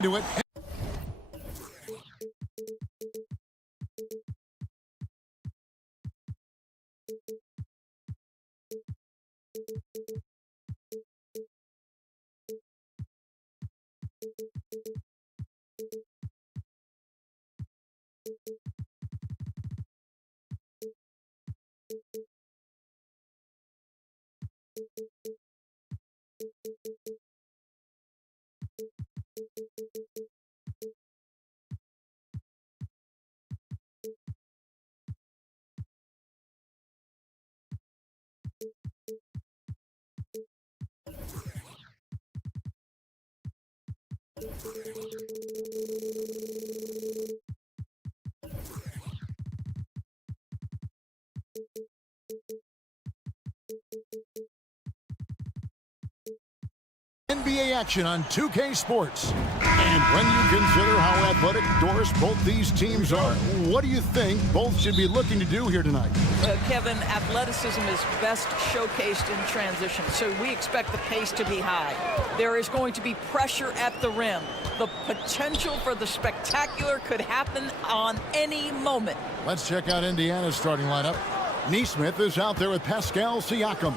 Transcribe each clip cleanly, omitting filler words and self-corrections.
Do it. NBA action on 2K Sports. And when you consider how athletic Doris both these teams are, what do you think both should be looking to do here tonight? Kevin, athleticism is best showcased in transition, so we expect the pace to be high. There is going to be pressure at the rim. The potential for the spectacular could happen on any moment. Let's check out Indiana's starting lineup. Neesmith is out there with Pascal Siakam.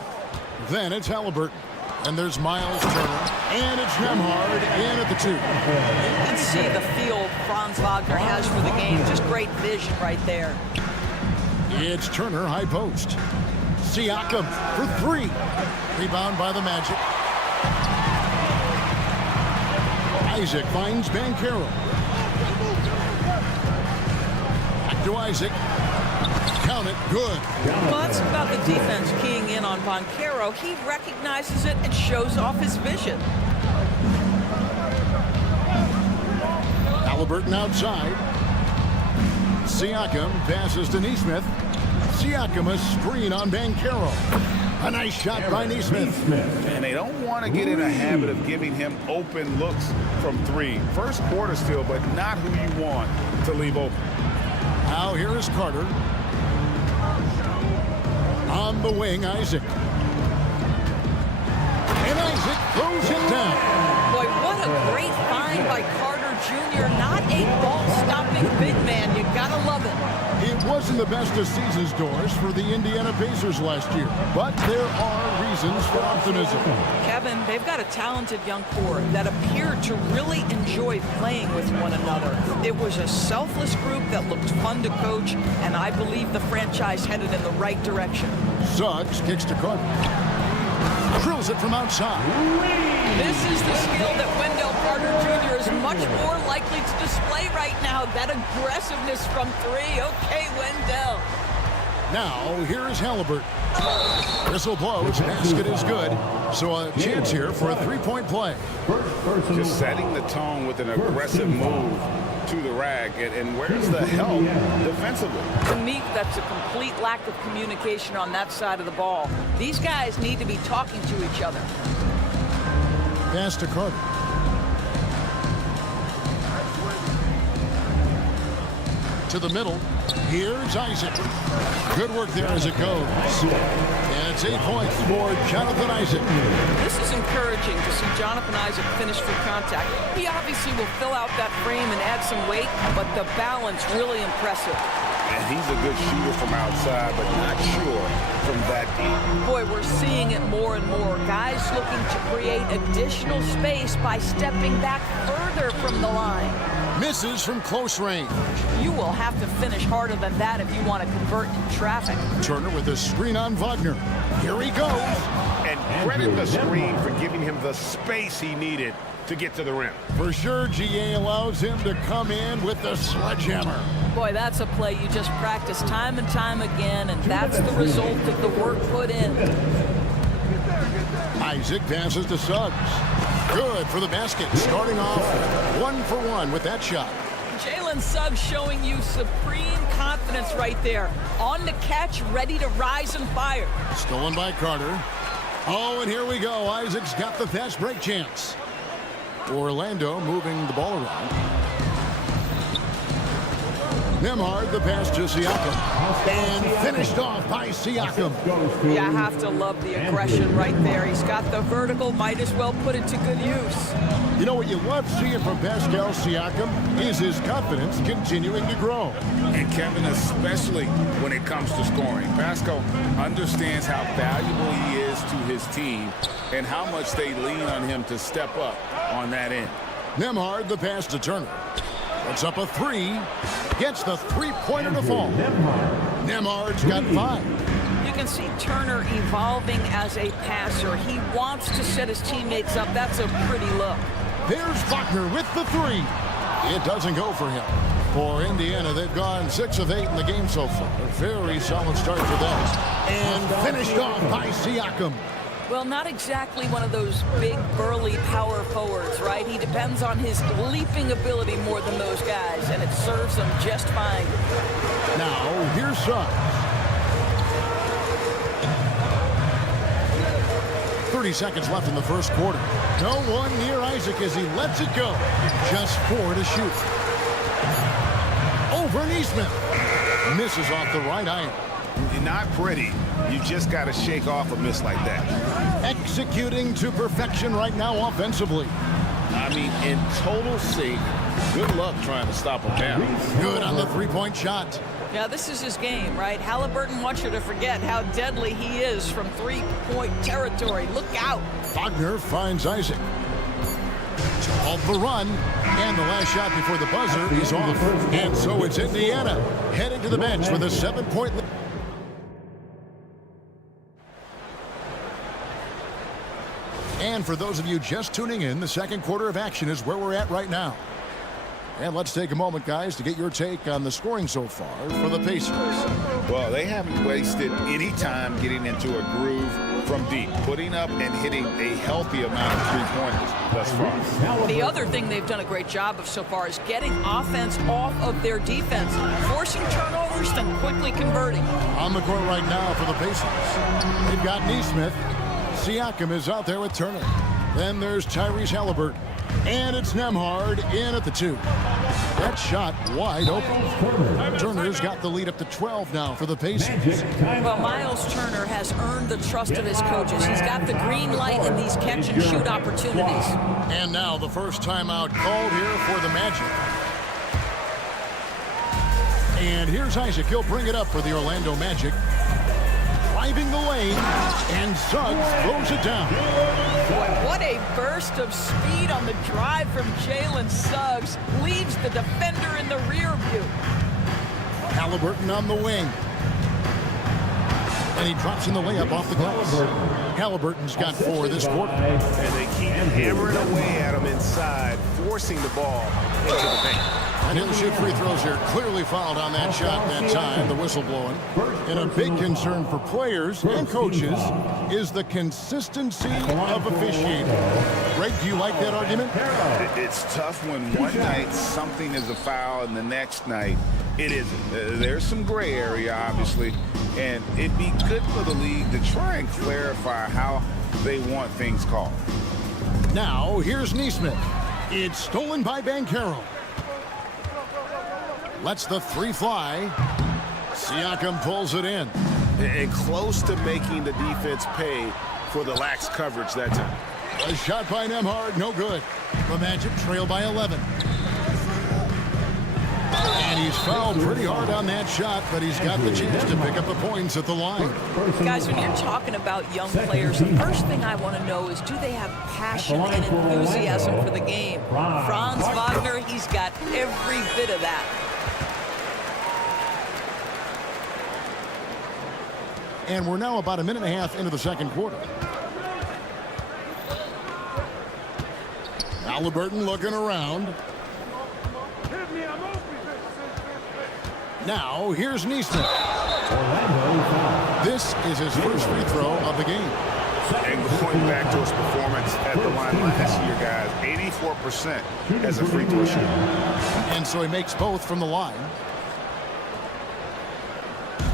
Then it's Halliburton. And there's Miles Turner. And it's Nembhard in at the 2. You can see the feel Franz Wagner has for the game. Just great vision right there. It's Turner, high post. Siakam for 3. Rebound by the Magic. Isaac finds Banchero. Back to Isaac. Count it. Good. Well, that's about the defense keying in on Banchero. He recognizes it and shows off his vision. Halliburton outside. Siakam passes to Neesmith. Siakam a screen on Banchero. A nice shot by Neesmith. And they don't want to get in a habit of giving him open looks from 3. First quarter still, but not who you want to leave open. Now here is Carter. On the wing, Isaac. And Isaac throws it down. Boy, what a great find by Carter Jr. Not a ball-stopping big man. You gotta love it. It wasn't the best of seasons, Doris, for the Indiana Pacers last year, but there are reasons for optimism. Kevin, they've got a talented young core that appeared to really enjoy playing with one another. It was a selfless group that looked fun to coach, and I believe the franchise headed in the right direction. Suggs kicks to Carter. Drills it from outside. This is the skill that Wendell Carter Jr. is much more likely to display right now. That aggressiveness from 3. Okay, Wendell. Now, here is Halliburton. Whistle blows. Basket is good. So a chance here for a 3-point play. Just setting the tone with an aggressive move to the rack. And where's the help defensively? To me, that's a complete lack of communication on that side of the ball. These guys need to be talking to each other. Pass to Carter. To the middle. Here's Isaac. Good work there as it goes. And it's 8 points for Jonathan Isaac. This is encouraging to see Jonathan Isaac finish through contact. He obviously will fill out that frame and add some weight, but the balance really impressive. And he's a good shooter from outside, but not sure from that deep. Boy, we're seeing it more and more. Guys looking to create additional space by stepping back further from the line. Misses from close range. You will have to finish harder than that if you want to convert in traffic. Turner with a screen on Wagner. Here he goes. And credit the screen for giving him the space he needed to get to the rim. For sure, GA allows him to come in with the sledgehammer. Boy, that's a play you just practice time and time again, and that's the result of the work put in. Isaac passes to Suggs. Good for the basket. Starting off 1 for 1 with that shot. Jalen Suggs showing you supreme confidence right there. On the catch, ready to rise and fire. Stolen by Carter. Oh, and here we go. Isaac's got the fast break chance. Orlando moving the ball around. Nemhard, the pass to Siakam. And finished off by Siakam. Yeah, I have to love the aggression right there. He's got the vertical, might as well put it to good use. You know what you love seeing from Pascal Siakam is his confidence continuing to grow. And Kevin, especially when it comes to scoring. Pascal understands how valuable he is to his team and how much they lean on him to step up on that end. Nemhard, the pass to Turner. Puts up a three. Gets the three-pointer to fall. Nemhard's got 5. You can see Turner evolving as a passer. He wants to set his teammates up. That's a pretty look. There's Wagner with the 3. It doesn't go for him. For Indiana, they've gone 6 of 8 in the game so far. A very solid start for them. And finished off by Siakam. Well, not exactly one of those big, burly power forwards, right? He depends on his leaping ability more than those guys, and it serves him just fine. Now, here's Suggs. 30 seconds left in the first quarter. No one near Isaac as he lets it go. Just 4 to shoot. Over Neesmith. Misses off the right iron. Not pretty. You just got to shake off a miss like that. Executing to perfection right now offensively. I mean, in total sync. Good luck trying to stop him down. Good on the three-point shot. Yeah, this is his game, right? Halliburton wants you to forget how deadly he is from three-point territory. Look out. Wagner finds Isaac. Called the run. And the last shot before the buzzer is off. And so it's Indiana heading to the bench with a 7-point lead. And for those of you just tuning in, the second quarter of action is where we're at right now. And let's take a moment, guys, to get your take on the scoring so far for the Pacers. Well, they haven't wasted any time getting into a groove from deep, putting up and hitting a healthy amount of three-pointers thus far. The other thing they've done a great job of so far is getting offense off of their defense, forcing turnovers, then quickly converting. On the court right now for the Pacers, they've got Neesmith. Siakam is out there with Turner. Then there's Tyrese Halliburton. And it's Nemhard in at the 2. That shot wide open. Turner's got the lead up to 12 now for the Pacers. Well, Miles Turner has earned the trust of his coaches. He's got the green light in these catch-and-shoot opportunities. And now the first timeout called here for the Magic. And here's Isaac. He'll bring it up for the Orlando Magic. Driving the lane, and Suggs throws it down. Boy, what a burst of speed on the drive from Jalen Suggs. Leaves the defender in the rear view. Halliburton on the wing. And he drops in the layup off the glass. Halliburton's got 4 this quarter. And they keep hammering away at him inside, forcing the ball into the paint. And he'll shoot free throws here. Clearly fouled on that shot that time, the whistle blowing. And a big concern for players and coaches is the consistency of officiating. Greg, do you like that argument? It's tough when one night something is a foul and the next night it isn't. There's some gray area, obviously, and it'd be good for the league to try and clarify how they want things called. Now, here's Neesmith. It's stolen by Banchero. Lets the 3 fly. Siakam pulls it in. And close to making the defense pay for the lax coverage that time. A shot by Nemhard, no good. The Magic trail by 11. And he's fouled pretty hard on that shot, but he's got the chance to pick up the points at the line. Guys, when you're talking about young players, the first thing I want to know is, do they have passion and enthusiasm for the game? Franz Wagner, he's got every bit of that. And we're now about a minute and a half into the second quarter. Halliburton looking around. Now, here's Neesmith. This is his first free throw of the game. And going back to his performance at the line last year, guys, 84% as a free throw shooter. And so he makes both from the line.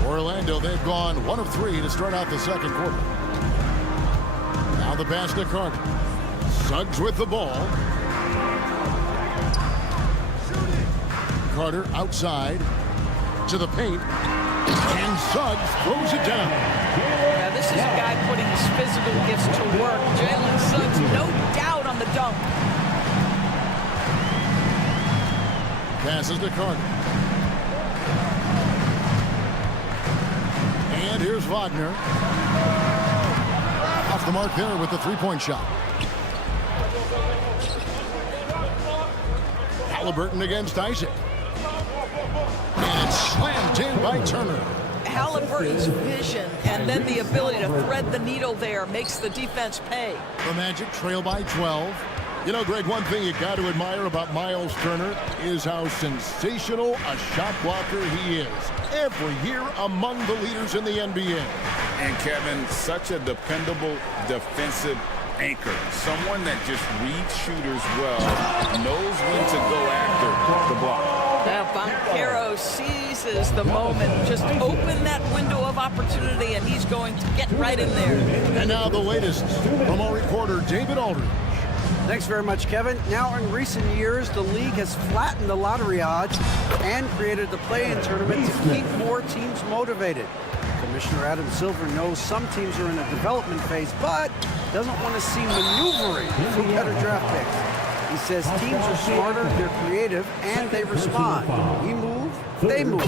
Orlando, they've gone 1 of 3 to start out the second quarter. Now the pass to Carter. Suggs with the ball. Carter outside. to the paint. And Suggs throws it down. Yeah, this is a guy putting his physical gifts to work. Jalen Suggs, no doubt on the dunk. Passes to Carter. And here's Wagner. Off the mark there with the three-point shot. Halliburton against Isaac. And slammed in by Turner. Halliburton's vision and then the ability to thread the needle there makes the defense pay. The Magic trail by 12. You know, Greg, one thing you got to admire about Miles Turner is how sensational a shot blocker he is. Every year among the leaders in the NBA. And Kevin, such a dependable defensive anchor. Someone that just reads shooters well, knows when to go after the block. Now Banchero seizes the moment. Just open that window of opportunity and he's going to get right in there. And now the latest from our reporter, David Aldridge. Thanks very much, Kevin. Now, in recent years, the league has flattened the lottery odds and created the play-in tournament to keep more teams motivated. Commissioner Adam Silver knows some teams are in a development phase, but doesn't want to see maneuvering for better draft picks. He says teams are smarter, they're creative, and they respond. We move, they move.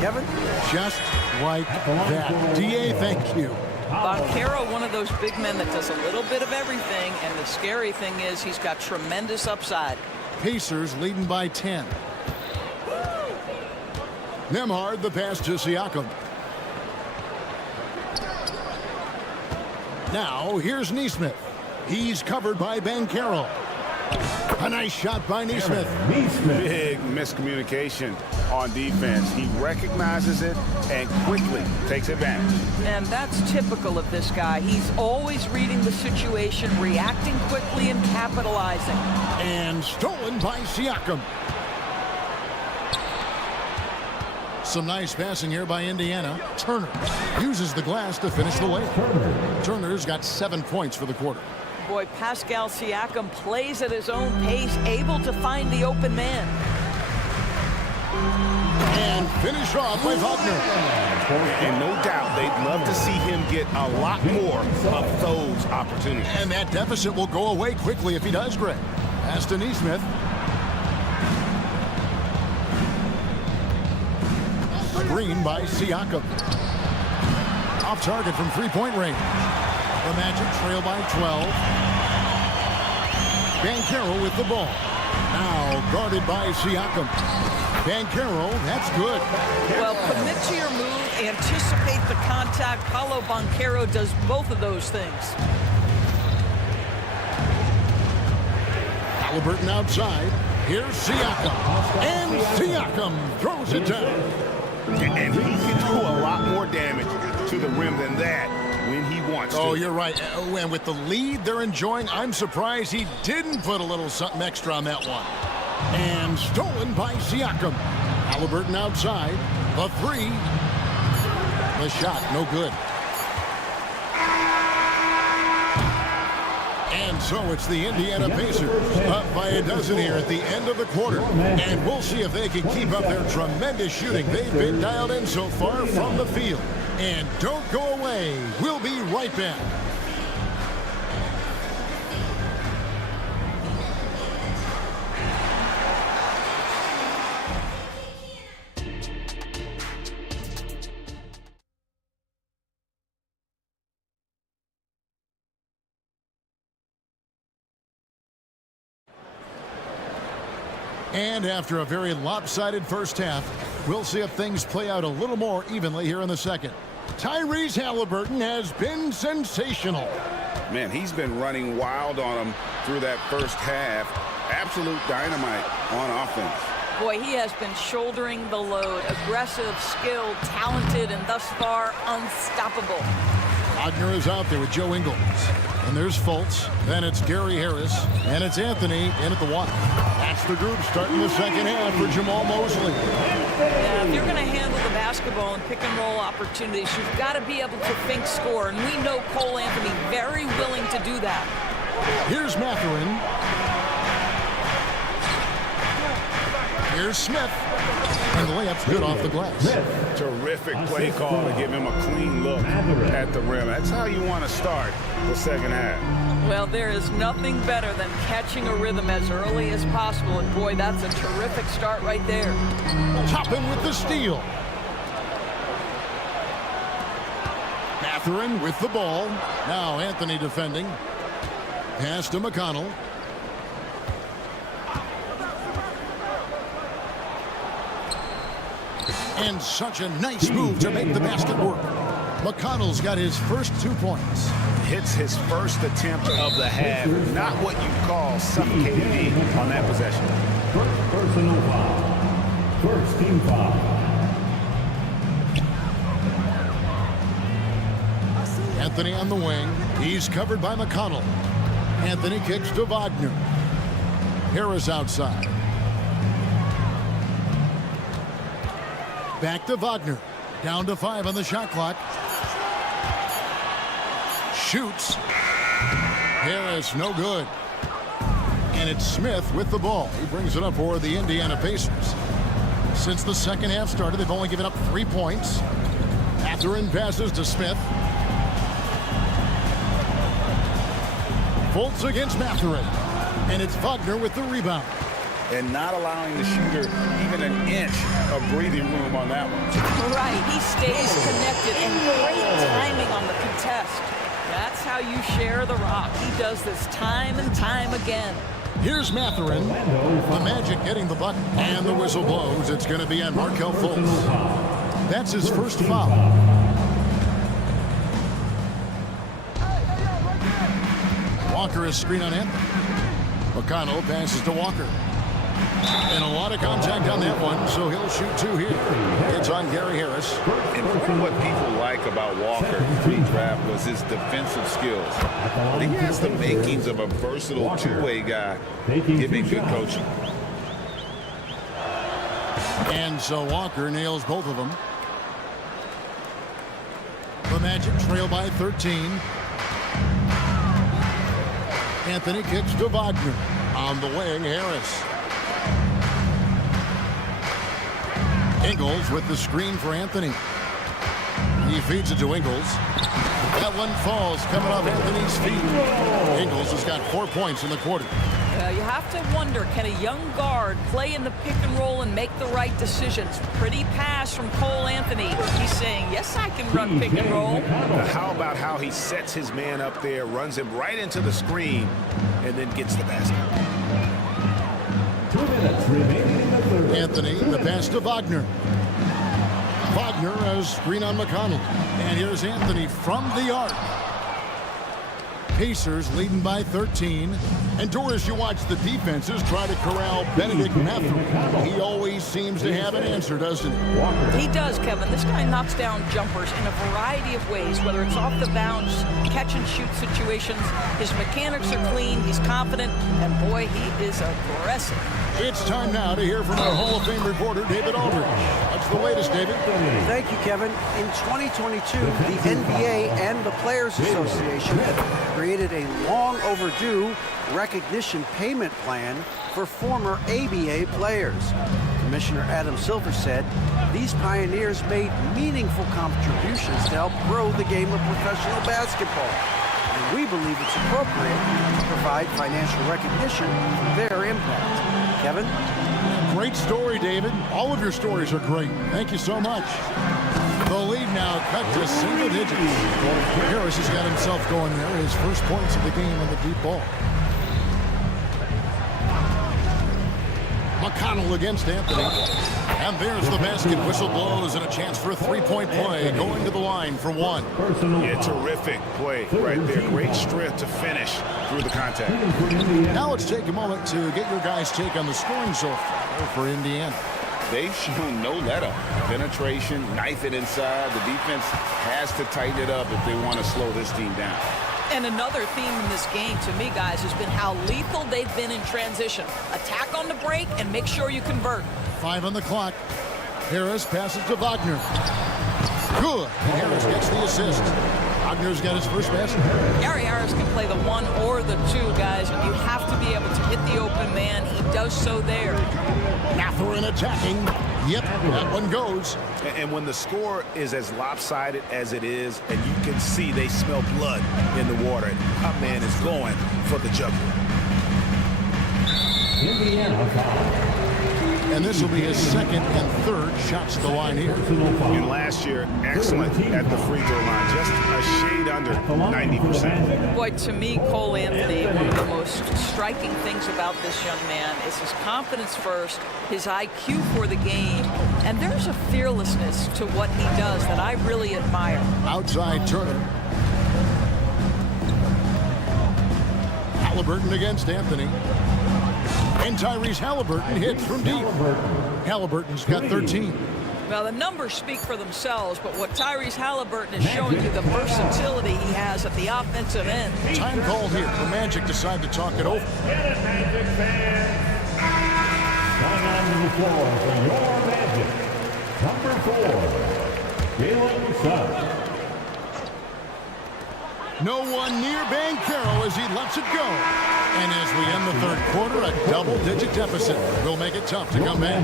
Kevin? Just like that. DA, thank you. Banchero, one of those big men that does a little bit of everything, and the scary thing is he's got tremendous upside. Pacers leading by 10. Nembhard, the pass to Siakam. Now, here's Nesmith. He's covered by Banchero. A nice shot by Nesmith. Big miscommunication on defense. He recognizes it and quickly takes advantage. And that's typical of this guy. He's always reading the situation, reacting quickly, and capitalizing. And stolen by Siakam. Some nice passing here by Indiana. Turner uses the glass to finish the layup. Turner's got 7 points for the quarter. Boy, Pascal Siakam plays at his own pace, able to find the open man. And finish off by Wagner. And no doubt they'd love to see him get a lot more of those opportunities. And that deficit will go away quickly if he does, Greg. Pass to Nesmith. Screen by Siakam. Off target from three-point range. The Magic trail by 12. Banchero with the ball. Now guarded by Siakam. Banchero, that's good. Well, commit to your move, anticipate the contact. Paolo Banchero does both of those things. Halliburton outside. Here's Siakam. And Siakam throws it down. And he can do a lot more damage to the rim than that when he wants to. Oh, you're right. And with the lead they're enjoying, I'm surprised he didn't put a little something extra on that one. And stolen by Siakam. Halliburton outside. The three. The shot, no good. And so it's the Indiana Pacers up by a dozen here at the end of the quarter. And we'll see if they can keep up their tremendous shooting. They've been dialed in so far from the field. And don't go away. We'll be right back. And after a very lopsided first half, we'll see if things play out a little more evenly here in the second. Tyrese Halliburton has been sensational. Man, he's been running wild on him through that first half. Absolute dynamite on offense. Boy, he has been shouldering the load. Aggressive, skilled, talented, and thus far unstoppable. Wagner is out there with Joe Ingles. And there's Fultz. Then it's Gary Harris. And it's Anthony in at the one. That's the group starting the second half for Jamal Mosley. Yeah, if you're going to handle the basketball and pick and roll opportunities, you've got to be able to think score. And we know Cole Anthony very willing to do that. Here's Mathurin. Here's Smith. And the layup's good off the glass. Terrific play call to give him a clean look at the rim. That's how you want to start the second half. Well, there is nothing better than catching a rhythm as early as possible. And boy, that's a terrific start right there. Toppin with the steal. Mathurin with the ball. Now Anthony defending. Pass to McConnell. And such a nice move to make the basket work. McConnell's got his first 2 points. Hits his first attempt of the half. Not what you call suffocating me on that possession. First personal foul. First team foul. Anthony on the wing. He's covered by McConnell. Anthony kicks to Wagner. Harris outside. Back to Wagner. Down to 5 on the shot clock. Shoots. Harris, no good. And it's Smith with the ball. He brings it up for the Indiana Pacers. Since the second half started, they've only given up 3 points. Mathurin passes to Smith. Fultz against Mathurin. And it's Wagner with the rebound. And not allowing the shooter even an inch of breathing room on that one. Right, he stays connected and great timing on the contest. That's how you share the rock. He does this time and time again. Here's Mathurin. The Magic getting the bucket. And the whistle blows. It's going to be on Markelle Fultz. That's his first foul. Walker is screen on Anthony. McConnell passes to Walker. And a lot of contact on that one, so he'll shoot 2 here. It's on Gary Harris. And part of what people like about Walker pre-draft was his defensive skills. But he has the makings of a versatile two-way guy, giving good coaching. And so Walker nails both of them. The Magic trail by 13. Anthony kicks to Wagner. On the wing, Harris. Ingles with the screen for Anthony. He feeds it to Ingles. That one falls coming off Anthony's feet. Ingles has got 4 points in the quarter. You have to wonder, can a young guard play in the pick and roll and make the right decisions? Pretty pass from Cole Anthony. He's saying, yes, I can run pick and roll. How about how he sets his man up there, runs him right into the screen, and then gets the basket. 2 minutes remaining in the third. Anthony, the pass to Wagner. Wagner has screen on McConnell. And here's Anthony from the arc. Pacers leading by 13. And Doris, you watch the defenses try to corral Benedict Mathurin. He always seems to have an answer, doesn't he? He does, Kevin. This guy knocks down jumpers in a variety of ways, whether it's off the bounce, catch and shoot situations. His mechanics are clean, he's confident, and boy, he is aggressive. It's time now to hear from our Hall of Fame reporter, David Aldridge. What's the latest, David? Thank you, Kevin. In 2022, the NBA and the Players Association created a long overdue recognition payment plan for former ABA players. Commissioner Adam Silver said these pioneers made meaningful contributions to help grow the game of professional basketball. And we believe it's appropriate to provide financial recognition for their impact. Kevin? Great story, David. All of your stories are great. Thank you so much. The lead now cut to single digits. Harris has got himself going there. His first points of the game on the deep ball. McConnell against Anthony. And there's the basket. Whistle blows and a chance for a three-point play. Going to the line for one. Yeah, terrific play right there. Great strength to finish through the contact. Now let's take a moment to get your guys' take on the scoring so far for Indiana. They've shown no let-up. Penetration, knife it inside. The defense has to tighten it up if they want to slow this team down. And another theme in this game, to me, guys, has been how lethal they've been in transition. Attack on the break and make sure you convert. 5 on the clock. Harris passes to Wagner. Good. And Harris gets the assist. Wagner's got his first basket. Gary Harris can play the 1 or the 2, guys, and you have to be able to hit the open man. He does so there. Mathurin attacking. Yep, that one goes. And when the score is as lopsided as it is, and you can see they smell blood in the water, that man is going for the jugular. Indiana foul. And this will be his second and third shots at the line here. And last year, excellent at the free throw line, just a shade under 90%. Boy, to me, Cole Anthony, one of the most striking things about this young man is his confidence first, his IQ for the game, and there's a fearlessness to what he does that I really admire. Outside Turner. Halliburton against Anthony. And Tyrese Halliburton hits from deep. Halliburton's got 13. Well, the numbers speak for themselves, but what Tyrese Halliburton is showing you, the versatility he has at the offensive end. Time called here. The Magic decide to talk it over. Get it, Magic fans. Going onto the floor for your Magic. Number 4, Jalen Suggs. No one near Banchero as he lets it go. And as we end the third quarter, a double-digit deficit will make it tough to come back.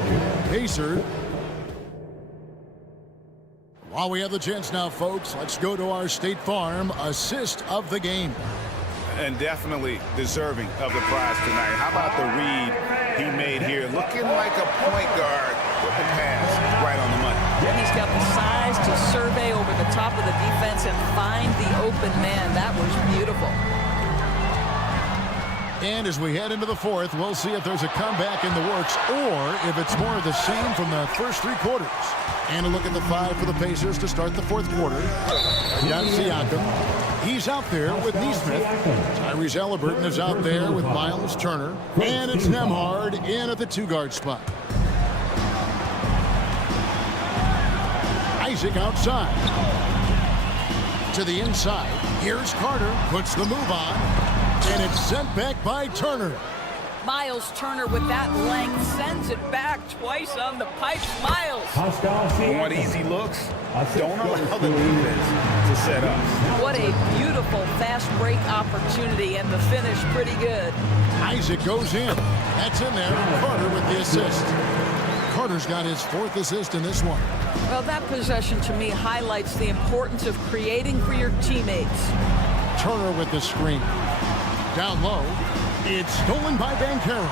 Pacers. While we have the chance now, folks, let's go to our State Farm assist of the game. And definitely deserving of the prize tonight. How about the read he made here? Looking like a point guard with the pass right on the money. He's got the size to survey over the top of the defense and find the open man. That was beautiful. And as we head into the fourth, we'll see if there's a comeback in the works or if it's more of the same from the first 3 quarters. And a look at the 5 for the Pacers to start the fourth quarter. Got Siakam. He's out there with Neesmith. Tyrese Halliburton is out there with Miles Turner. And it's Nembhard in at the 2-guard spot. Isaac outside. To the inside. Here's Carter. Puts the move on. And it's sent back by Turner. Miles Turner with that length sends it back twice on the pipes. Miles. Want easy looks? Don't allow the defense to set up. What a beautiful fast break opportunity, and the finish pretty good. Isaac goes in. That's in there. Carter with the assist. Carter's got his 4th assist in this one. Well, that possession to me highlights the importance of creating for your teammates. Turner with the screen. Down low. It's stolen by Banchero.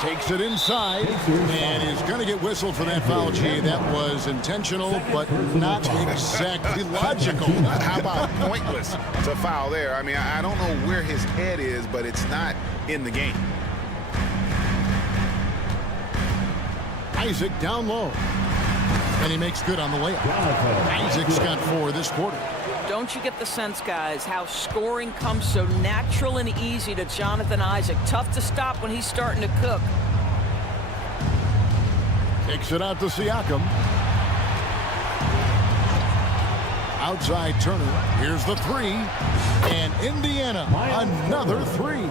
Takes it inside and is going to get whistled for that foul, G. That was intentional, but not exactly logical. How about pointless to foul there? I mean, I don't know where his head is, but it's not in the game. Isaac down low. And he makes good on the layup. Isaac's got 4 this quarter. Don't you get the sense, guys, how scoring comes so natural and easy to Jonathan Isaac? Tough to stop when he's starting to cook. Kicks it out to Siakam. Outside Turner. Here's the 3. And Indiana, another 3.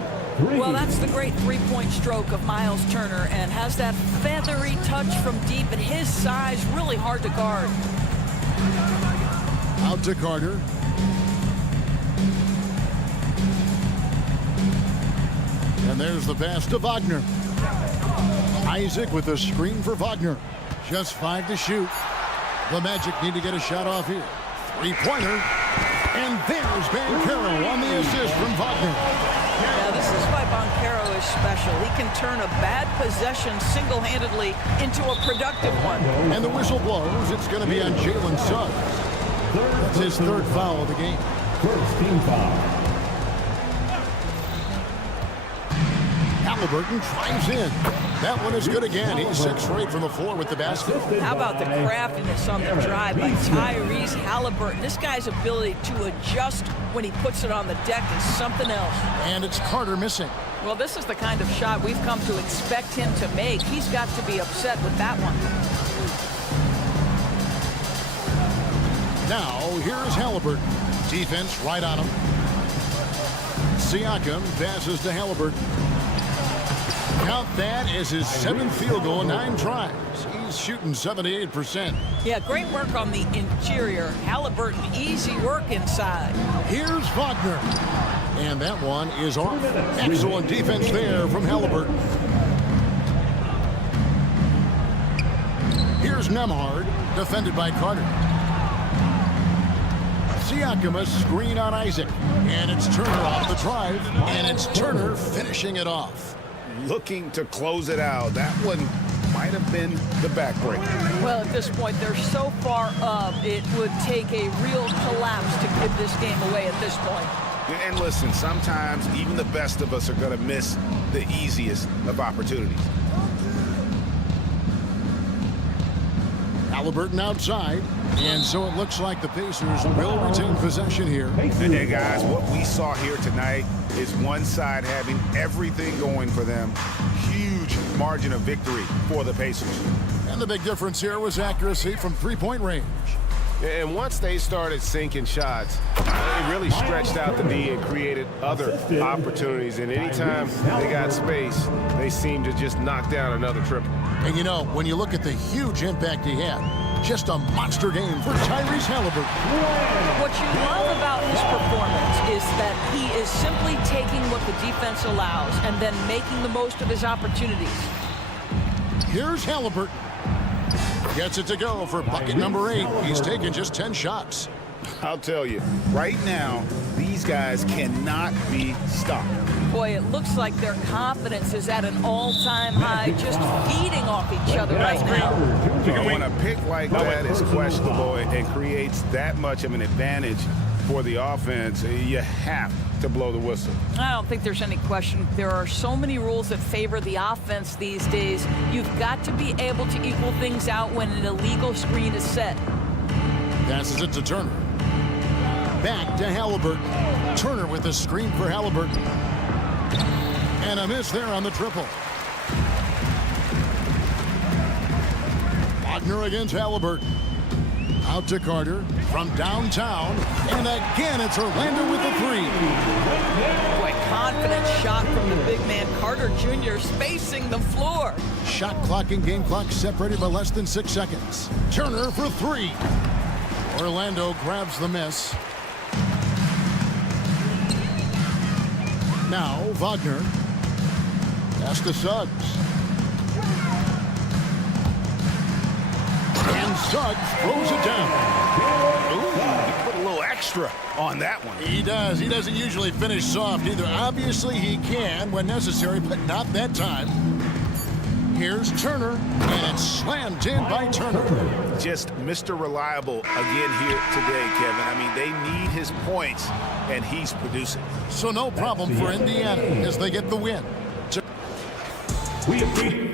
Well, that's the great three-point stroke of Miles Turner, and has that feathery touch from deep, and his size really hard to guard. Out to Carter. And there's the pass to Wagner. Isaac with a screen for Wagner. Just 5 to shoot. The Magic need to get a shot off here. 3-pointer. And there's Banchero on the assist from Wagner. Now, this is why Banchero is special. He can turn a bad possession single-handedly into a productive one. And the whistle blows. It's going to be on Jalen Suggs. That's his 3rd foul of the game. First team foul. Halliburton drives in. That one is good again. He's 6 straight from the floor with the basket. How about the craftiness on the drive by Tyrese Halliburton? This guy's ability to adjust when he puts it on the deck is something else. And it's Carter missing. Well, this is the kind of shot we've come to expect him to make. He's got to be upset with that one. Now, here's Halliburton. Defense right on him. Siakam passes to Halliburton. Count that as his 7th field goal in 9 tries. He's He's shooting 78%. Yeah, great work on the interior. Halliburton, easy work inside. Here's Wagner. And that one is off. Excellent defense there from Halliburton. Here's Nemhard, defended by Carter. Siakam, a screen on Isaac. And it's Turner off the drive. And it's Turner finishing it off. Looking to close it out. That one might have been the backbreaker. Well, at this point, they're so far up, it would take a real collapse to give this game away at this point. And listen, sometimes even the best of us are going to miss the easiest of opportunities. Halliburton outside. And so it looks like the Pacers will retain possession here. And then, guys, what we saw here tonight is one side having everything going for them. Huge margin of victory for the Pacers. And the big difference here was accuracy from three-point range. And once they started sinking shots, they really stretched out the D and created other opportunities. And anytime they got space, they seemed to just knock down another triple. And you know, when you look at the huge impact he had, just a monster game for Tyrese Halliburton. What you love about his performance is that he is simply taking what the defense allows and then making the most of his opportunities. Here's Halliburton. Gets it to go for bucket number 8. He's taken just 10 shots. I'll tell you, right now, these guys cannot be stopped. Boy, it looks like their confidence is at an all-time high, just feeding off each other right now. When a pick like that is questionable and creates that much of an advantage for the offense, you have to blow the whistle. I don't think there's any question. There are so many rules that favor the offense these days. You've got to be able to equal things out when an illegal screen is set. Passes it to Turner. Back to Halliburton. Turner with the screen for Halliburton. And a miss there on the triple. Wagner against Halliburton. Out to Carter from downtown. And again, it's Orlando with the three. Boy, confident shot from the big man. Carter Jr. spacing the floor. Shot clock and game clock separated by less than 6 seconds. Turner for three. Orlando grabs the miss. Now Wagner. Pass to Suggs. And Suggs throws it down. Ooh, he put a little extra on that one. He does. He doesn't usually finish soft either. Obviously he can when necessary, but not that time. Here's Turner, and it's slammed in by Turner. Just Mr. Reliable again here today, Kevin. I mean, they need his points, and he's producing. So no problem for Indiana as they get the win. We appreciate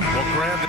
Well, Grant.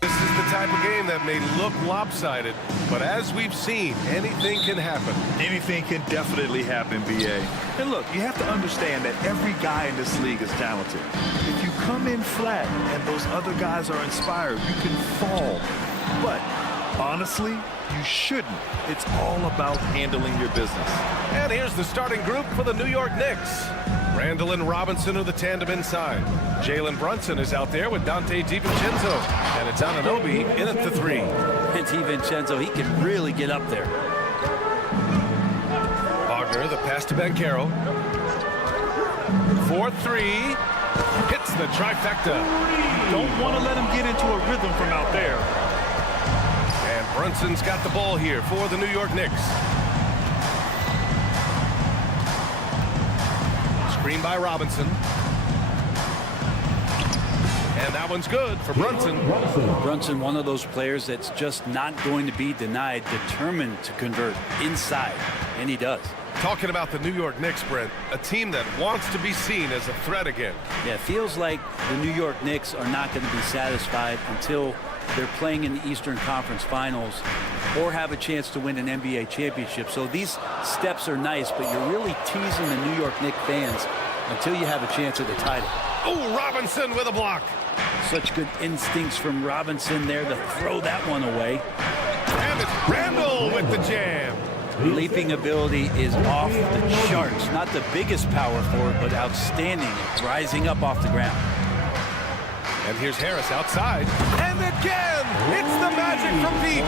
This is the type of game that may look lopsided, but as we've seen, anything can happen. Anything can definitely happen, BA. And look, you have to understand that every guy in this league is talented. If you come in flat and those other guys are inspired, you can fall. But honestly, you shouldn't. It's all about handling your business. And here's the starting group for the New York Knicks. Randall and Robinson are the tandem inside. Jalen Brunson is out there with Dante DiVincenzo. And it's Anunoby in at the 3. And DiVincenzo, he can really get up there. Wagner, the pass to Banchero. 4-3. Hits the trifecta. Don't want to let him get into a rhythm from out there. And Brunson's got the ball here for the New York Knicks. Screen by Robinson. And that one's good for Brunson. Brunson, one of those players that's just not going to be denied, determined to convert inside, and he does. Talking about the New York Knicks, Brent, a team that wants to be seen as a threat again. Yeah, it feels like the New York Knicks are not going to be satisfied until they're playing in the Eastern Conference Finals or have a chance to win an NBA championship. So these steps are nice, but you're really teasing the New York Knicks fans until you have a chance at the title. Oh, Robinson with a block. Such good instincts from Robinson there to throw that one away. And it's Randall with the jam. Leaping ability is off the charts. Not the biggest power forward, but outstanding, rising up off the ground. And here's Harris outside. And again, it's the magic from deep.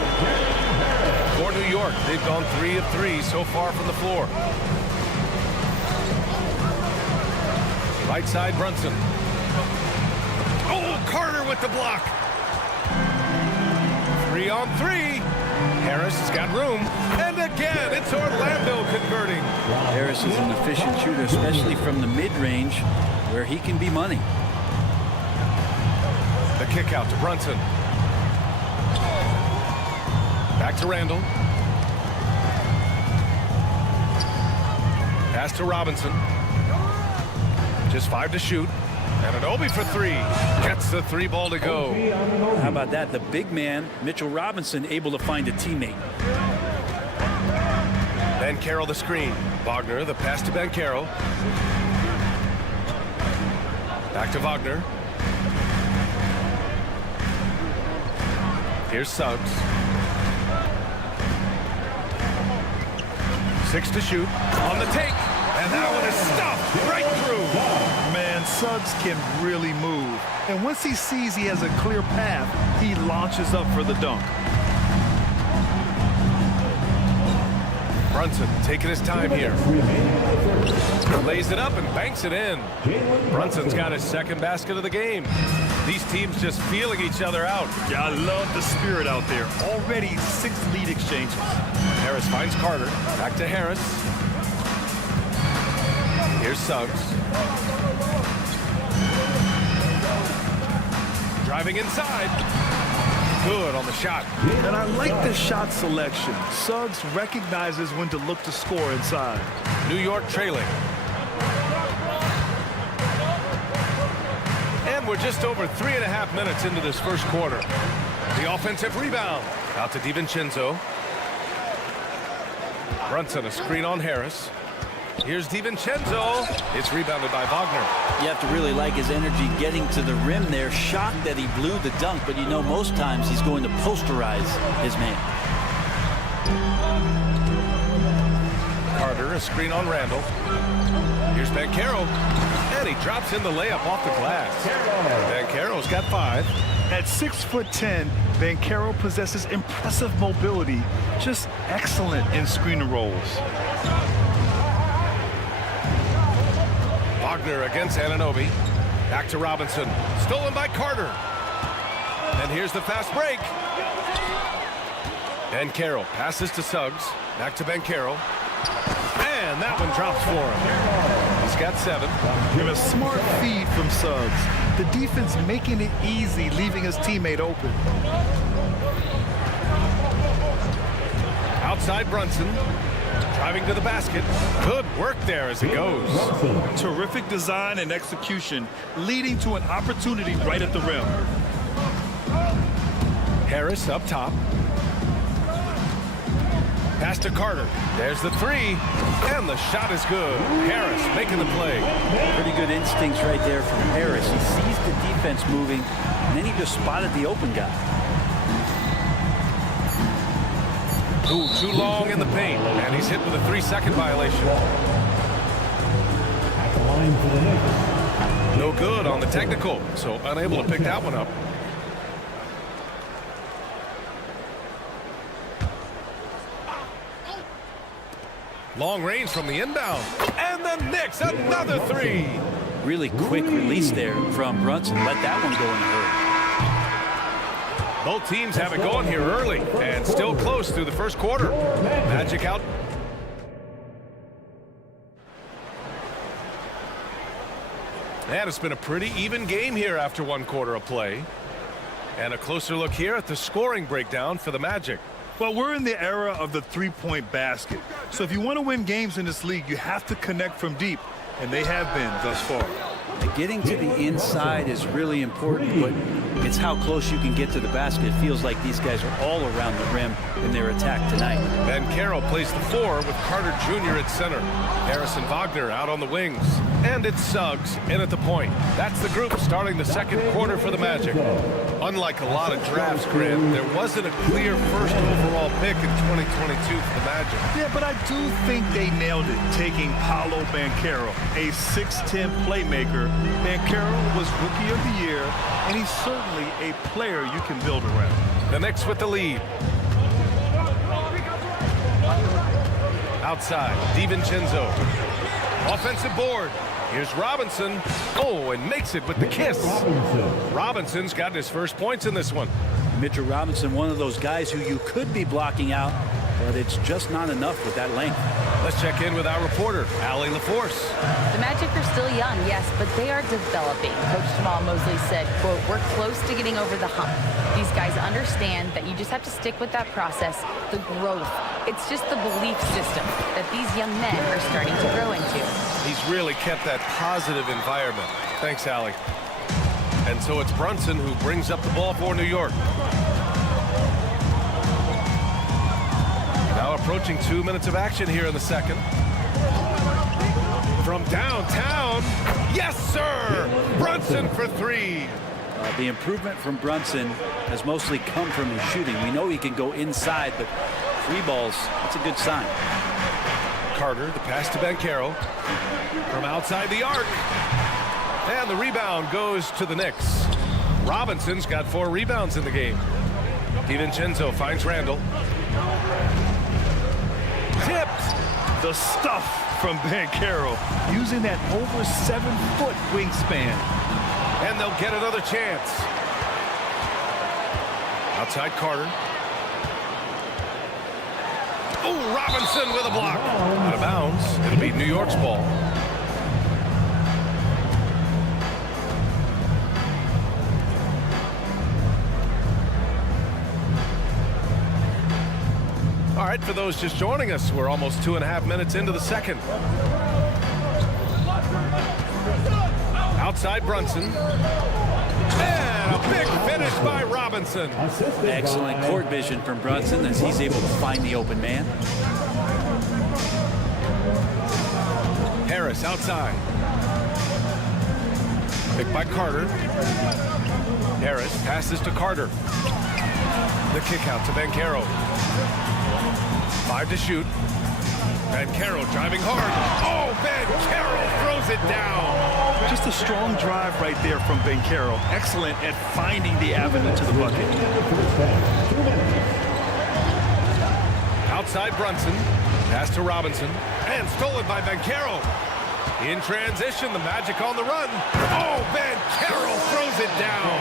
For New York, they've gone 3 of 3 so far from the floor. Right side, Brunson. Oh, Carter with the block. 3 on 3. Harris has got room. And again, it's Orlando converting. Harris is an efficient shooter, especially from the mid-range, where he can be money. The kick out to Brunson. Back to Randall. Pass to Robinson. Just 5 to shoot. And Anunoby for 3. Gets the 3 ball to go. How about that? The big man, Mitchell Robinson, able to find a teammate. Banchero the screen. Wagner, the pass to Banchero. Back to Wagner. Here's Suggs. 6 to shoot. On the take. And that one is stuffed right through. Man, Suggs can really move. And once he sees he has a clear path, he launches up for the dunk. Brunson taking his time here. Lays it up and banks it in. Brunson's got his second basket of the game. These teams just feeling each other out. Yeah, I love the spirit out there. Already 6 lead exchanges. Harris finds Carter. Back to Harris. Here's Suggs. Driving inside. Good on the shot. And I like the shot selection. Suggs recognizes when to look to score inside. New York trailing. And we're just over 3.5 minutes into this first quarter. The offensive rebound. Out to DiVincenzo. Brunson, a screen on Harris. Here's DiVincenzo. It's rebounded by Wagner. You have to really like his energy getting to the rim there. Shocked that he blew the dunk, but you know most times he's going to posterize his man. Carter, a screen on Randall. Here's Banchero. And he drops in the layup off the glass. Banchero's got 5. At 6'10", Banchero possesses impressive mobility, just excellent in screen and rolls. Wagner against Anunoby. Back to Robinson. Stolen by Carter. And here's the fast break. Banchero passes to Suggs. Back to Banchero. And that one drops for him. He's got 7. And a smart feed from Suggs. The defense making it easy, leaving his teammate open. Outside Brunson. Driving to the basket. Good work there as he goes. Terrific design and execution, leading to an opportunity right at the rim. Harris up top. Pass to Carter. There's the 3. And the shot is good. Harris making the play. Pretty good instincts right there from Harris. He sees the defense moving, and then he just spotted the open guy. Ooh, too long in the paint. And he's hit with a 3-second violation. No good on the technical, so unable to pick that one up. Long range from the inbound. And the Knicks, another 3. Really quick release there from Brunson. Let that one go in a hurry. Both teams have it going here early and still close through the first quarter. Magic out. And it's been a pretty even game here after 1 quarter of play. And a closer look here at the scoring breakdown for the Magic. Well, we're in the era of the three-point basket. So if you want to win games in this league, you have to connect from deep. And they have been thus far. Getting to the inside is really important, but it's how close you can get to the basket. It feels like these guys are all around the rim in their attack tonight. Banchero plays the 4 with Carter Jr. at center. Harrison Wagner out on the wings. And it's Suggs in at the point. That's the group starting the second quarter for the Magic. Unlike a lot of drafts, Grant, there wasn't a clear first overall pick in 2022 for the Magic. Yeah, but I do think they nailed it, taking Paolo Banchero, a 6'10 playmaker. Banchero was Rookie of the Year, and he's certainly a player you can build around. The Knicks with the lead. Outside, DiVincenzo. Offensive board. Here's Robinson. Oh, and makes it with the kiss. Robinson's got his first points in this one. Mitchell Robinson, one of those guys who you could be blocking out, but it's just not enough with that length. Let's check in with our reporter, Allie LaForce. The Magic are still young, yes, but they are developing. Coach Jamal Mosley said, quote, "We're close to getting over the hump." These guys understand that you just have to stick with that process, the growth. It's just the belief system that these young men are starting to grow into. He's really kept that positive environment. Thanks, Allie. And so it's Brunson who brings up the ball for New York. Now approaching 2 minutes of action here in the second. From downtown, yes, sir! Brunson for 3. The improvement from Brunson has mostly come from his shooting. We know he can go inside, but 3 balls, that's a good sign. Carter, the pass to Banchero. From outside the arc. And the rebound goes to the Knicks. Robinson's got 4 rebounds in the game. DiVincenzo finds Randall. Tipped. The stuff from Banchero, using that over 7-foot wingspan. And they'll get another chance. Outside Carter. Oh, Robinson with a block. Out of bounds. It'll be New York's ball. All right, for those just joining us, we're almost 2.5 minutes into the second. Outside Brunson. And a big finish by Robinson. Excellent court vision from Brunson as he's able to find the open man. Harris outside. Picked by Carter. Harris passes to Carter. The kick out to Banchero. 5 to shoot. Banchero driving hard. Oh, Banchero throws it down. Just a strong drive right there from Banchero. Excellent at finding the avenue to the bucket. Outside Brunson. Pass to Robinson. And stolen by Banchero. In transition, the Magic on the run. Oh, Banchero throws it down.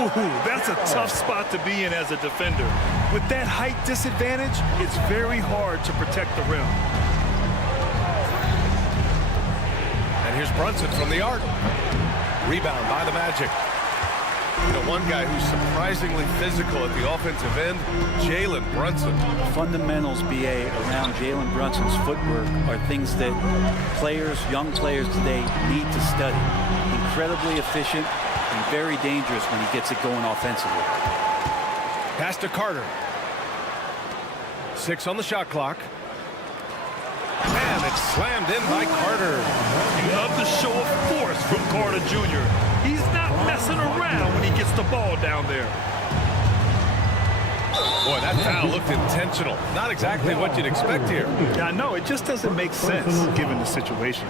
Ooh, that's a tough spot to be in as a defender. With that height disadvantage, it's very hard to protect the rim. And here's Brunson from the arc. Rebound by the Magic. You know, one guy who's surprisingly physical at the offensive end, Jalen Brunson. Fundamentals, BA, around Jalen Brunson's footwork are things that young players today need to study. Incredibly efficient and very dangerous when he gets it going offensively. Pass to Carter. 6 on the shot clock. And it's slammed in by Carter. You love the show of force from Carter Jr. He's not messing around when he gets the ball down there. Boy, that foul looked intentional. Not exactly what you'd expect here. Yeah, I know. It just doesn't make sense given the situation.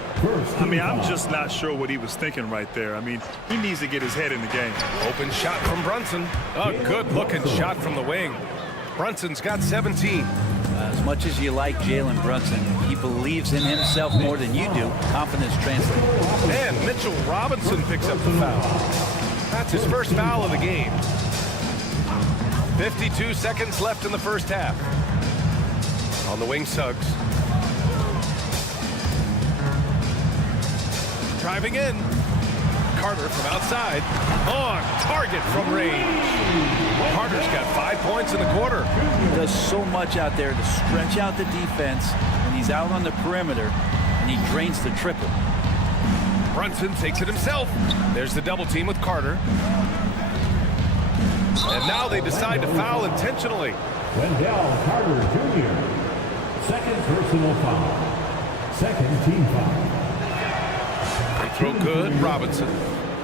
I mean, I'm just not sure what he was thinking right there. I mean, he needs to get his head in the game. Open shot from Brunson. A good-looking shot from the wing. Brunson's got 17. As much as you like Jalen Brunson, he believes in himself more than you do. Confidence translates. And Mitchell Robinson picks up the foul. That's his first foul of the game. 52 seconds left in the first half. On the wing, Suggs. Driving in. Carter from outside. On target from range. Carter's got 5 points in the quarter. He does so much out there to stretch out the defense when he's out on the perimeter, and he drains the triple. Brunson takes it himself. There's the double team with Carter. And now they decide to foul intentionally. Wendell Carter Jr. Second personal foul. Second team foul. Free throw good, Robinson.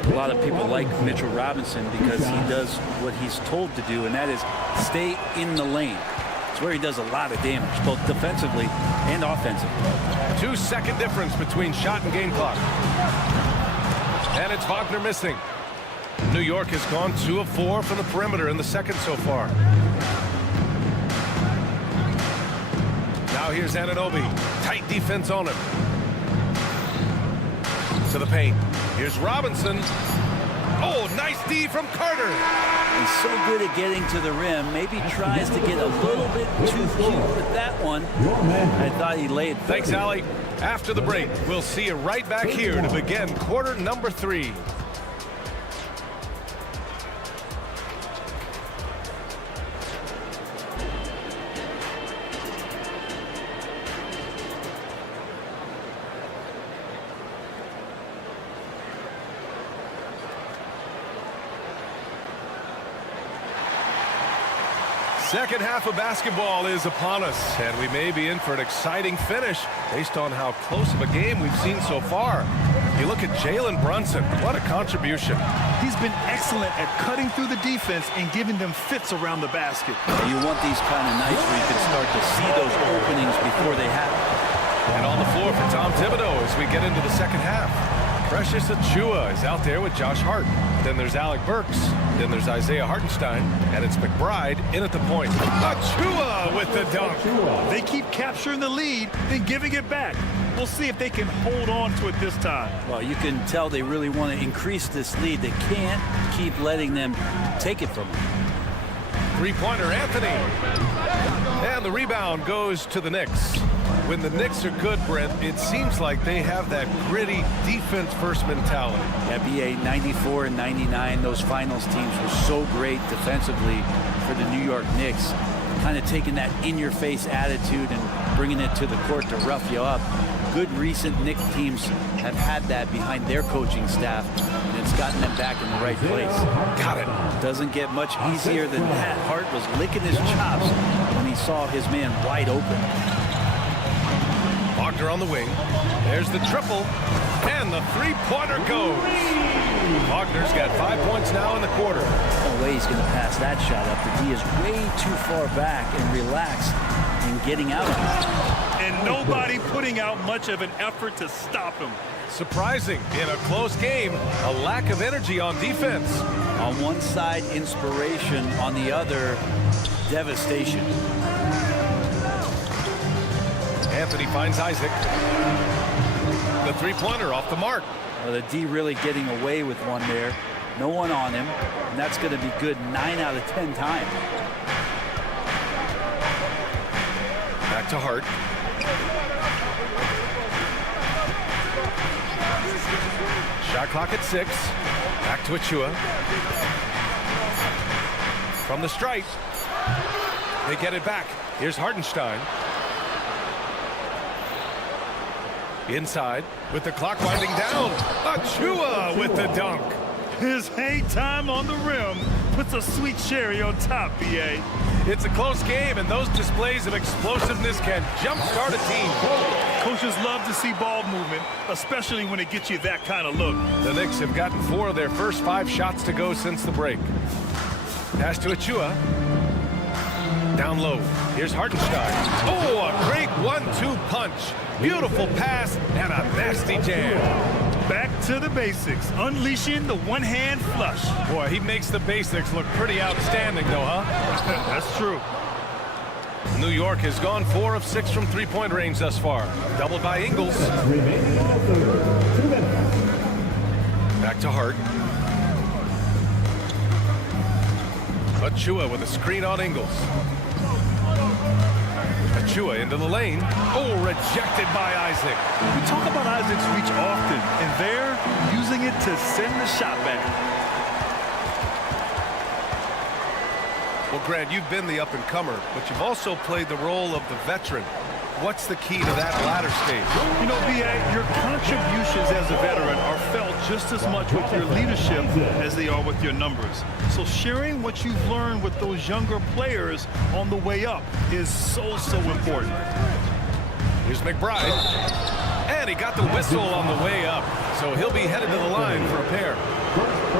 A lot of people like Mitchell Robinson because he does what he's told to do, and that is stay in the lane. It's where he does a lot of damage, both defensively and offensively. 2-second difference between shot and game clock. And it's Wagner missing. New York has gone 2 of 4 from the perimeter in the second so far. Now here's Anunoby. Tight defense on him. To the paint. Here's Robinson. Oh, nice D from Carter. He's so good at getting to the rim. Maybe tries to get a little bit too cute with that one. I thought he laid. Thanks, Allie. After the break, we'll see you right back here to begin quarter number 3. Second half of basketball is upon us, and we may be in for an exciting finish based on how close of a game we've seen so far. You look at Jalen Brunson, what a contribution. He's been excellent at cutting through the defense and giving them fits around the basket. You want these kind of nights where you can start to see those openings before they happen. And on the floor for Tom Thibodeau as we get into the second half. Precious Achiuwa is out there with Josh Hart. Then there's Alec Burks. Then there's Isaiah Hartenstein. And it's McBride in at the point. Achiuwa with the dunk. They keep capturing the lead, then giving it back. We'll see if they can hold on to it this time. Well, you can tell they really want to increase this lead. They can't keep letting them take it from them. Three-pointer, Anthony. And the rebound goes to the Knicks. When the Knicks are good, Brent, it seems like they have that gritty defense-first mentality. Yeah, BA 94 and 99, those finals teams were so great defensively for the New York Knicks. Kind of taking that in-your-face attitude and bringing it to the court to rough you up. Good recent Knicks teams have had that behind their coaching staff, and it's gotten them back in the right place. Got it. Doesn't get much easier than that. Hart was licking his chops when he saw his man wide open. Wagner on the wing. There's the triple, and the three-pointer goes. Wagner's got 5 points now in the quarter. No way he's going to pass that shot up. The D is way too far back and relaxed in getting out of it. And nobody putting out much of an effort to stop him. Surprising in a close game, a lack of energy on defense. On one side, inspiration. On the other, devastation. Anthony finds Isaac. The three-pointer off the mark. Well, the D really getting away with one there. No one on him, and that's going to be good 9 out of 10 times. Back to Hart. Shot clock at 6. Back to Achua. From the stripe. They get it back. Here's Hartenstein. Inside with the clock winding down. Achua with the dunk. His hang time on the rim puts a sweet cherry on top, BA. It's a close game, and those displays of explosiveness can jumpstart a team. Coaches love to see ball movement, especially when it gets you that kind of look. The Knicks have gotten 4 of their first 5 shots to go since the break. Pass to Achua. Down low. Here's Hartenstein. Oh, a great 1-2 punch. Beautiful pass and a nasty jam. Back to the basics, unleashing the one-hand flush. Boy, he makes the basics look pretty outstanding, though, huh? That's true. New York has gone 4 of 6 from three-point range thus far. Doubled by Ingles. Back to Hart. Achua with a screen on Ingles. Achua into the lane. Oh, rejected by Isaac. We talk about Isaac's reach often, and they're using it to send the shot back. Well, Grant, you've been the up-and-comer, but you've also played the role of the veteran. What's the key to that latter stage? You know, B.A., your contributions as a veteran are felt just as much with your leadership as they are with your numbers. So sharing what you've learned with those younger players on the way up is so important. Here's McBride. And he got the whistle on the way up. So he'll be headed to the line for a pair.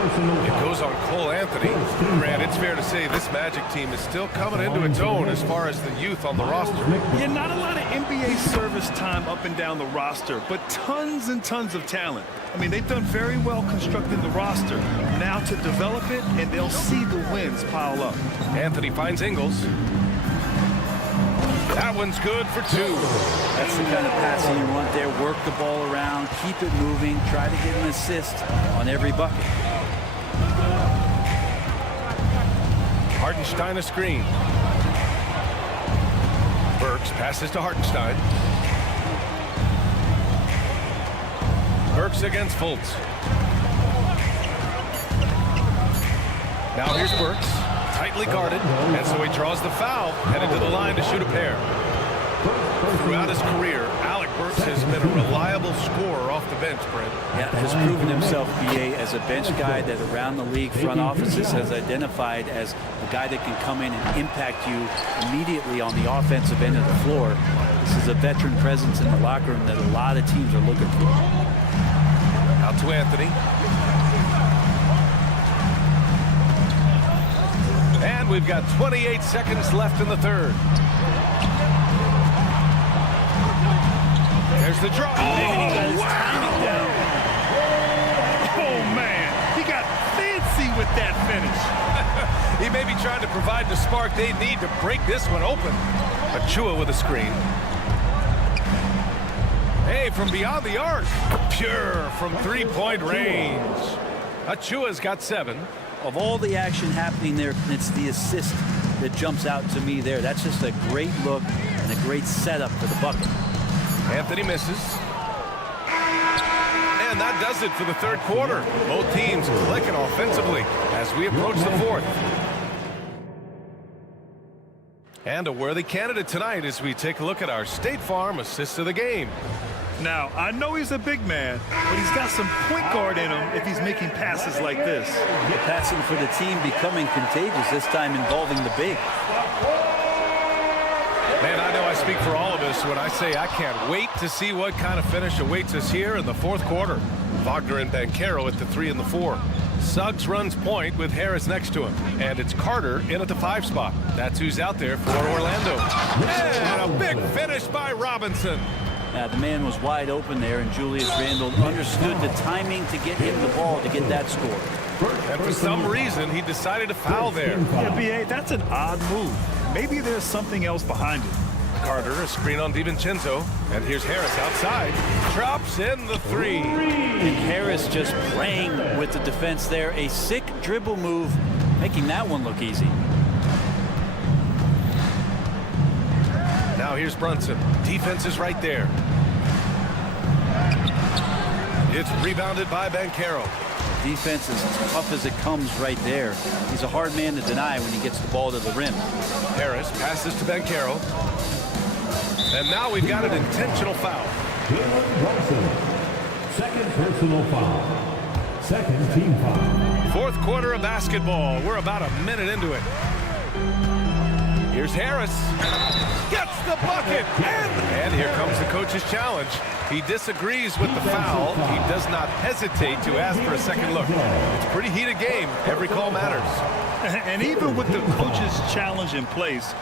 It goes on Cole Anthony. Grant, it's fair to say this Magic team is still coming into its own as far as the youth on the roster. Yeah, not a lot of NBA service time up and down the roster, but tons and tons of talent. I mean, they've done very well constructing the roster. Now to develop it, and they'll see the wins pile up. Anthony finds Ingles. That one's good for 2. That's the kind of passing you want there. Work the ball around, keep it moving, try to get an assist on every bucket. Hartenstein a screen. Burks passes to Hartenstein. Burks against Fultz. Now here's Burks. Tightly guarded, and so he draws the foul, headed to the line to shoot a pair. Throughout his career, Alec Burks has been a reliable scorer off the bench, Brent. Yeah, has proven himself, BA, as a bench guy that around the league front offices has identified as a guy that can come in and impact you immediately on the offensive end of the floor. This is a veteran presence in the locker room that a lot of teams are looking for. Out to Anthony. And we've got 28 seconds left in the third. There's the draw. Oh, wow! Oh, man. He got fancy with that finish. He may be trying to provide the spark they need to break this one open. Achua with a screen. Hey, from beyond the arc. Pure from three-point range. Achua's got 7. Of all the action happening there, it's the assist that jumps out to me there. That's just a great look and a great setup for the bucket. Anthony misses. And that does it for the third quarter. Both teams clicking offensively as we approach the fourth. And a worthy candidate tonight as we take a look at our State Farm assist of the game. Now, I know he's a big man, but he's got some point guard in him if he's making passes like this. The passing for the team becoming contagious, this time involving the big. Man, I know I speak for all of us when I say I can't wait to see what kind of finish awaits us here in the fourth quarter. Wagner and Banchero at the 3 and the 4. Suggs runs point with Harris next to him. And it's Carter in at the 5 spot. That's who's out there for Orlando. And a big finish by Robinson. The man was wide open there, and Julius Randle understood the timing to get him the ball to get that score. And for some reason, he decided to foul there. Yeah, B.A., that's an odd move. Maybe there's something else behind it. Carter, a screen on DiVincenzo. And here's Harris outside. Drops in the 3. And Harris just playing with the defense there. A sick dribble move, making that one look easy. Now here's Brunson. Defense is right there. It's rebounded by Banchero. Defense is as tough as it comes right there. He's a hard man to deny when he gets the ball to the rim. Harris passes to Banchero. And now we've got an intentional foul. Brunson. Second personal foul. Second team foul. Fourth quarter of basketball. We're about a minute into it. Here's Harris. Gets the bucket. And here comes the coach's challenge. He disagrees with the foul. He does not hesitate to ask for a second look. It's a pretty heated game. Every call matters. And even with the coach's challenge in place,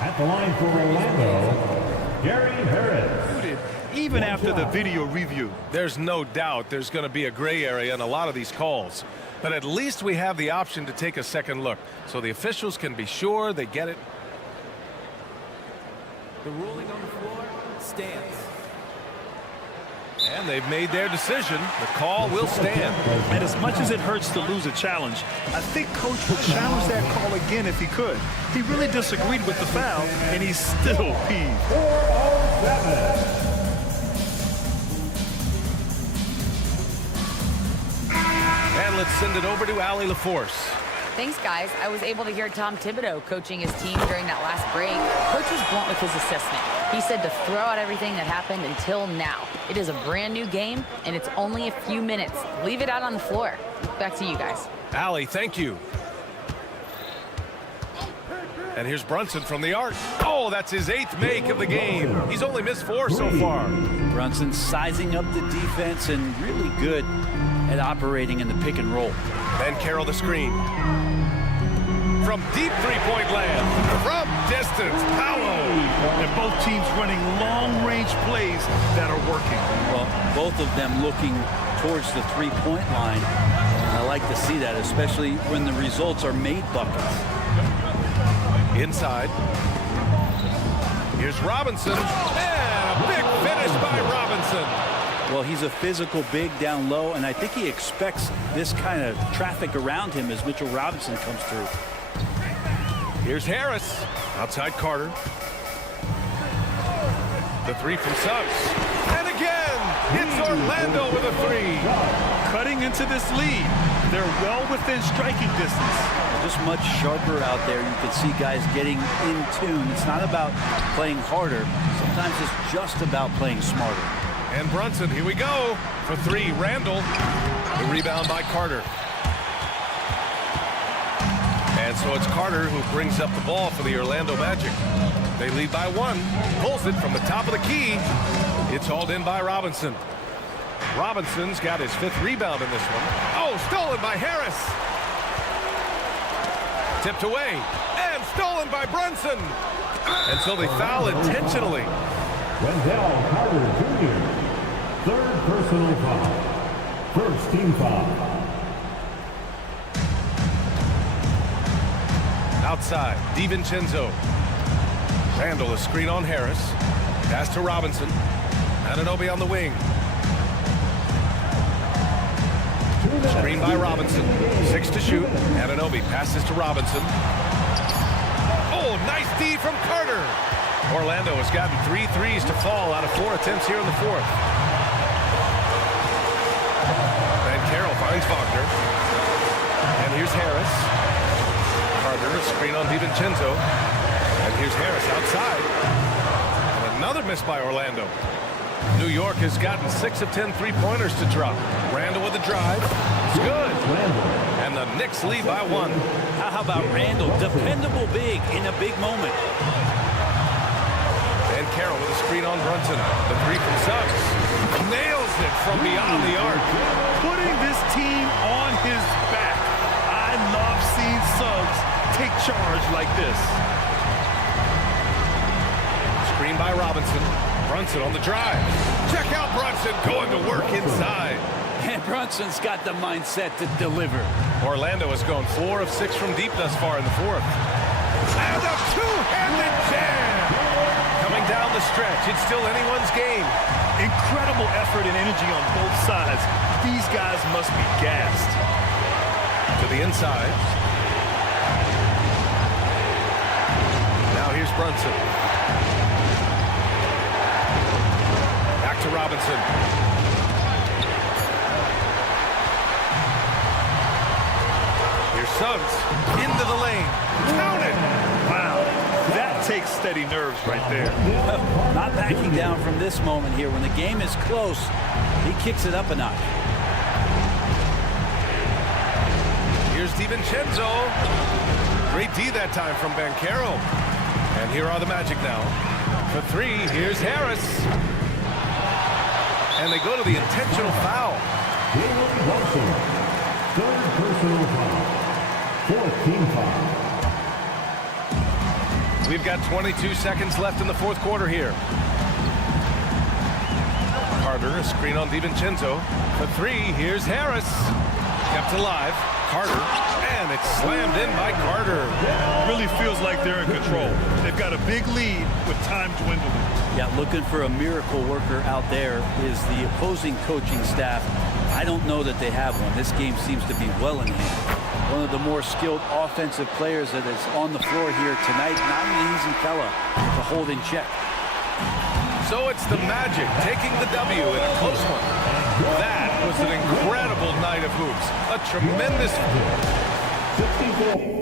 at the line for Orlando, Gary Harris. Even after the video review. There's no doubt there's going to be a gray area in a lot of these calls. But at least we have the option to take a second look, so the officials can be sure they get it. The ruling on the floor stands. And they've made their decision. The call will stand. And as much as it hurts to lose a challenge, I think Coach would challenge that call again if he could. He really disagreed with the foul, and he's still peeved. 4-0-7. And let's send it over to Allie LaForce. Thanks, guys. I was able to hear Tom Thibodeau coaching his team during that last break. Coach was blunt with his assistant. He said to throw out everything that happened until now. It is a brand new game, and it's only a few minutes. Leave it out on the floor. Back to you guys. Allie, thank you. And here's Brunson from the arc. Oh, that's his 8th make of the game. He's only missed 4 so far. Brunson sizing up the defense and really good at operating in the pick and roll. Banchero the screen. From deep three-point land. From distance, Powell. And both teams running long-range plays that are working. Well, both of them looking towards the three-point line. And I like to see that, especially when the results are made buckets. Inside. Here's Robinson. And a big finish by Robinson. Well, he's a physical big down low, and I think he expects this kind of traffic around him as Mitchell Robinson comes through. Here's Harris. Outside Carter. The 3 from Suggs. And again, it's Orlando with a 3. Cutting into this lead. They're well within striking distance. Just much sharper out there. You can see guys getting in tune. It's not about playing harder. Sometimes it's just about playing smarter. And Brunson, here we go. For 3, Randall. The rebound by Carter. And so it's Carter who brings up the ball for the Orlando Magic. They lead by 1. Pulls it from the top of the key. It's hauled in by Robinson. Robinson's got his 5th rebound in this one. Oh, stolen by Harris. Tipped away. And stolen by Brunson. And so they foul intentionally. Wendell Carter Jr. 3rd personal foul. 1st team foul. Outside, DiVincenzo. Randall, a screen on Harris. Pass to Robinson. Anunoby on the wing. Screen by Robinson. 6 to shoot. Anunoby passes to Robinson. Oh, nice D from Carter. Orlando has gotten 3 threes to fall out of 4 attempts here in the 4th. Banchero finds Wagner. And here's Harris. Carter, a screen on DiVincenzo. And here's Harris outside. And another miss by Orlando. New York has gotten 6 of 10 three-pointers to drop. Randall with a drive. It's good. And the Knicks lead by 1. How about Randall? Dependable big in a big moment. And Carroll with a screen on Brunson. The three from Suggs. Nails it from beyond the arc. Putting this team on his back. I love seeing Suggs take charge like this. Screen by Robinson. Brunson on the drive. Check out Brunson going to work inside. And Brunson's got the mindset to deliver. Orlando has gone 4 of 6 from deep thus far in the fourth. And a two-handed jam! Coming down the stretch, it's still anyone's game. Incredible effort and energy on both sides. These guys must be gassed. To the inside. Now here's Brunson. Back to Robinson. Here's Suggs. Into the lane. Count it! Wow, that takes steady nerves right there. Not backing down from this moment here. When the game is close, he kicks it up a notch. Here's DiVincenzo. Great D that time from Banchero. And here are the Magic now. For three, here's Harris. And they go to the intentional foul. Wilson, third personal foul. Fourth team foul. We've got 22 seconds left in the fourth quarter here. Carter, a screen on DiVincenzo. For three, here's Harris. Kept alive. Carter, and it's slammed in by Carter. Really feels like they're in control. They've got a big lead with time dwindling. Yeah, looking for a miracle worker out there is the opposing coaching staff. I don't know that they have one. This game seems to be well in hand. One of the more skilled offensive players that is on the floor here tonight. Not an easy fella to hold in check. So it's the Magic taking the W in a close one. That was an incredible night of hoops. A tremendous... 64.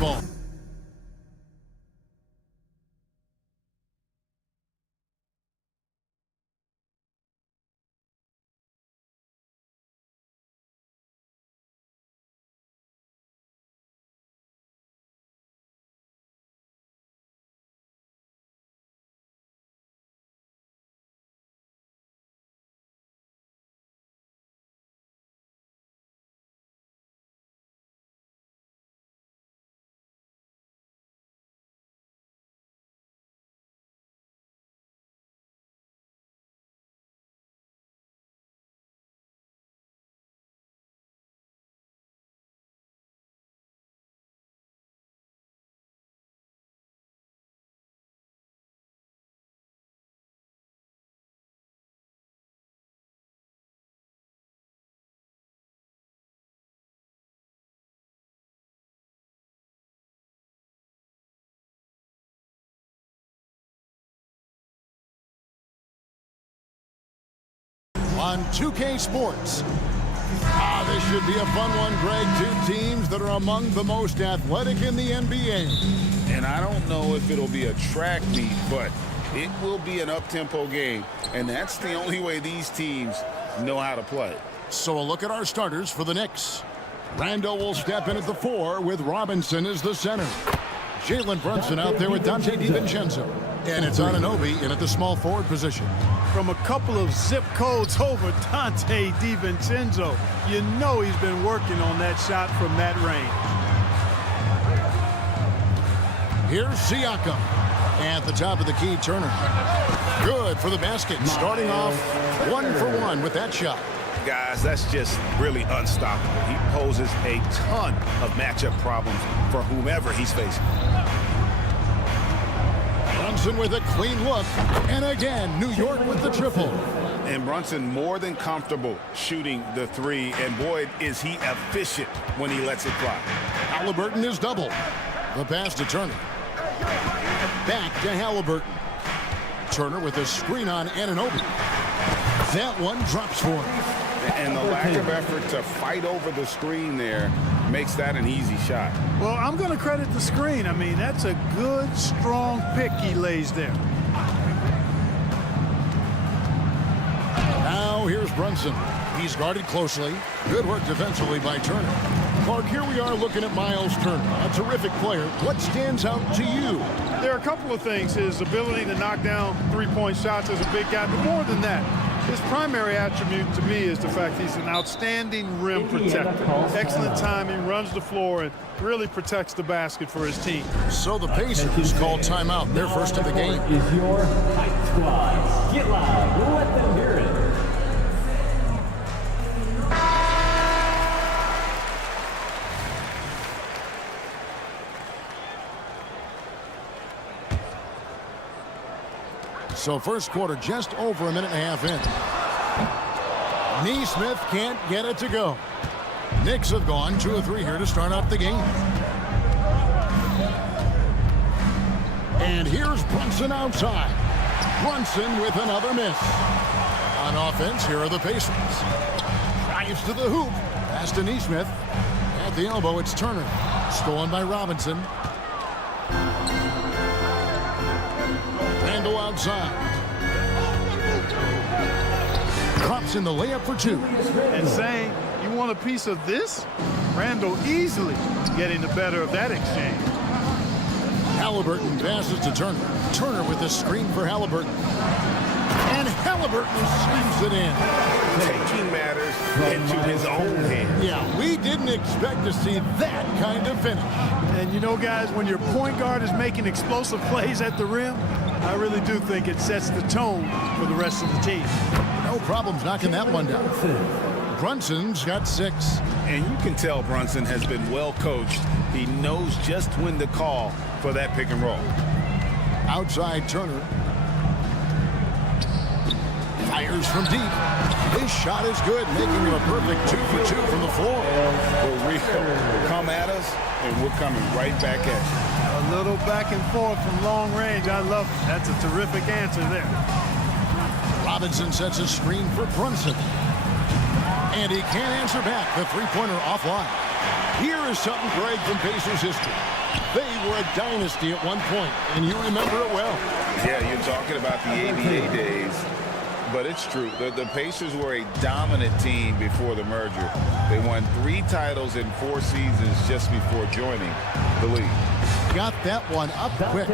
basketball. On 2K Sports. This should be a fun one, Greg. Two teams that are among the most athletic in the NBA. And I don't know if it'll be a track meet, but it will be an up-tempo game. And that's the only way these teams know how to play. So a look at our starters for the Knicks. Randall will step in at the 4 with Robinson as the center. Jalen Brunson out there with Dante DiVincenzo. And it's Anunoby in at the small forward position. From a couple of zip codes over, Dante DiVincenzo. You know he's been working on that shot from that range. Here's Siakam. At the top of the key, Turner. Good for the basket. Starting off 1 for 1 with that shot. Guys, that's just really unstoppable. He poses a ton of matchup problems for whomever he's facing. Brunson with a clean look. And again, New York with the triple. And Brunson more than comfortable shooting the 3. And boy, is he efficient when he lets it fly. Halliburton is double. The pass to Turner. Back to Halliburton. Turner with a screen on Anunoby. That one drops for him. And the lack of effort to fight over the screen there makes that an easy shot. Well, I'm going to credit the screen. I mean, that's a good, strong pick he lays there. Now here's Brunson. He's guarded closely. Good work defensively by Turner. Clark, here we are looking at Miles Turner, a terrific player. What stands out to you? There are a couple of things. His ability to knock down three-point shots as a big guy, but more than that, his primary attribute to me is the fact he's an outstanding rim protector. Excellent timing, runs the floor, and really protects the basket for his team. So the Pacers called timeout, their first of the game. Is your Hype Squad. Get loud. Let them hear it. So first quarter, just over a minute and a half in. Neesmith can't get it to go. Knicks have gone 2 of 3 here to start out the game. And here's Brunson outside. Brunson with another miss. On offense, here are the Pacers. Drives to the hoop. Pass to Neesmith. At the elbow, it's Turner. Stolen by Robinson. Randall outside. Drops in the layup for 2. And saying, you want a piece of this? Randall easily getting the better of that exchange. Halliburton passes to Turner. Turner with the screen for Halliburton. And Halliburton slams it in. Taking matters into his own hands. Yeah, we didn't expect to see that kind of finish. And you know, guys, when your point guard is making explosive plays at the rim, I really do think it sets the tone for the rest of the team. No problems knocking that one down. Brunson's got 6. And you can tell Brunson has been well coached. He knows just when to call for that pick and roll. Outside Turner. Fires from deep. His shot is good, making him a perfect 2 for 2 from the floor. For real. Come at us, and we're coming right back at you. A little back and forth from long range. I love it. That's a terrific answer there. Robinson sets a screen for Brunson. And he can't answer back. The three-pointer offline. Here is something, Greg, from Pacers history. They were a dynasty at one point, and you remember it well. Yeah, you're talking about the ABA days, but it's true. The Pacers were a dominant team before the merger. They won 3 titles in 4 seasons just before joining the league. Got that one up quick.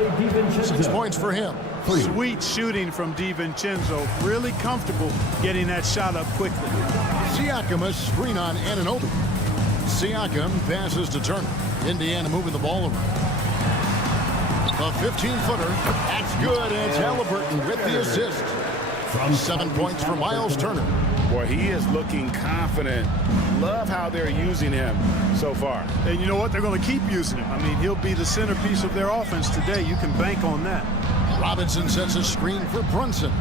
6 points for him. Sweet shooting from DiVincenzo. Really comfortable getting that shot up quickly. Siakam a screen on Anunoby. Siakam passes to Turner. Indiana moving the ball around. A 15-footer. That's good. And it's Halliburton with the assist. 7 points for Miles Turner. Boy, he is looking confident. Love how they're using him so far. And you know what? They're going to keep using him. I mean, he'll be the centerpiece of their offense today. You can bank on that. Robinson sets a screen for Brunson.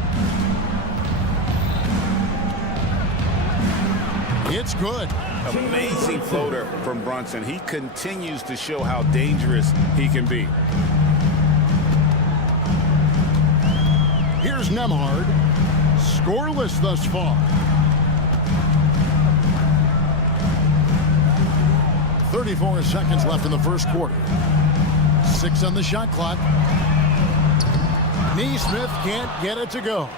It's good. Amazing floater from Brunson. He continues to show how dangerous he can be. Here's Nembhard. Scoreless thus far. 34 seconds left in the first quarter. 6 on the shot clock. Neesmith can't get it to go.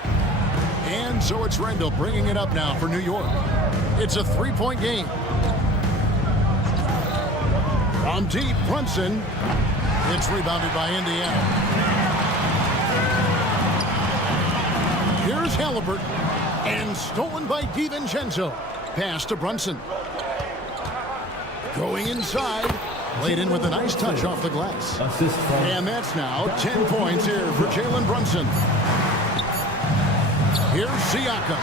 And so it's Rendell bringing it up now for New York. It's a 3-point game. From deep, Brunson. It's rebounded by Indiana. Here's Halliburton. And stolen by DiVincenzo. Pass to Brunson. Going inside. Laid in with a nice touch off the glass. And that's now 10 points here for Jalen Brunson. Here's Siakam.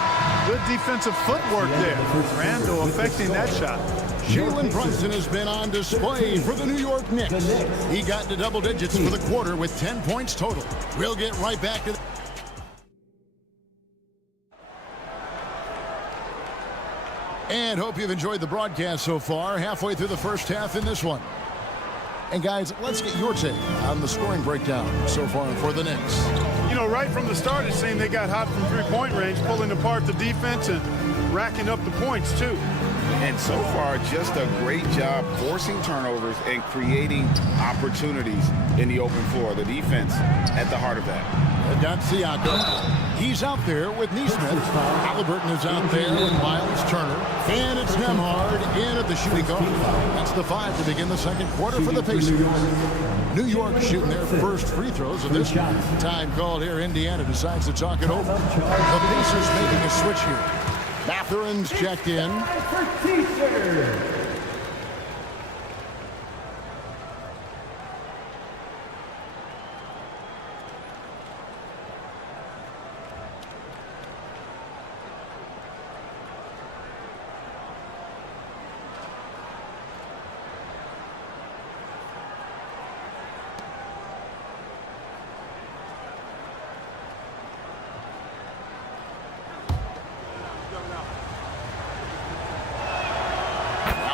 Good defensive footwork there. Randall affecting that shot. Jalen Brunson has been on display for the New York Knicks. He got into double digits for the quarter with 10 points total. We'll get right back to and hope you've enjoyed the broadcast so far. Halfway through the first half in this one. And guys, let's get your take on the scoring breakdown so far for the Knicks. You know, right from the start, it seemed they got hot from three-point range, pulling apart the defense and racking up the points, too. And so far, just a great job forcing turnovers and creating opportunities in the open floor. The defense at the heart of that. Got Siakam. He's out there with Neesmith. Halliburton is out there with Miles Turner. And it's Nembhard in at the shooting guard. That's the 5 to begin the second quarter for the Pacers. New York shooting their first free throws of this time called here. Indiana decides to talk it over. The Pacers making a switch here. Matherin's checked in.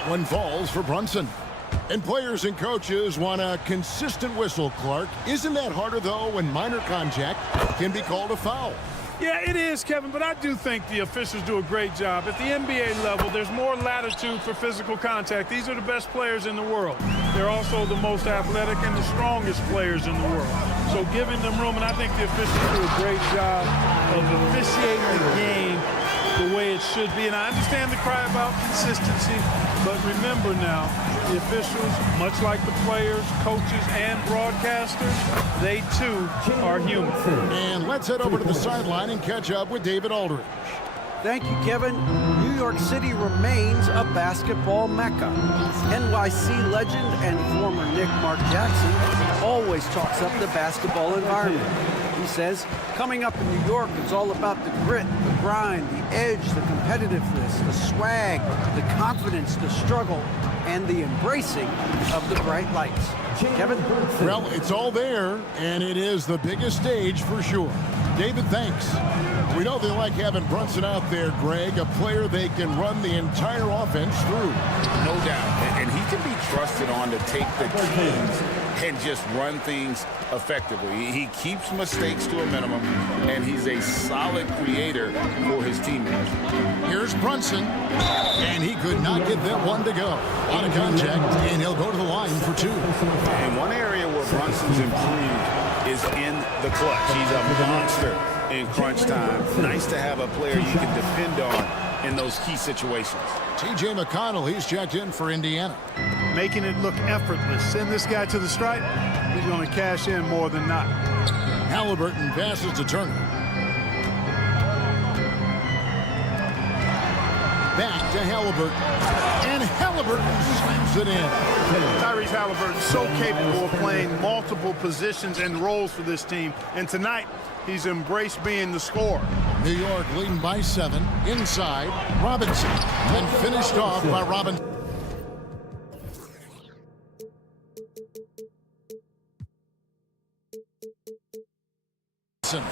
One falls for Brunson. And players and coaches want a consistent whistle, Clark. Isn't that harder, though, when minor contact can be called a foul? Yeah, it is, Kevin, but I do think the officials do a great job. At the NBA level, there's more latitude for physical contact. These are the best players in the world. They're also the most athletic and the strongest players in the world. So giving them room, and I think the officials do a great job of officiating the game the way it should be. And I understand the cry about consistency, but remember now, the officials, much like the players, coaches, and broadcasters, they too are human. And let's head over to the sideline and catch up with David Aldridge. Thank you, Kevin. New York City remains a basketball mecca. NYC legend and former Knick Mark Jackson always talks up the basketball environment. He says, coming up in New York is all about the grit, the grind, the edge, the competitiveness, the swag, the confidence, the struggle, and the embracing of the bright lights. Kevin? Well, it's all there, and it is the biggest stage for sure. David, thanks. We know they like having Brunson out there, Greg, a player they can run the entire offense through. No doubt. And he can be trusted on to take the team's and just run things effectively. He keeps mistakes to a minimum, and he's a solid creator for his teammates. Here's Brunson, and he could not get that one to go. On a contact, and he'll go to the line for 2. And one area where Brunson's improved is in the clutch. He's a monster in crunch time. Nice to have a player you can depend on in those key situations. T.J. McConnell, he's checked in for Indiana. Making it look effortless. Send this guy to the stripe, he's going to cash in more than not. Halliburton passes to Turner. Back to Halliburton. And Halliburton slams it in. Tyrese Halliburton so capable of playing multiple positions and roles for this team. And tonight, he's embraced being the scorer. New York leading by 7. Inside, Robinson. And finished off by Robinson.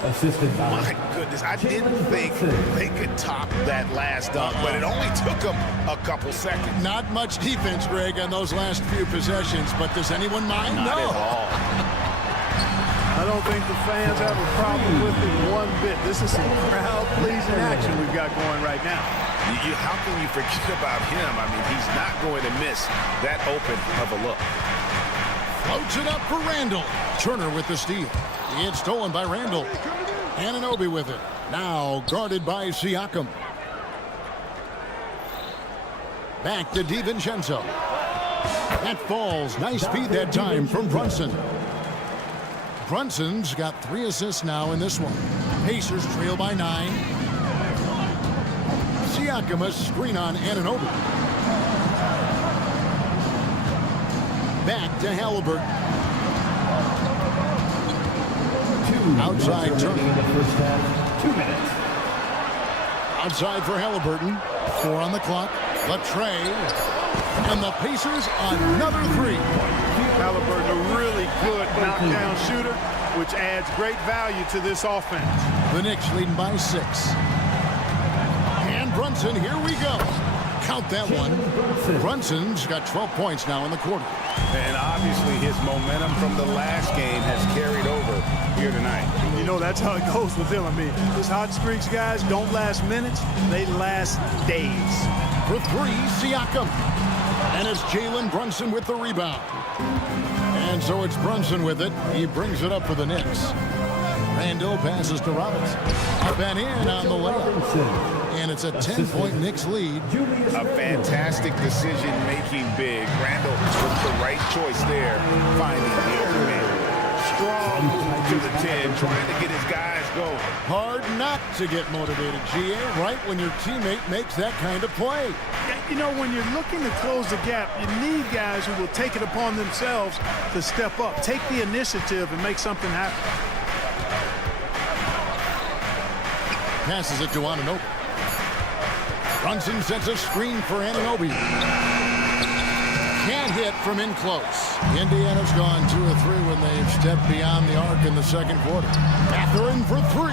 Assisted by My goodness, I didn't think they could top that last dunk, but it only took them a couple seconds. Not much defense, Greg, on those last few possessions, but does anyone mind? Not No. at all. I don't think the fans have a problem with it one bit. This is some crowd-pleasing action we've got going right now. How can you forget about him? I mean, he's not going to miss that open of a look. Floats it up for Randall. Turner with the steal. It's stolen by Randall. Anunoby with it. Now guarded by Siakam. Back to DiVincenzo. That falls. Nice feed that time from Brunson. Brunson's got 3 assists now in this one. Pacers trail by 9. Siakam a screen on Anunoby. Back to Halliburton. Outside Turner. in the first half. 2 minutes. Outside for Halliburton. 4 on the clock. Latrey. And the Pacers another 3. Halliburton, a really good knockdown shooter, which adds great value to this offense. The Knicks leading by 6. And Brunson, here we go. Count that one. Brunson's got 12 points now in the quarter. And obviously his momentum from the last game has carried over here tonight. You know, that's how it goes with him. I mean, those hot streaks, guys, don't last minutes. They last days. For 3, Siakam. And it's Jalen Brunson with the rebound. And so it's Brunson with it. He brings it up for the Knicks. Randall passes to Robinson. Up and in on the layup. And it's a 10-point Knicks lead. A fantastic decision-making big. Randall with the right choice there, finding the open man. Strong move to the 10, trying to get his guys going. Hard not to get motivated, GA, right when your teammate makes that kind of play. You know, when you're looking to close the gap, you need guys who will take it upon themselves to step up, take the initiative, and make something happen. Passes it to Anunoby. Brunson sets a screen for Anunoby. Can't hit from in close. Indiana's gone 2 of 3 when they've stepped beyond the arc in the second quarter. Mathurin for 3.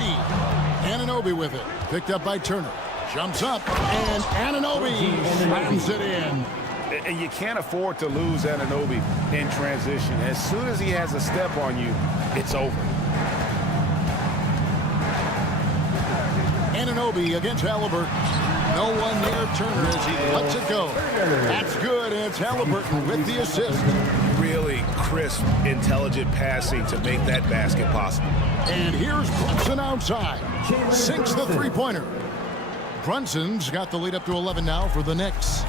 Anunoby with it. Picked up by Turner. Jumps up, and Anunoby slams it in. And you can't afford to lose Anunoby in transition. As soon as he has a step on you, it's over. Anunoby against Halliburton. No one near Turner as he lets it go. That's good, and it's Halliburton with the assist. Really crisp, intelligent passing to make that basket possible. And here's Brunson outside. Sinks the three-pointer. Brunson's got the lead up to 11 now for the Knicks.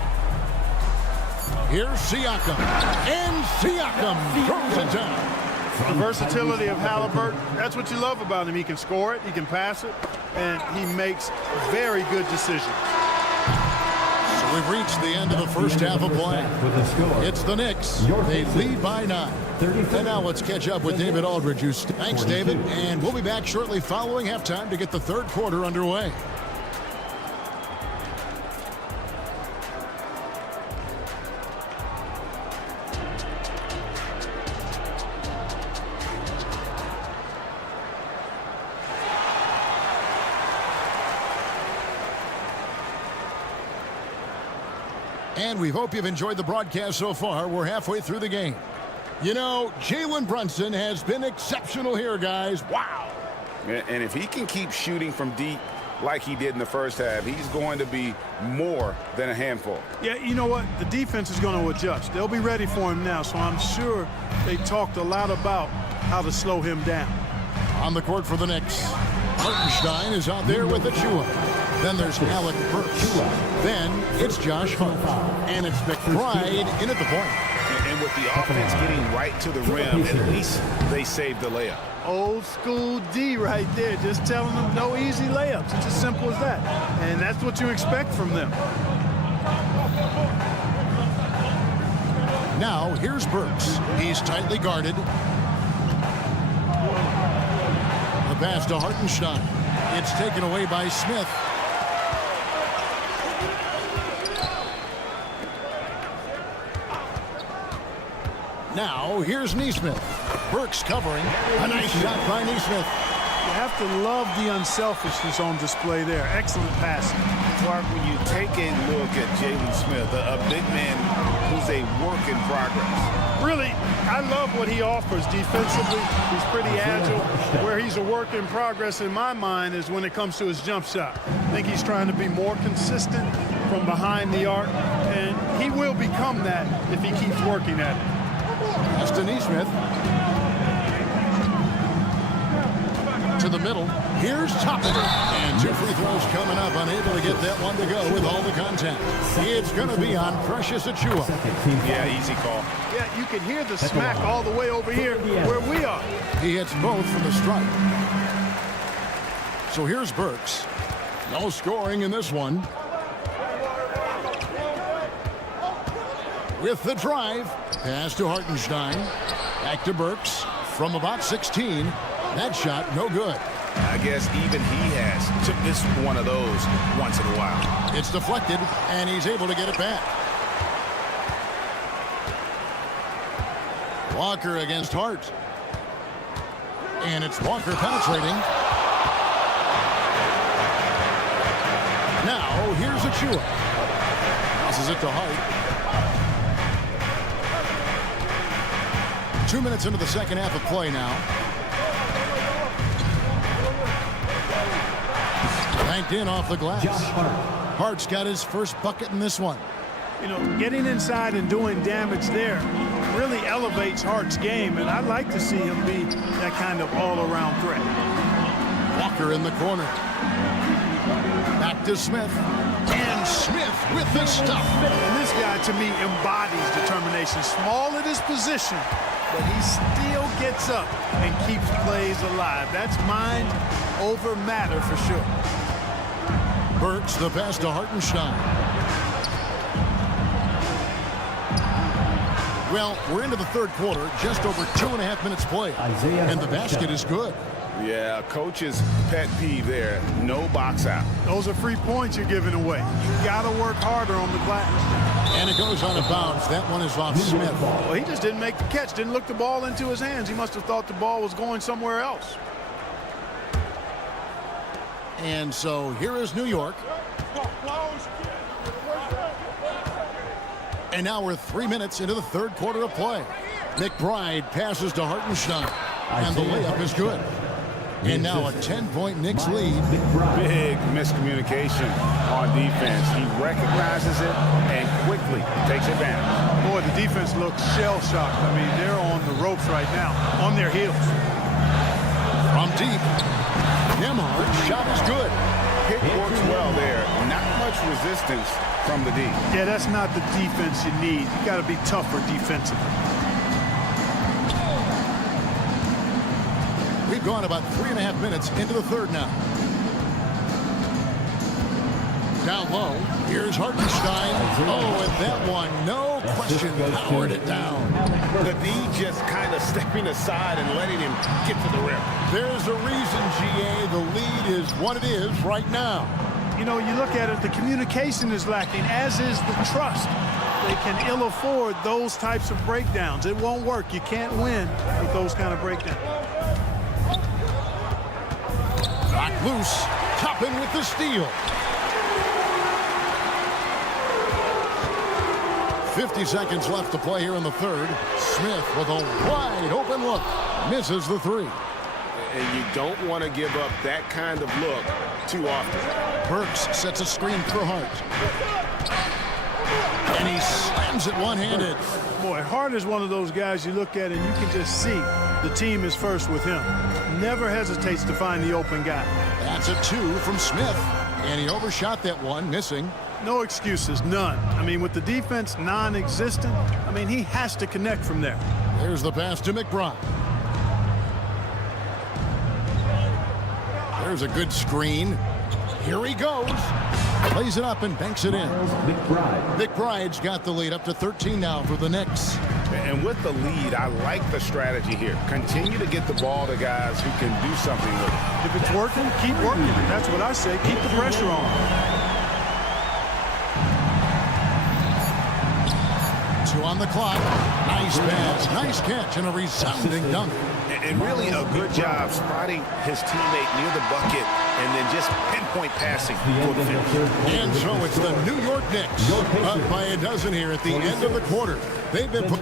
Here's Siakam. And Siakam throws it down. The versatility of Halliburton, that's what you love about him. He can score it, he can pass it, and he makes very good decisions. So we've reached the end of the first half of play. It's the Knicks. They lead by 9. And now let's catch up with David Aldridge. Thanks, David. And we'll be back shortly following halftime to get the third quarter underway. And we hope you've enjoyed the broadcast so far. We're halfway through the game. You know, Jalen Brunson has been exceptional here, guys. Wow. And if he can keep shooting from deep like he did in the first half, he's going to be more than a handful. Yeah, you know what? The defense is going to adjust. They'll be ready for him now, so I'm sure they talked a lot about how to slow him down. On the court for the Knicks, Hartenstein is out there with Achua. Then there's Alec Burks. Then it's Josh Hart. And it's McBride in at the point. And with the offense getting right to the rim, at least they saved the layup. Old school D right there, just telling them no easy layups. It's as simple as that. And that's what you expect from them. Now, here's Burks. He's tightly guarded. The pass to Hartenstein. It's taken away by Smith. Now, here's Neesmith. Burks covering. A nice shot by Neesmith. You have to love the unselfishness on display there. Excellent passing. Clark, when you take a look at Jalen Smith, a big man who's a work in progress. Really, I love what he offers defensively. He's pretty agile. Where he's a work in progress in my mind is when it comes to his jump shot. I think he's trying to be more consistent from behind the arc, and he will become that if he keeps working at it. That's to Neesmith. To the middle. Here's Toppin. And 2 free throws coming up. Unable to get that one to go with all the contact. It's going to be on Precious Achua. Yeah, easy call. Yeah, you can hear the smack all the way over here where we are. He hits both from the stripe. So here's Burks. No scoring in this one. With the drive. Pass to Hartenstein. Back to Burks. From about 16. That shot, no good. I guess even he has to miss one of those once in a while. It's deflected, and he's able to get it back. Walker against Hart. And it's Walker penetrating. Now, here's Achua. Passes it to Hart. 2 minutes into the second half of play now. Banked in off the glass. Hart's got his first bucket in this one. You know, getting inside and doing damage there really elevates Hart's game, and I'd like to see him be that kind of all-around threat. Walker in the corner. Back to Smith. And Smith with the stuff. And this guy, to me, embodies determination. Small at his position, but he still gets up and keeps plays alive. That's mind over matter for sure. Burks, the pass to Hartenstein. Well, we're into the third quarter, just over 2.5 minutes played, and the basket is good. Yeah, coach's pet peeve there. No box out. Those are free points you're giving away. You got to work harder on the glass. And it goes out of bounds. That one is off Smith. Well, he just didn't make the catch, didn't look the ball into his hands. He must have thought the ball was going somewhere else. And so here is New York. And now we're 3 minutes into the third quarter of play. McBride passes to Hartenstein. And the layup is good. And now a 10-point Knicks lead. Big miscommunication on defense. He recognizes it and quickly takes advantage. Boy, the defense looks shell-shocked. I mean, they're on the ropes right now, on their heels. From deep. Nemhard's shot is good. Pick works well there. Not much resistance from the D. Yeah, that's not the defense you need. You got to be tougher defensively. We've gone about 3.5 minutes into the third now. Down low, here's Hartenstein. Oh, and that one, no question, powered it down. The D just kind of stepping aside and letting him get to the rim. There's a reason, GA, the lead is what it is right now. You know, you look at it, the communication is lacking, as is the trust. They can ill afford those types of breakdowns. It won't work. You can't win with those kind of breakdowns. Knocked loose. Toppin with the steal. 50 seconds left to play here in the third. Smith with a wide open look. Misses the three. And you don't want to give up that kind of look too often. Burks sets a screen for Hart. And he slams it one-handed. Boy, Hart is one of those guys you look at and you can just see the team is first with him. Never hesitates to find the open guy. That's a 2 from Smith. And he overshot that one, missing. No excuses, none. I mean, with the defense non-existent, I mean, he has to connect from there. There's the pass to McBride. There's a good screen. Here he goes. Plays it up and banks it in. McBride's got the lead up to 13 now for the Knicks. And with the lead, I like the strategy here. Continue to get the ball to guys who can do something with it. If it's working, keep working it. That's what I say. Keep the pressure on. 2 on the clock. Nice pass, nice catch, and a resounding dunk. And really a good job spotting his teammate near the bucket and then just pinpoint passing for the finish. And so it's the New York Knicks up by a dozen here at the end of the quarter. They've been put.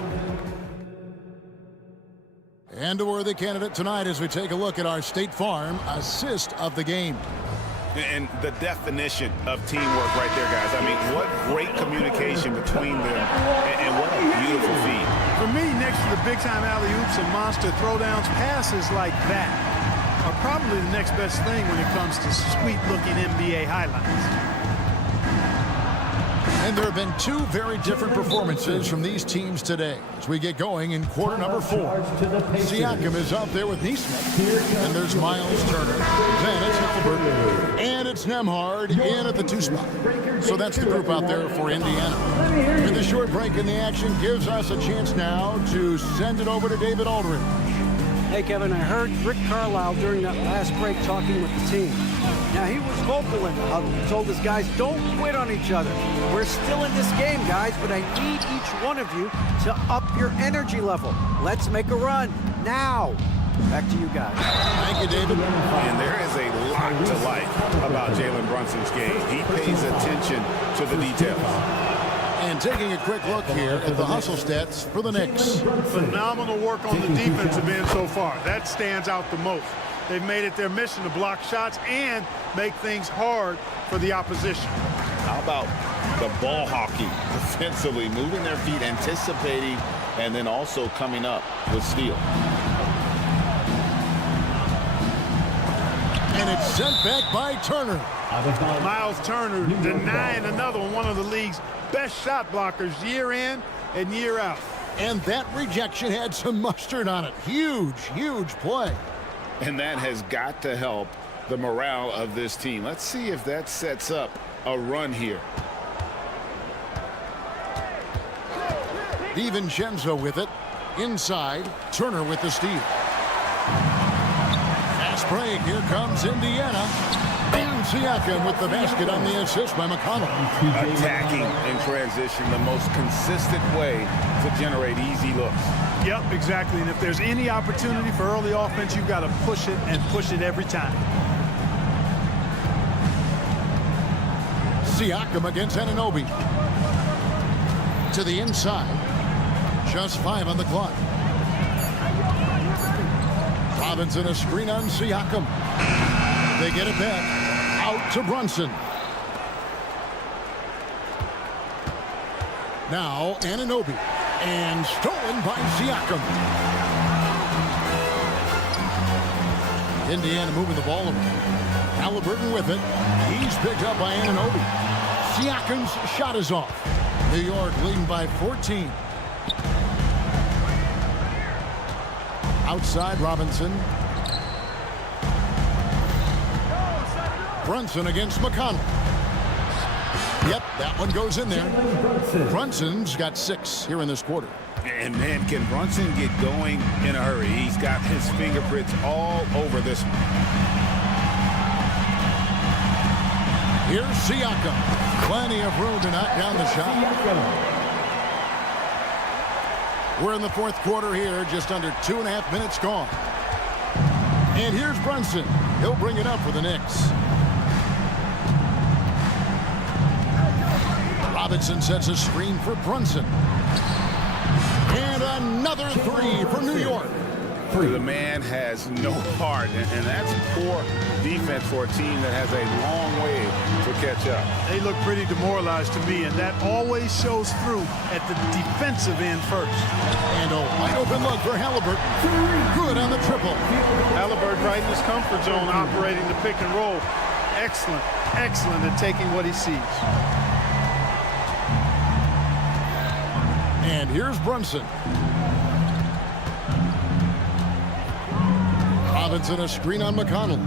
And a worthy candidate tonight as we take a look at our State Farm assist of the game. And the definition of teamwork right there, guys. I mean, what great communication between them and what a beautiful feed. For me, next to the big-time alley-oops and monster throwdowns, passes like that are probably the next best thing when it comes to sweet-looking NBA highlights. And there have been 2 very different performances from these teams today as we get going in quarter number 4. Siakam is out there with Neesmith. And there's Miles Turner. Then it's Halliburton. And it's Nembhard in at the 2 spot. So that's the group out there for Indiana. And the short break in the action gives us a chance now to send it over to David Aldridge. Hey, Kevin, I heard Rick Carlisle during that last break talking with the team. Now, he was vocal in the huddle. He told his guys, don't quit on each other. We're still in this game, guys, but I need each one of you to up your energy level. Let's make a run now. Back to you guys. Thank you, David. And there is a lot to like about Jalen Brunson's game. He pays attention to the details. And taking a quick look here at the hustle stats for the Knicks. Phenomenal work on the defensive end so far. That stands out the most. They've made it their mission to block shots and make things hard for the opposition. How about the ball hockey defensively, moving their feet, anticipating, and then also coming up with steal. And it's sent back by Turner. Miles Turner denying another one of the league's best shot blockers year in and year out. And that rejection had some mustard on it. Huge, huge play. And that has got to help the morale of this team. Let's see if that sets up a run here. DiVincenzo with it. Inside, Turner with the steal. Fast break. Here comes Indiana. And Siakam with the basket on the assist by McConnell. Attacking in transition, the most consistent way to generate easy looks. Yep, exactly. And if there's any opportunity for early offense, you've got to push it and push it every time. Siakam against Anunoby. To the inside. Just 5 on the clock. Robinson a screen on Siakam. They get it back. Out to Brunson. Now Anunoby. And stolen by Siakam. Indiana moving the ball around. Halliburton with it. He's picked up by Anunoby. Siakam's shot is off. New York leading by 14. Outside Robinson. Brunson against McConnell. Yep, that one goes in there. Brunson's got 6 here in this quarter. And man, can Brunson get going in a hurry? He's got his fingerprints all over this one. Here's Siakam. Plenty of room to knock down the shot. We're in the 4th quarter here, just under 2.5 minutes gone. And here's Brunson. He'll bring it up for the Knicks. Robinson sets a screen for Brunson. And another three for New York. The man has no heart, and that's poor defense for a team that has a long way to catch up. They look pretty demoralized to me, and that always shows through at the defensive end first. And a wide open look for Halliburton. Good on the triple. Halliburton right in his comfort zone, operating the pick and roll. Excellent, excellent at taking what he sees. And here's Brunson. Robinson a screen on McConnell.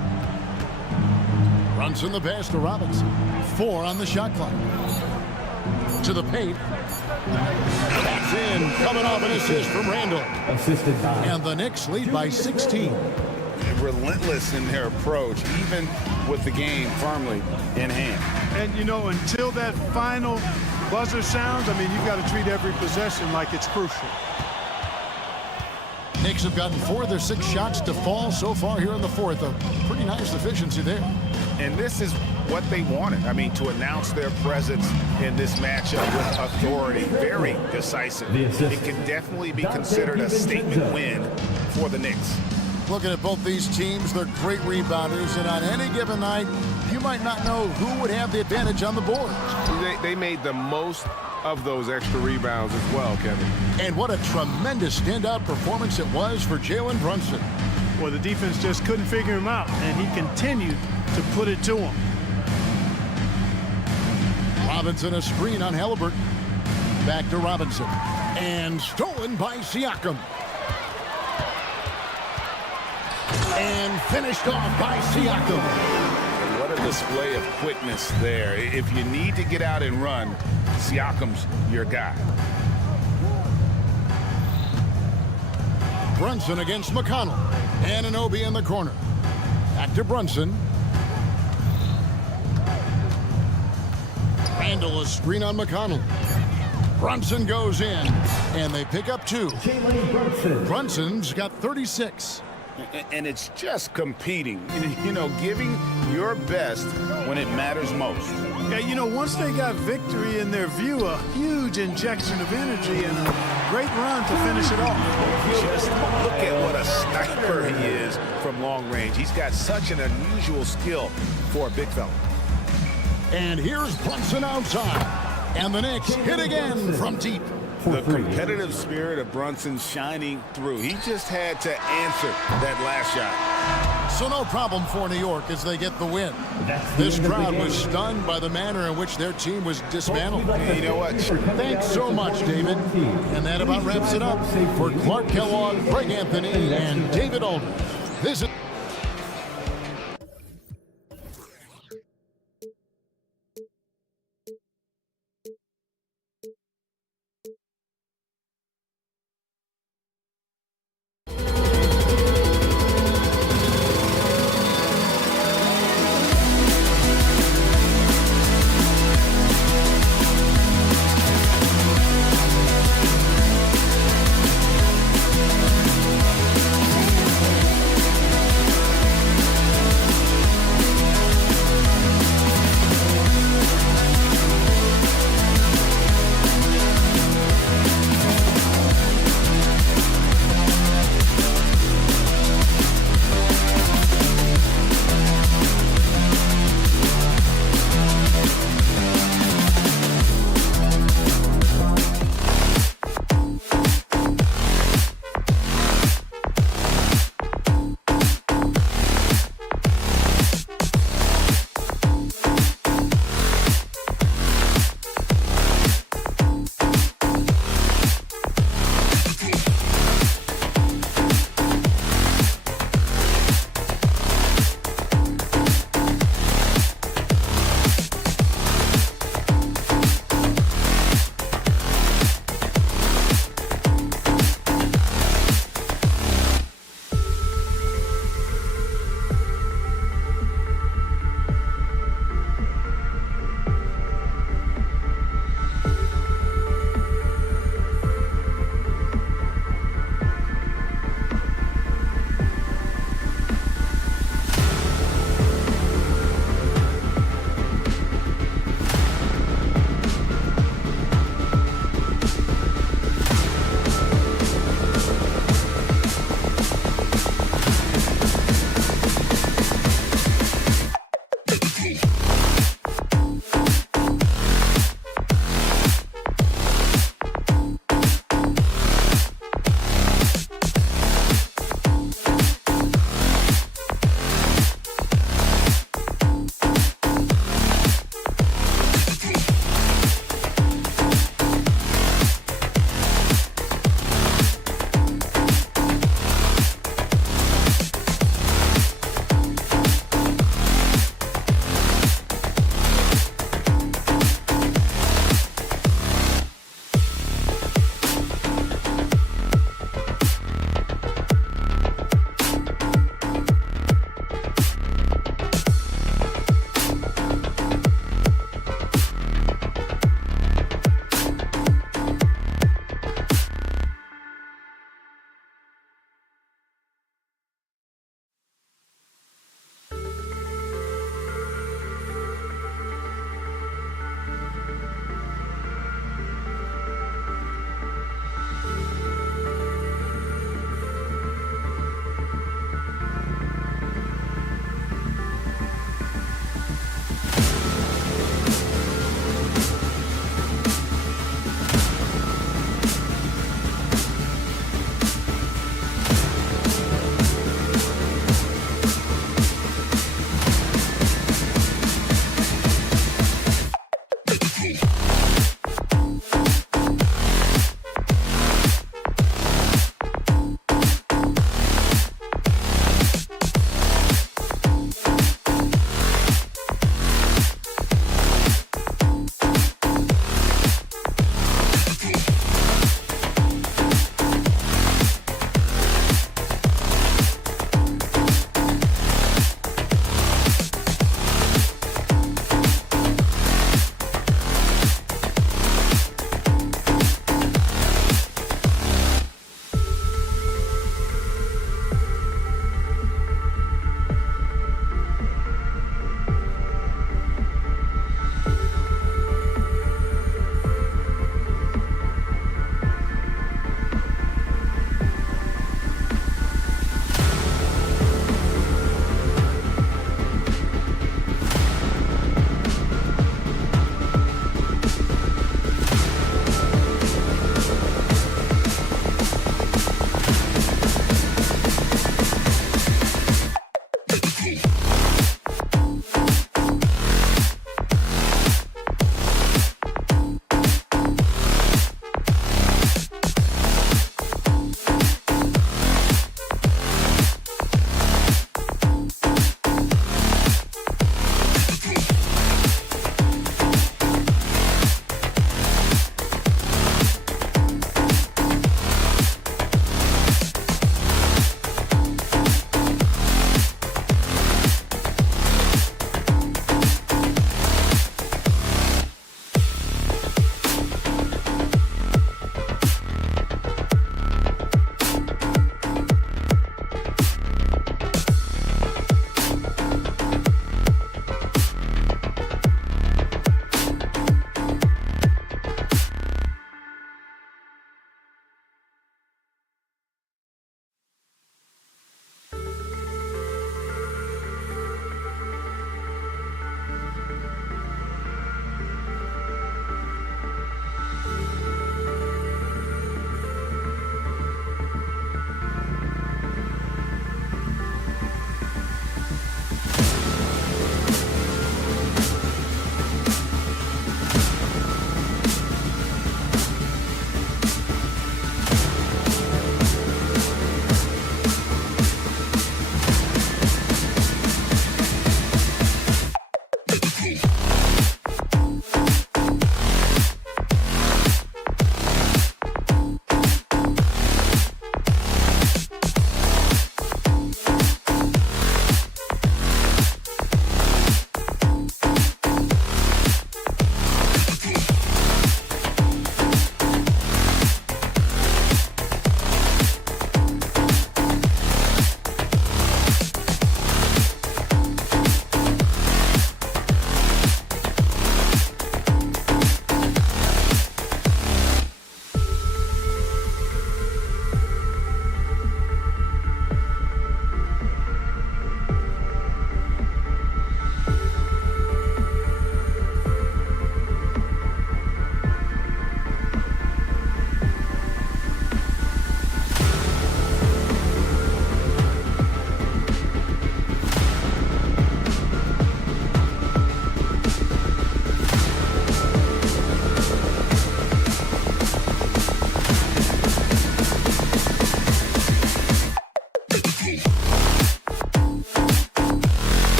Brunson the pass to Robinson. 4 on the shot clock. To the paint. That's in. Coming off an assist from Randall. Assisted by. And the Knicks lead by 16. Relentless in their approach, even with the game firmly in hand. And, you know, until that final buzzer sounds, I mean, you've got to treat every possession like it's crucial. Knicks have gotten 4 of their 6 shots to fall so far here in the fourth. A pretty nice efficiency there. And this is what they wanted. I mean, to announce their presence in this matchup with authority, very decisive. It can definitely be considered a statement win for the Knicks. Looking at both these teams, they're great rebounders, and on any given night, you might not know who would have the advantage on the board. They made the most of those extra rebounds as well, Kevin. And what a tremendous standout performance it was for Jalen Brunson. Well, the defense just couldn't figure him out, and he continued to put it to him. Robinson a screen on Halliburton. Back to Robinson. And stolen by Siakam. And finished off by Siakam. What a display of quickness there. If you need to get out and run, Siakam's your guy. Brunson against McConnell. Anunoby in the corner. Back to Brunson. Randall a screen on McConnell. Brunson goes in. And they pick up 2. Brunson's got 36. And it's just competing, you know, giving your best when it matters most. Yeah, you know, once they got victory in their view, a huge injection of energy and a great run to finish it off. Just look at what a sniper he is from long range. He's got such an unusual skill for a big fella. And here's Brunson outside. And the Knicks hit again from deep. The competitive spirit of Brunson shining through. He just had to answer that last shot. So no problem for New York as they get the win. This crowd was stunned by the manner in which their team was dismantled. And you know what? Thanks so much, David. And that about wraps it up. For Clark Kellogg, Greg Anthony, and David Aldridge, this is...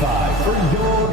Five for your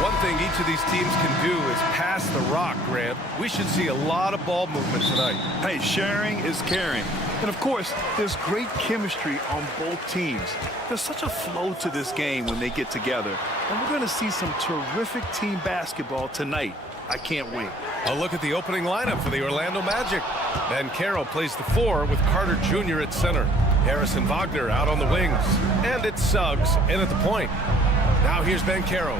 One thing each of these teams can do is pass the rock, Grant. We should see a lot of ball movement tonight. Hey, sharing is caring. And of course, there's great chemistry on both teams. There's such a flow to this game when they get together. And we're going to see some terrific team basketball tonight. I can't wait. A look at the opening lineup for the Orlando Magic. Banchero plays the 4 with Carter Jr. at center. Harrison Wagner out on the wings. And it's Suggs in at the point. Now here's Banchero.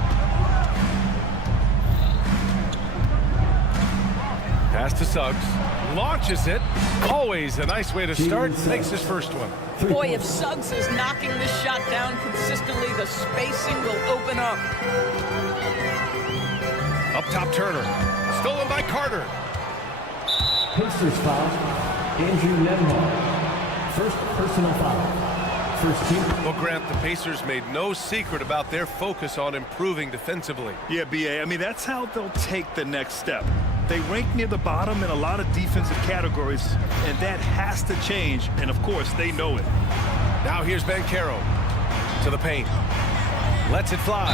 Pass to Suggs. Launches it. Always a nice way to start. Makes his first one. Boy, if Suggs is knocking this shot down consistently, the spacing will open up. Up top, Turner. Stolen by Carter. Pacers foul. Andrew Nembhard. First personal foul. First team. Well, Grant, the Pacers made no secret about their focus on improving defensively. Yeah, B.A., I mean, that's how they'll take the next step. They rank near the bottom in a lot of defensive categories, and that has to change, and of course, they know it. Now here's Banchero to the paint. Lets it fly.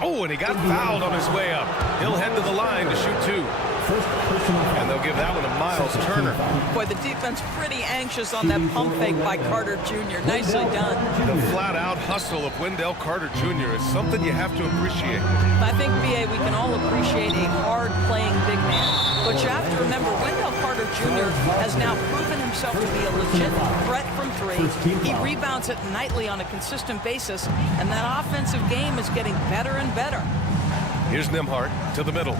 Oh, and he got fouled on his way up. He'll head to the line to shoot 2. And they'll give that one to Miles Turner. Boy, the defense pretty anxious on that pump fake by Carter Jr. Nicely done. The flat-out hustle of Wendell Carter Jr. is something you have to appreciate. I think, B.A., we can all appreciate a hard-playing big man. But you have to remember, Wendell Carter Jr. has now proven himself to be a legit threat from 3. He rebounds it nightly on a consistent basis, and that offensive game is getting better and better. Here's Nembhard to the middle.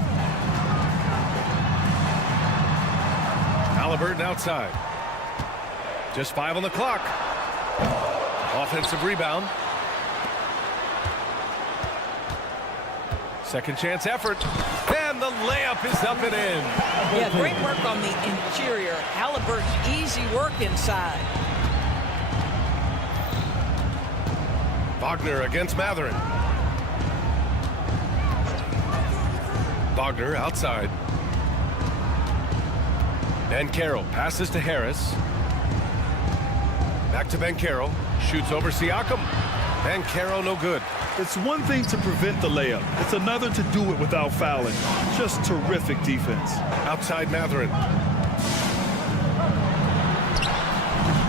Halliburton outside. Just 5 on the clock. Offensive rebound. Second chance effort. And the layup is up and in. Yeah, great work on the interior. Halliburton, easy work inside. Wagner against Matherin. Wagner outside. Banchero passes to Harris. Back to Banchero. Shoots over Siakam. Banchero no good. It's one thing to prevent the layup. It's another to do it without fouling. Just terrific defense. Outside Matherin.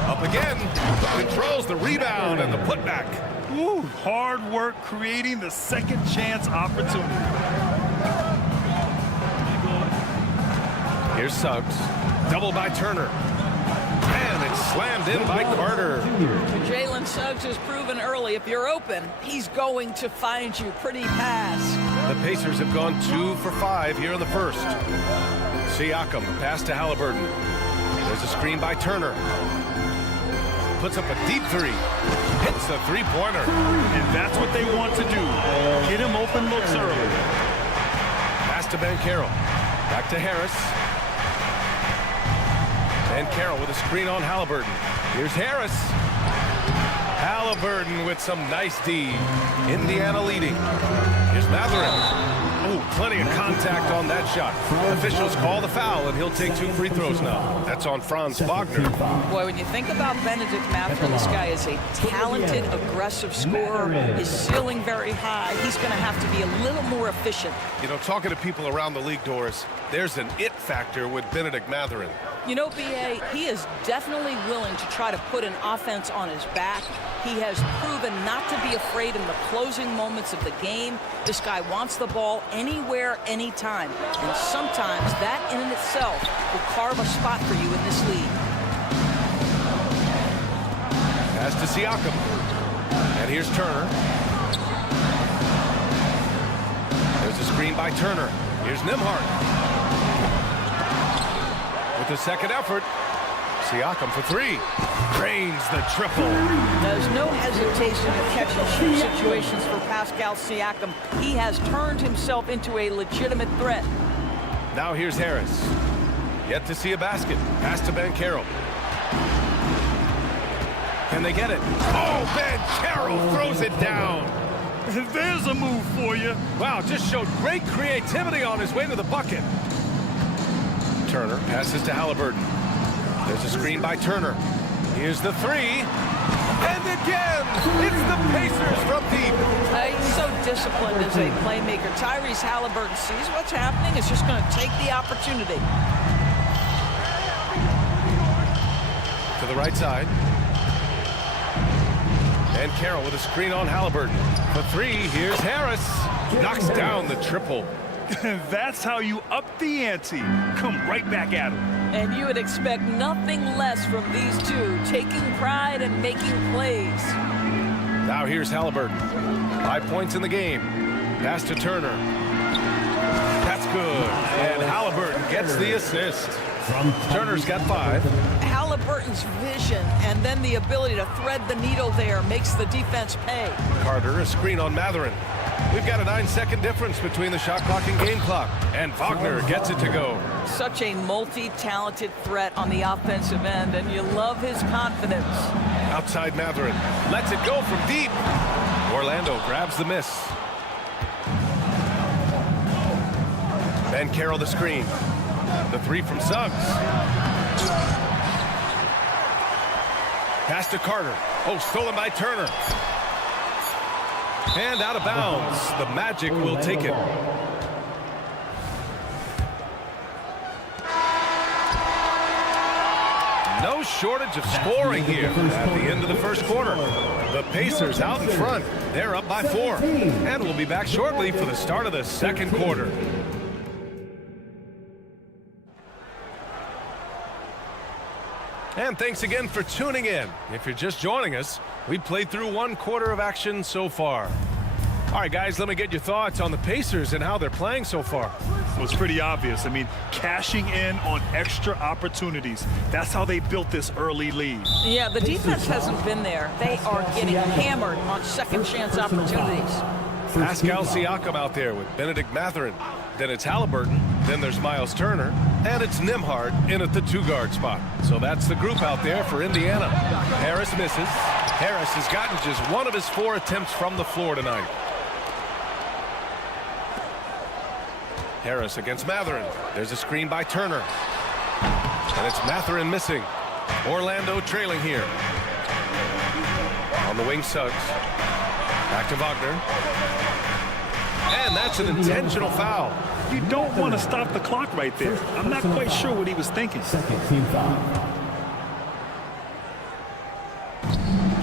Up again. Controls the rebound and the putback. Woo, hard work creating the second chance opportunity. Here's Suggs. Double by Turner. And it's slammed in by Carter. Jalen Suggs has proven early, if you're open, he's going to find you. Pretty pass. The Pacers have gone 2 for 5 here in the first. Siakam, pass to Halliburton. There's a screen by Turner. Puts up a deep 3. Hits a 3-pointer. And that's what they want to do. Get him open looks early. Pass to Banchero. Back to Harris. Banchero with a screen on Halliburton. Here's Harris. Halliburton with some nice D. Indiana leading. Here's Matherin. Oh, plenty of contact on that shot. Officials call the foul, and he'll take 2 free throws now. That's on Franz Wagner. Boy, when you think about Benedict Mathurin, this guy is a talented, aggressive scorer. His ceiling very high. He's going to have to be a little more efficient. You know, talking to people around the league, Doris, there's an it factor with Benedict Mathurin. You know, B.A., he is definitely willing to try to put an offense on his back. He has proven not to be afraid in the closing moments of the game. This guy wants the ball anywhere, anytime. And sometimes that in itself will carve a spot for you in this league. Pass to Siakam. And here's Turner. There's a screen by Turner. Here's Nembhard. With the second effort, Siakam for 3. Drains the triple. There's no hesitation in catch-and-shoot situations for Pascal Siakam. He has turned himself into a legitimate threat. Now here's Harris. Yet to see a basket. Pass to Banchero. Can they get it? Oh, Banchero throws it down. There's a move for you. Wow, just showed great creativity on his way to the bucket. Turner passes to Halliburton. There's a screen by Turner. Here's the 3. And again, it's the Pacers from deep. He's so disciplined as a playmaker. Tyrese Halliburton sees what's happening. Is just going to take the opportunity. To the right side. And Carroll with a screen on Halliburton. For 3, here's Harris. Knocks down the triple. That's how you up the ante. Come right back at him. And you would expect nothing less from these two, taking pride and making plays. Now here's Halliburton. 5 points in the game. Pass to Turner. That's good. And Halliburton gets the assist. Turner's got 5. Halliburton's vision and then the ability to thread the needle there makes the defense pay. Carter, a screen on Mathurin. We've got a 9-second difference between the shot clock and game clock. And Wagner gets it to go. Such a multi-talented threat on the offensive end, and you love his confidence. Outside Mathurin. Lets it go from deep. Orlando grabs the miss. Banchero the screen. The 3 from Suggs. Pass to Carter. Oh, stolen by Turner. And out of bounds. The Magic will take it. No shortage of scoring here at the end of the first quarter. The Pacers out in front. They're up by 4. And we'll be back shortly for the start of the second quarter. And thanks again for tuning in. If you're just joining us, we played through 1 quarter of action so far. All right, guys, let me get your thoughts on the Pacers and how they're playing so far. Well, it's pretty obvious. I mean, cashing in on extra opportunities. That's how they built this early lead. Yeah, the defense hasn't been there. They are getting hammered on second chance opportunities. Pascal Siakam out there with Benedict Mathurin. Then it's Halliburton. Then there's Miles Turner. And it's Nembhard in at the 2-guard spot. So that's the group out there for Indiana. Harris misses. Harris has gotten just 1 of his 4 attempts from the floor tonight. Harris against Mathurin. There's a screen by Turner. And it's Mathurin missing. Orlando trailing here. On the wing, Suggs. Back to Wagner. And that's an intentional foul. You don't want to stop the clock right there. I'm not quite sure what he was thinking.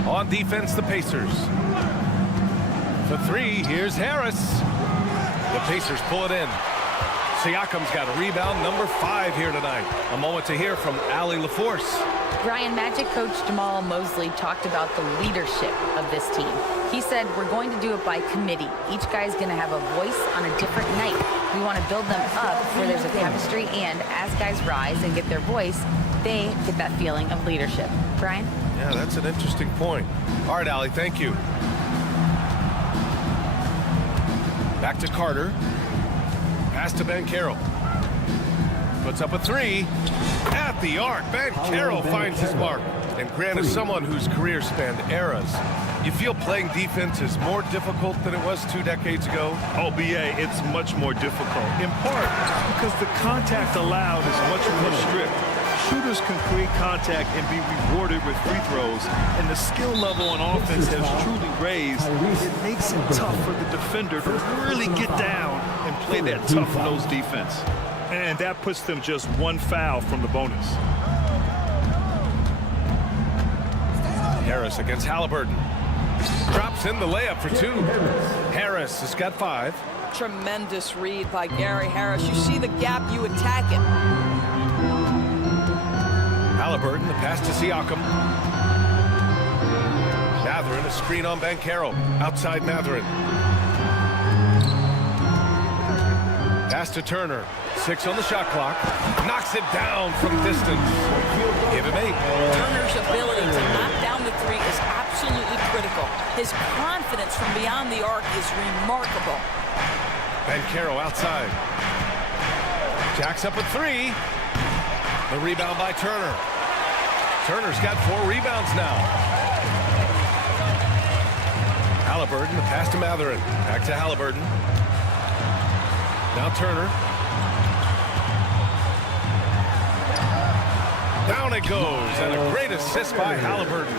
On defense, the Pacers. For 3, here's Harris. The Pacers pull it in. Siakam's got a rebound, number 5 here tonight. A moment to hear from Allie LaForce. Brian, Magic coach Jamal Mosley talked about the leadership of this team. He said, we're going to do it by committee. Each guy's going to have a voice on a different night. We want to build them up where there's a chemistry, and as guys rise and get their voice, they get that feeling of leadership. Brian? Yeah, that's an interesting point. All right, Allie, thank you. Back to Carter. Pass to Banchero. Puts up a 3. At the arc, Banchero finds his mark. And Grant is someone whose career spanned eras. You feel playing defense is more difficult than it was 2 decades ago? Oh, BA, it's much more difficult. In part because the contact allowed is much more strict. Shooters can create contact and be rewarded with free throws, and the skill level on offense has truly raised. It makes it tough for the defender to really get down and play that tough-nosed defense. And that puts them just 1 foul from the bonus. Harris against Halliburton. Drops in the layup for 2. Harris has got 5. Tremendous read by Gary Harris. You see the gap, you attack it. Halliburton, the pass to Siakam. Mathurin, a screen on Banchero. Outside Mathurin. Pass to Turner. 6 on the shot clock. Knocks it down from distance. Give him 8. Turner's ability to knock down the 3 is absolutely critical. His confidence from beyond the arc is remarkable. Banchero outside. Jacks up a 3. The rebound by Turner. Turner's got 4 rebounds now. Halliburton, the pass to Mathurin. Back to Halliburton. Now Turner. Down it goes, and a great assist by Halliburton.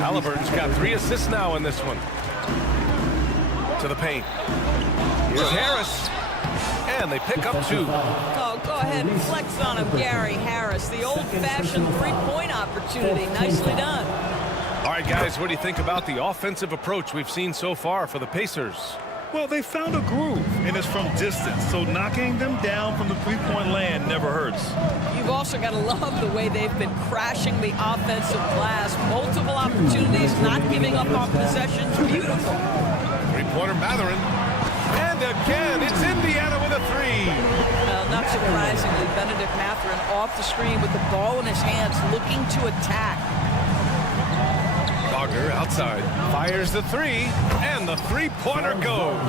Halliburton's got 3 assists now in this one. To the paint. Here's Harris. And they pick up 2. Oh, go ahead and flex on him, Gary Harris. The old-fashioned three-point opportunity. Nicely done. All right, guys, what do you think about the offensive approach we've seen so far for the Pacers? Well, they found a groove, and it's from distance, so knocking them down from the three-point land never hurts. You've also got to love the way they've been crashing the offensive glass. Multiple opportunities, not giving up on possessions. Beautiful. Three-pointer Mathurin. And again, it's Indiana with a 3. Well, not surprisingly, Benedict Mathurin off the screen with the ball in his hands, looking to attack. Wagner outside, fires the 3, and the three-pointer goes.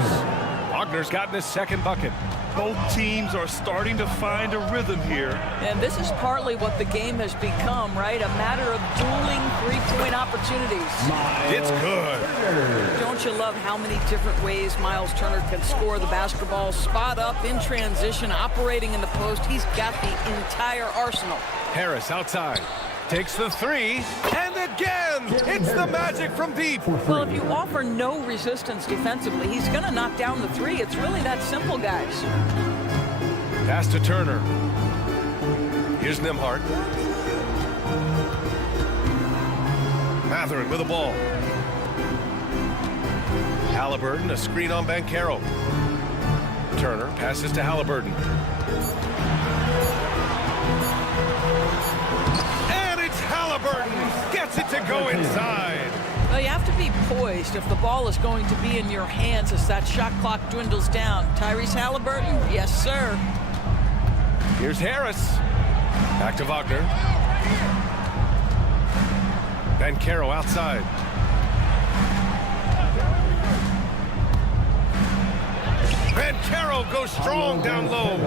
Wagner's gotten his 2nd bucket. Both teams are starting to find a rhythm here. And this is partly what the game has become, right? A matter of dueling three-point opportunities. It's good. Don't you love how many different ways Miles Turner can score the basketball? Spot up, in transition, operating in the post. He's got the entire arsenal. Harris outside. Takes the 3, and again, it's the Magic from deep. Well, if you offer no resistance defensively, he's going to knock down the 3. It's really that simple, guys. Pass to Turner. Here's Nembhard. Mathurin with the ball. Halliburton, a screen on Banchero. Turner passes to Halliburton. Halliburton gets it to go inside. Well, you have to be poised if the ball is going to be in your hands as that shot clock dwindles down. Tyrese Halliburton, yes, sir. Here's Harris. Back to Wagner. Banchero outside. Banchero goes strong down low.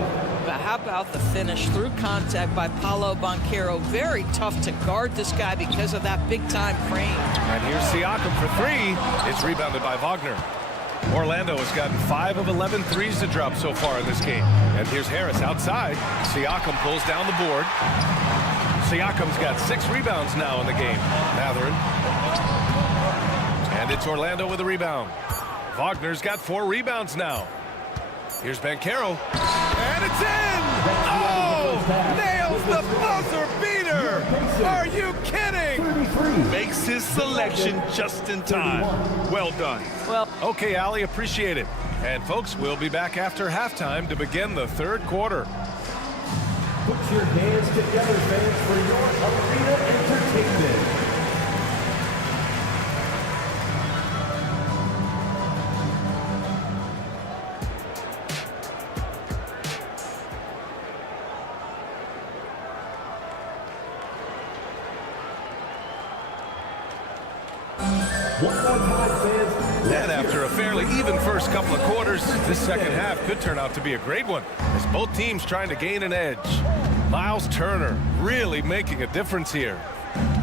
But how about the finish through contact by Paolo Banchero? Very tough to guard this guy because of that big-time frame. And here's Siakam for 3. It's rebounded by Wagner. Orlando has gotten 5 of 11 threes to drop so far in this game. And here's Harris outside. Siakam pulls down the board. Siakam's got 6 rebounds now in the game. Mathurin. And it's Orlando with a rebound. Wagner's got 4 rebounds now. Here's Banchero. And it's in! Oh! Nails the buzzer beater! Are you kidding? Makes his selection just in time. Well done. Well, okay, Allie, appreciate it. And folks, we'll be back after halftime to begin the 3rd quarter. Put your hands together, fans, for your arena entertainment. And after a fairly even first couple of quarters, this second half could turn out to be a great one as both teams trying to gain an edge. Miles Turner really making a difference here.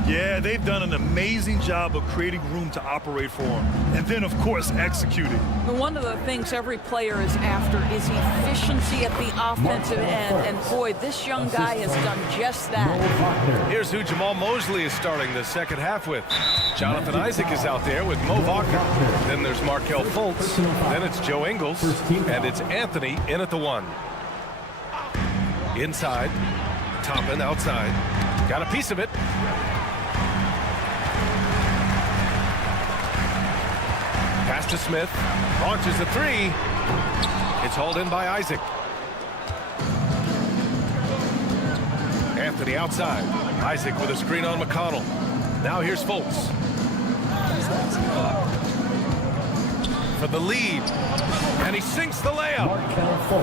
Yeah, they've done an amazing job of creating room to operate for him. And then, of course, executing. One of the things every player is after is efficiency at the offensive end. And boy, this young guy has done just that. Here's who Jamal Mosley is starting the second half with. Jonathan Isaac is out there with Mo Wagner. Then there's Markelle Fultz. Then it's Joe Ingles. And it's Anthony in at the 1. Inside. Toppin outside. Got a piece of it. Pass to Smith. Launches a 3. It's hauled in by Isaac. Anthony outside. Isaac with a screen on McConnell. Now here's Fultz. For the lead. And he sinks the layup.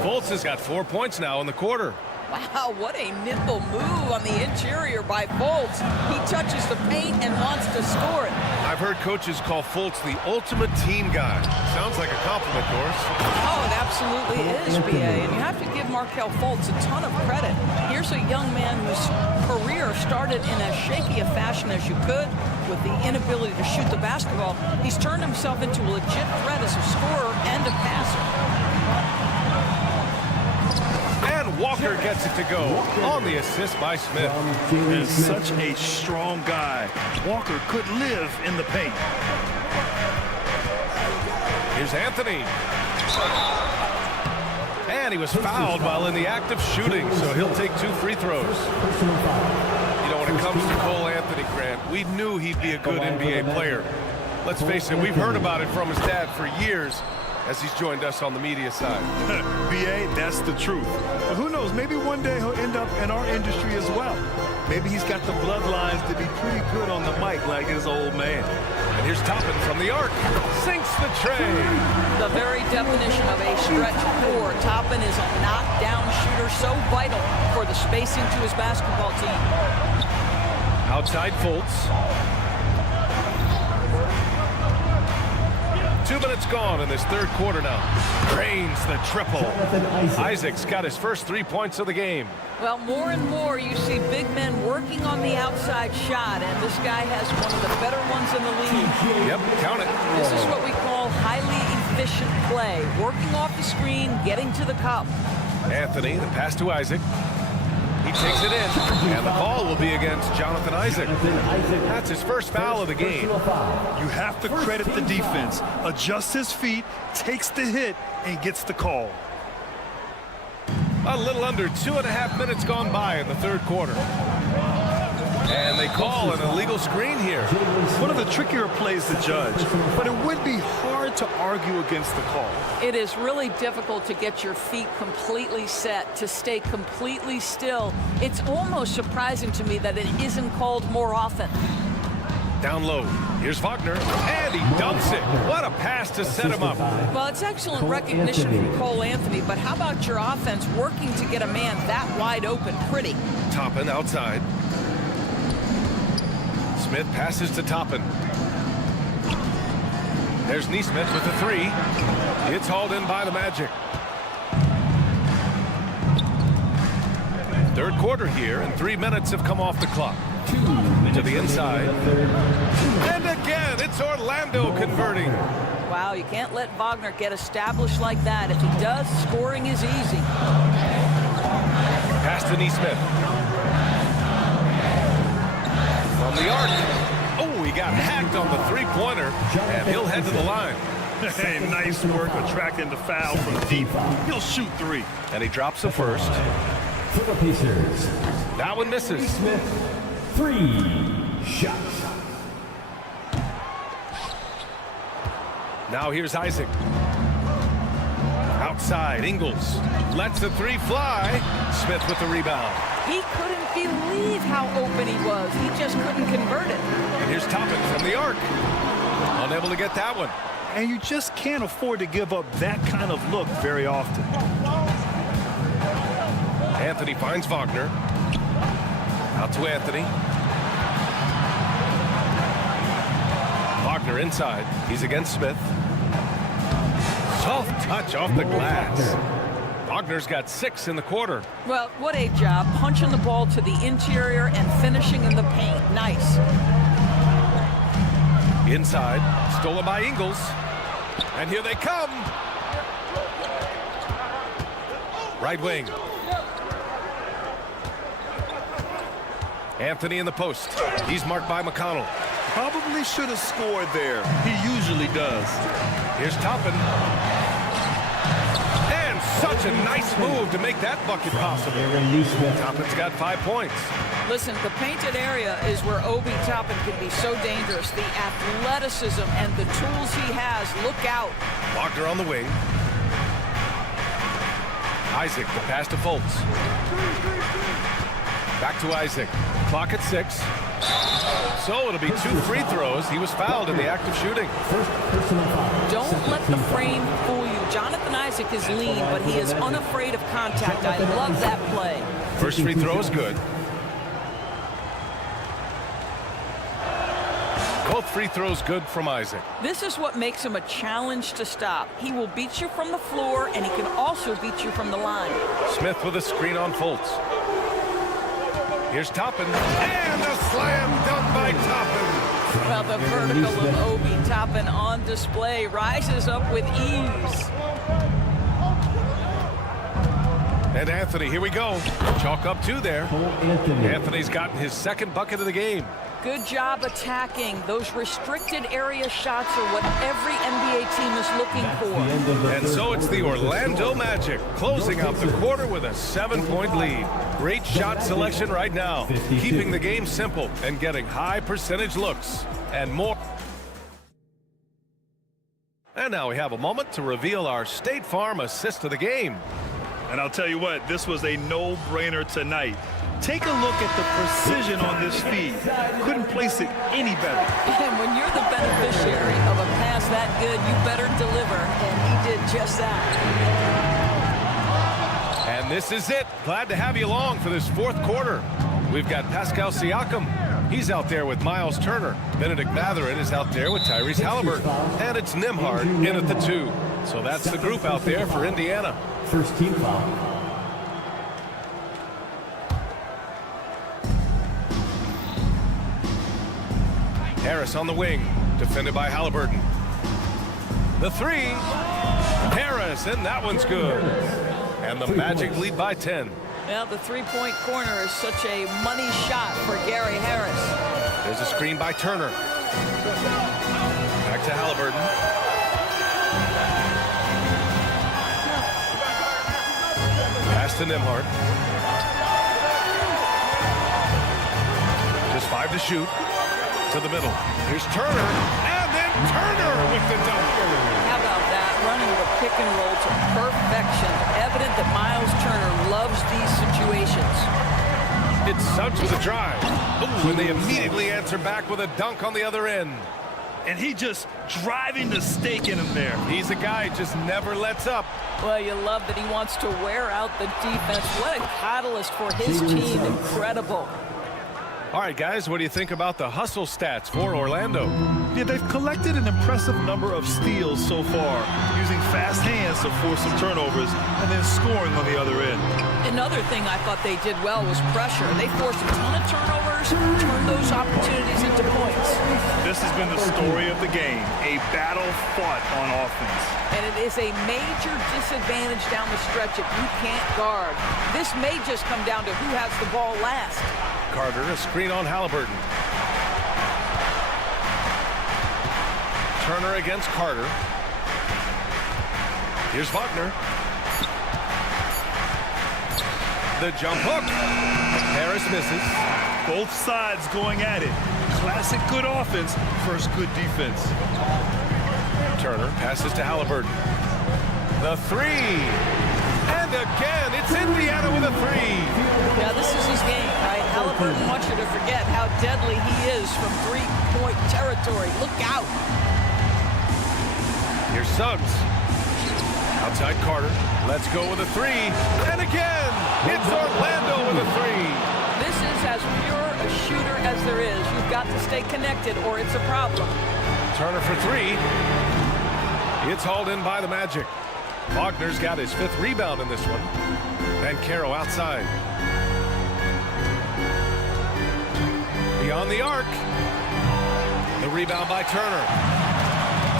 Fultz has got 4 points now in the quarter. Wow, what a nimble move on the interior by Fultz. He touches the paint and wants to score it. I've heard coaches call Fultz the ultimate team guy. Sounds like a compliment, Doris. Oh, it absolutely is, B.A. And you have to give Markelle Fultz a ton of credit. Here's a young man whose career started in as shaky a fashion as you could with the inability to shoot the basketball. He's turned himself into a legit threat as a scorer and a passer. Walker gets it to go on the assist by Smith. Is such a strong guy. Walker could live in the paint. Here's Anthony. And he was fouled while in the act of shooting, so he'll take 2 free throws. You know, when it comes to Cole Anthony, Grant, we knew he'd be a good NBA player. Let's face it, we've heard about it from his dad for years, as he's joined us on the media side. B.A., that's the truth. But who knows, maybe one day he'll end up in our industry as well. Maybe he's got the bloodlines to be pretty good on the mic like his old man. And here's Toppin from the arc. Sinks the tray. The very definition of a stretch 4. Toppin is a knockdown shooter, so vital for the spacing to his basketball team. Outside Fultz. 2 minutes gone in this third quarter now. Drains the triple. Isaac's got his first 3 points of the game. Well, more and more you see big men working on the outside shot, and this guy has one of the better ones in the league. Yep, count it. This is what we call highly efficient play. Working off the screen, getting to the cup. Anthony, the pass to Isaac. He takes it in, and the call will be against Jonathan Isaac. That's his first foul of the game. You have to credit the defense. Adjusts his feet, takes the hit, and gets the call. A little under 2.5 minutes gone by in the third quarter. And they call an illegal screen here. One of the trickier plays to judge, but it would be hard to argue against the call. It is really difficult to get your feet completely set, to stay completely still. It's almost surprising to me that it isn't called more often. Down low. Here's Wagner, and he dunks it. What a pass to set him up. Well, it's excellent recognition from Cole Anthony, but how about your offense working to get a man that wide open pretty? Toppin outside. Smith passes to Toppin. There's Neesmith with the 3. It's hauled in by the Magic. Third quarter here, and 3 minutes have come off the clock. To the inside. And again, it's Orlando converting. Wow, you can't let Wagner get established like that. If he does, scoring is easy. Pass to Neesmith. From the arc. Oh, he got hacked on the 3-pointer, and he'll head to the line. Hey, nice work attracting the foul from deep. He'll shoot 3. And he drops the first. For the Pacers. That one misses. Smith, 3 shots. Now here's Isaac. Outside, Ingles lets the 3 fly. Smith with the rebound. He couldn't believe how open he was. He just couldn't convert it. And here's Toppin from the arc. Unable to get that one. And you just can't afford to give up that kind of look very often. Anthony finds Wagner. Out to Anthony. Wagner inside. He's against Smith. Soft touch off the glass. Wagner's got 6 in the quarter. Well, what a job punching the ball to the interior and finishing in the paint. Nice. Inside, stolen by Ingles. And here they come. Right wing. Anthony in the post. He's marked by McConnell. Probably should have scored there. He usually does. Here's Toppin. And such a nice move to make that bucket possible. Toppin's got 5 points. Listen, the painted area is where Obi Toppin can be so dangerous. The athleticism and the tools he has. Look out. Wagner on the wing. Isaac, the pass to Fultz. Back to Isaac. Clock at 6. So it'll be 2 free throws. He was fouled in the act of shooting. Don't let the frame fool you. Jonathan Isaac is lean, but he is unafraid of contact. I love that play. First free throw is good. Both free throws good from Isaac. This is what makes him a challenge to stop. He will beat you from the floor, and he can also beat you from the line. Smith with a screen on Fultz. Here's Toppin. And a slam dunk by Toppin. Well, the vertical of Obi Toppin on display rises up with ease. And Anthony, here we go. Chalk up 2 there. Anthony's gotten his 2nd bucket of the game. Good job attacking. Those restricted area shots are what every NBA team is looking for. And so it's the Orlando Magic closing out the quarter with a 7-point lead. Great shot selection right now, keeping the game simple and getting high percentage looks and more. And now we have a moment to reveal our State Farm assist of the game. And I'll tell you what, this was a no-brainer tonight. Take a look at the precision on this feed. Couldn't place it any better. And when you're the beneficiary of a pass that good, you better deliver. And he did just that. And this is it. Glad to have you along for this 4th quarter. We've got Pascal Siakam. He's out there with Miles Turner. Benedict Mathurin is out there with Tyrese Halliburton. And it's Nembhard in at the 2. So that's the group out there for Indiana. First team foul. Harris on the wing, defended by Halliburton. The 3, Harris, and that one's good. And the Magic lead by 10. Well, the three-point corner is such a money shot for Gary Harris. There's a screen by Turner. Back to Halliburton. Pass to Nembhard. Just 5 to shoot. To the middle. Here's Turner, and then Turner with the dunk. How about that? Running the pick and roll to perfection. Evident that Miles Turner loves these situations. It's Suggs with a drive. Ooh, and they immediately answer back with a dunk on the other end. And he just driving the stake in him there. He's a guy who just never lets up. Well, you love that he wants to wear out the defense. What a catalyst for his team. Incredible. All right, guys, what do you think about the hustle stats for Orlando? Yeah, they've collected an impressive number of steals so far, using fast hands to force some turnovers and then scoring on the other end. Another thing I thought they did well was pressure. They forced a ton of turnovers, turned those opportunities into points. This has been the story of the game, a battle fought on offense. And it is a major disadvantage down the stretch if you can't guard. This may just come down to who has the ball last. Carter, a screen on Halliburton. Turner against Carter. Here's Wagner. The jump hook. Harris misses. Both sides going at it. Classic good offense versus good defense. Turner passes to Halliburton. The 3. And again, it's Indiana with a 3. Yeah, this is his game, right? Halliburton wants you to forget how deadly he is from three-point territory. Look out. Here's Suggs. Outside Carter. Let's go with a 3. And again, it's Orlando with a 3. This is as pure a shooter as there is. You've got to stay connected or it's a problem. Turner for 3. It's hauled in by the Magic. Wagner's got his 5th rebound in this one. Banchero outside. Beyond the arc. The rebound by Turner.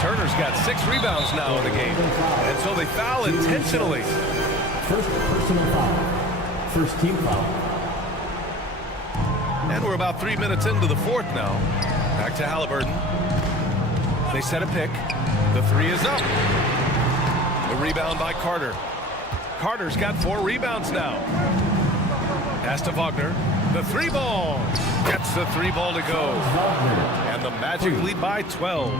Turner's got 6 rebounds now in the game. And so they foul intentionally. First personal foul. First team foul. And we're about 3 minutes into the 4th now. Back to Halliburton. They set a pick. The 3 is up. The rebound by Carter. Carter's got 4 rebounds now. Pass to Wagner. The 3 ball. Gets the 3 ball to go. And the Magic lead by 12.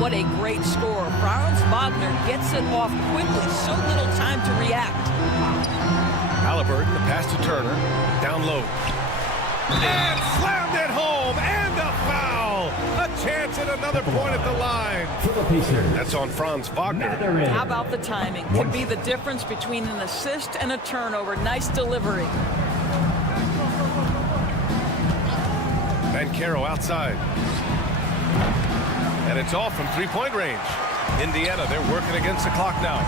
What a great score. Franz Wagner gets it off quickly. So little time to react. Halliburton, the pass to Turner. Down low. And slammed it home. And a foul. A chance at another point at the line. That's on Franz Wagner. How about the timing? Could be the difference between an assist and a turnover. Nice delivery. Banchero outside. And it's off from 3-point range. Indiana, they're working against the clock now.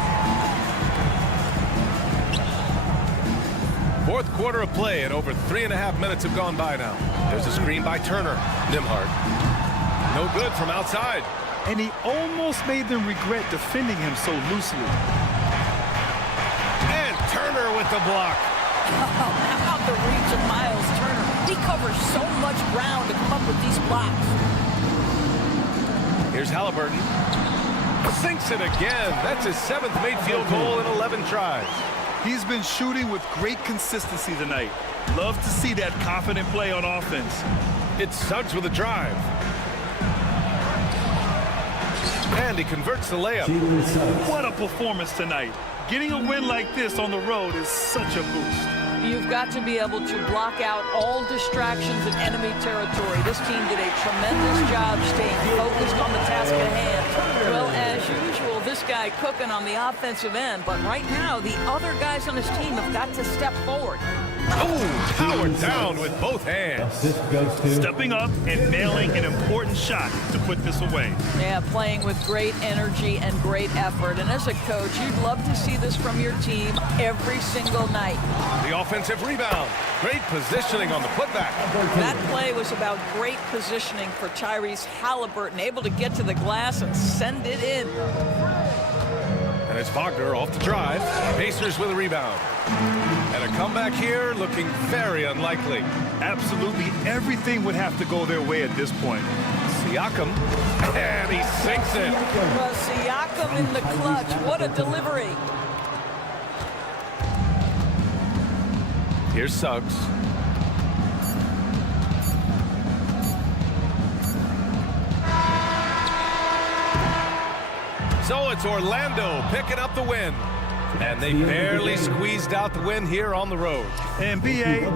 4th quarter of play, and over 3.5 minutes have gone by now. There's a screen by Turner. Nembhard. No good from outside. And he almost made them regret defending him so loosely. And Turner with the block. How about the reach of Miles Turner? He covers so much ground to come up with these blocks. Here's Halliburton. Sinks it again. That's his 7th made field goal in 11 tries. He's been shooting with great consistency tonight. Love to see that confident play on offense. It's Suggs with a drive. And he converts the layup. What a performance tonight. Getting a win like this on the road is such a boost. You've got to be able to block out all distractions in enemy territory. This team did a tremendous job staying focused on the task at hand. Well, as usual, this guy cooking on the offensive end, but right now, the other guys on his team have got to step forward. Oh, powered down with both hands. Stepping up and nailing an important shot to put this away. Yeah, playing with great energy and great effort. And as a coach, you'd love to see this from your team every single night. The offensive rebound. Great positioning on the putback. That play was about great positioning for Tyrese Halliburton, able to get to the glass and send it in. And it's Wagner off the drive. Pacers with a rebound. And a comeback here looking very unlikely. Absolutely everything would have to go their way at this point. Siakam, and he sinks it. Well, Siakam in the clutch. What a delivery. Here's Suggs. So it's Orlando picking up the win. And they barely squeezed out the win here on the road. And BA,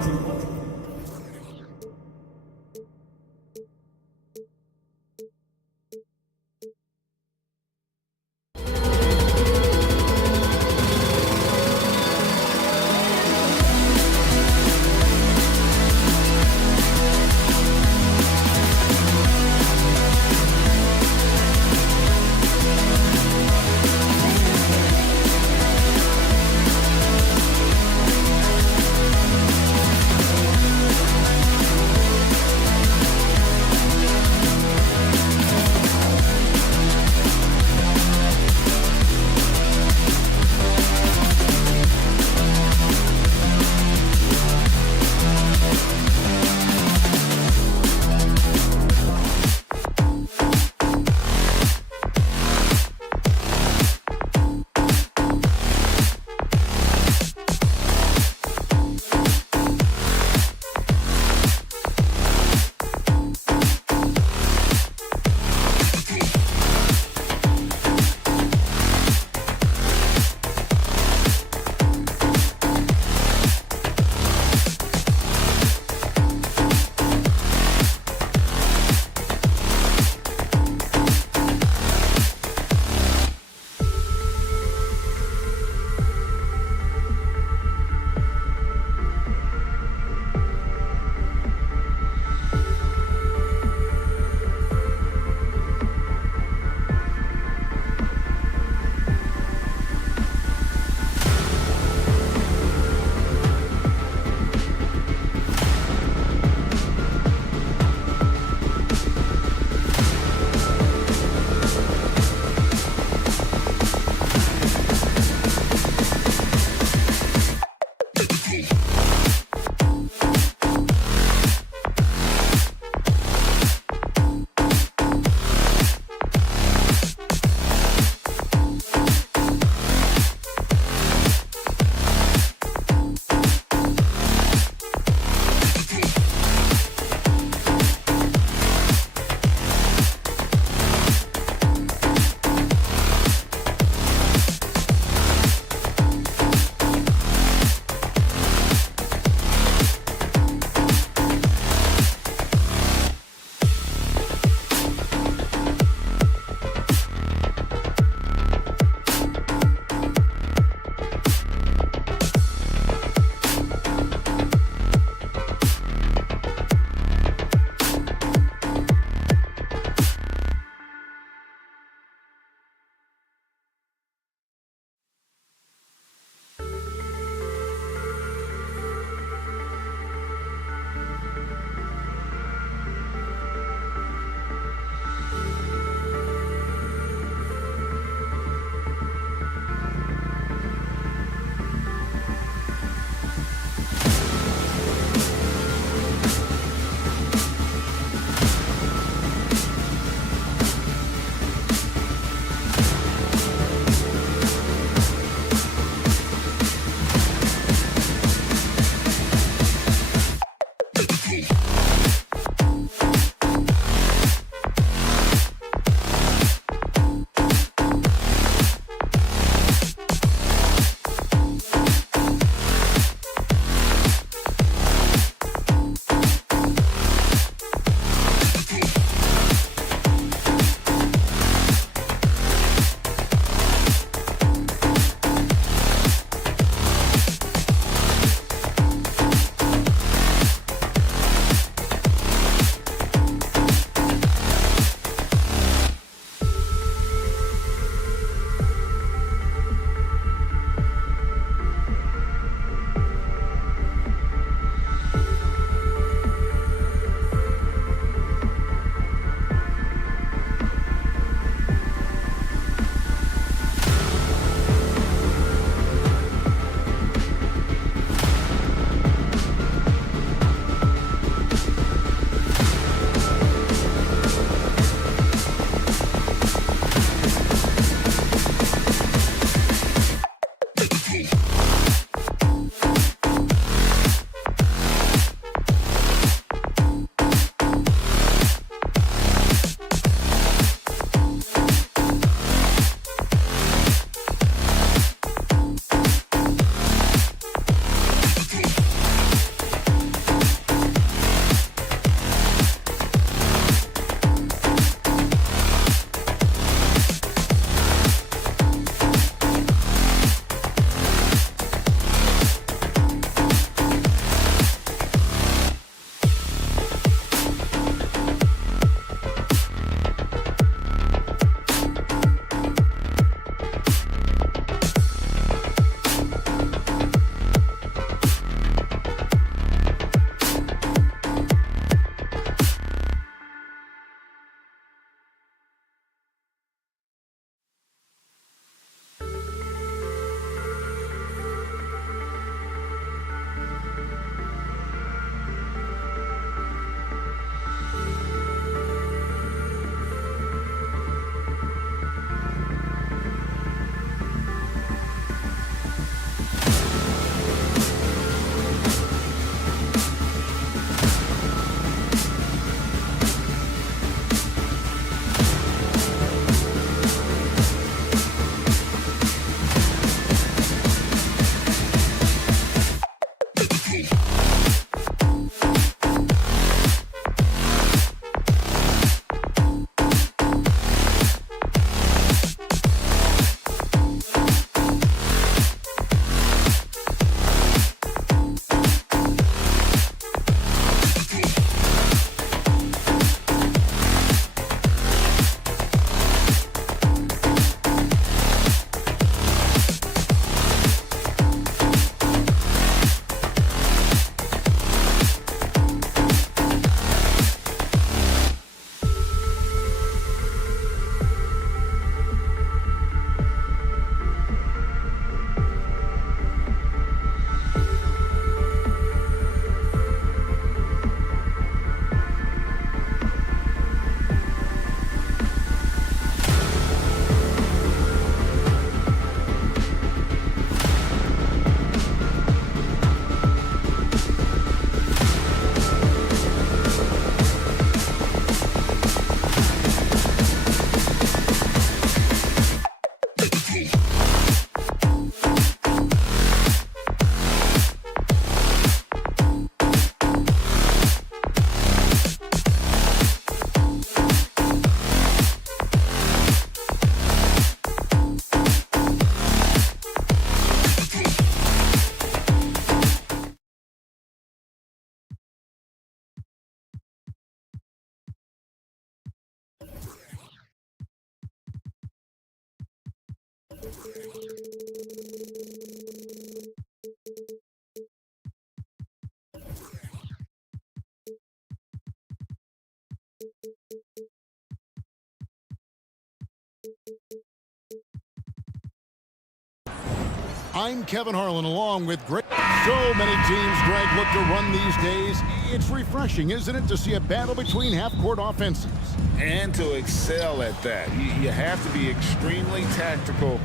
I'm Kevin Harlan along with Greg. So many teams, Greg, look to run these days. It's refreshing, isn't it, to see a battle between half-court offenses? And to excel at that. You have to be extremely tactical,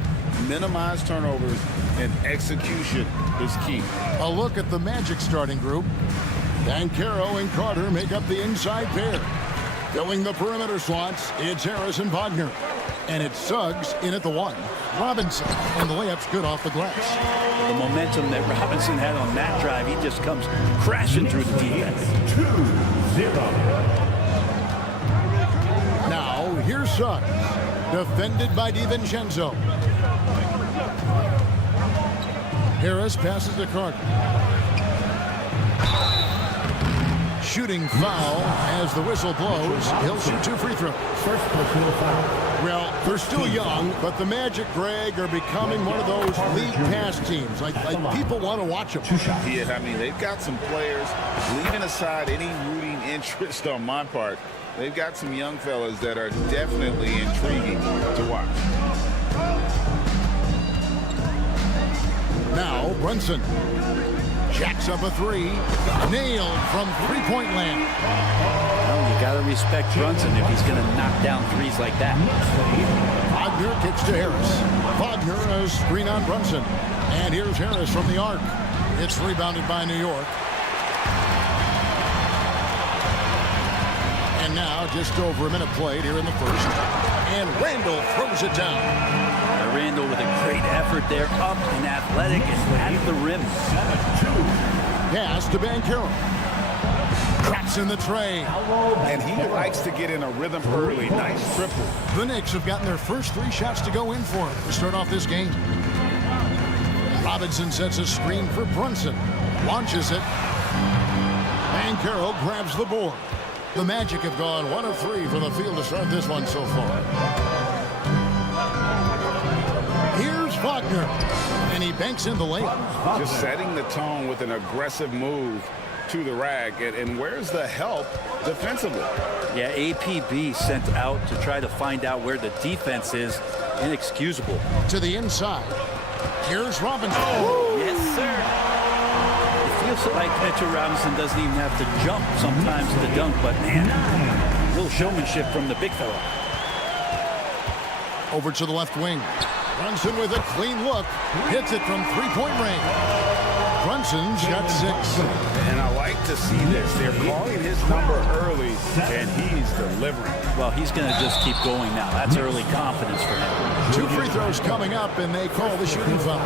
minimize turnovers, and execution is key. A look at the Magic starting group. Banchero and Carter make up the inside pair. Filling the perimeter slots, it's Harris and Wagner. And it's Suggs in at the one. Robinson, and the layup's good off the glass. The momentum that Robinson had on that drive, he just comes crashing through the defense. 2-0. Now, here's Suggs, defended by DiVincenzo. Harris passes to Carter. Shooting foul as the whistle blows. He'll shoot 2 free throws. First personal foul. Well, they're still young, but the Magic, Greg, are becoming one of those league pass teams. Like people want to watch them. Yeah, I mean, they've got some players, leaving aside any rooting interest on my part, they've got some young fellas that are definitely intriguing to watch. Now, Brunson jacks up a 3, nailed from three-point land. Well, you got to respect Brunson if he's going to knock down threes like that. Wagner kicks to Harris. Wagner, a screen on Brunson. And here's Harris from the arc. It's rebounded by New York. And now just over a minute played here in the first. And Randall throws it down. Randall with a great effort there, up and athletic and at the rim. Pass to Banchero. Traps in the tray. And he likes to get in a rhythm early. Nice triple. The Knicks have gotten their first 3 shots to go in for him to start off this game. Robinson sets a screen for Brunson. Launches it. Banchero grabs the board. The Magic have gone 1 of 3 from the field to start this one so far. Here's Wagner. And he banks in the layup. Just setting the tone with an aggressive move to the rack. And where's the help defensively? Yeah, APB sent out to try to find out where the defense is. Inexcusable. To the inside. Here's Robinson. Oh, yes, sir. It feels like Mitchell Robinson doesn't even have to jump sometimes to dunk, but man, a little showmanship from the big fella. Over to the left wing. Brunson with a clean look. Hits it from 3-point range. Brunson's got 6. And I like to see this. They're calling his number early, and he's delivering. Well, he's going to just keep going now. That's early confidence for him. 2 free throws coming up, and they call the shooting foul.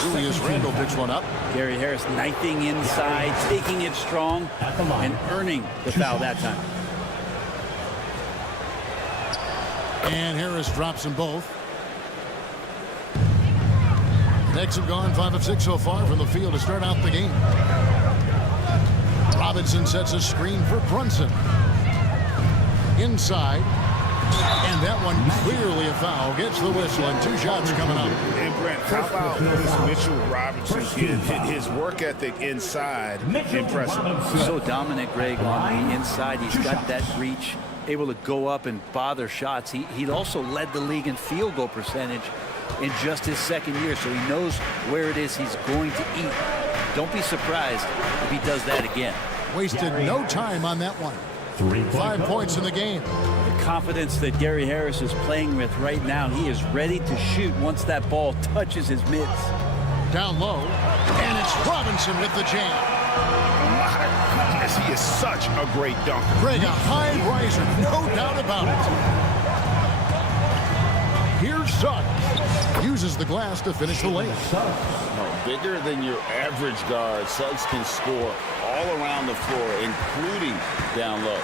Julius Randle picks one up. Gary Harris knifing inside, taking it strong, and earning the foul that time. And Harris drops them both. Knicks have gone 5 of 6 so far from the field to start out the game. Robinson sets a screen for Brunson. Inside. And that one clearly a foul. Gets the whistle and 2 shots coming up. And Brent, how about this Mitchell Robinson kid? His work ethic inside, impressive. So dominant, Greg, on the inside. He's got that reach, able to go up and bother shots. He also led the league in field goal percentage in just his 2nd year, so he knows where it is he's going to eat. Don't be surprised if he does that again. Wasted no time on that one. 5 points in the game. The confidence that Gary Harris is playing with right now, he is ready to shoot once that ball touches his mitts. Down low, and it's Robinson with the jam. My goodness, he is such a great dunker. Greg, a high riser, no doubt about it. Here's Suggs. Uses the glass to finish the layup. Bigger than your average guard, Suggs can score all around the floor, including down low.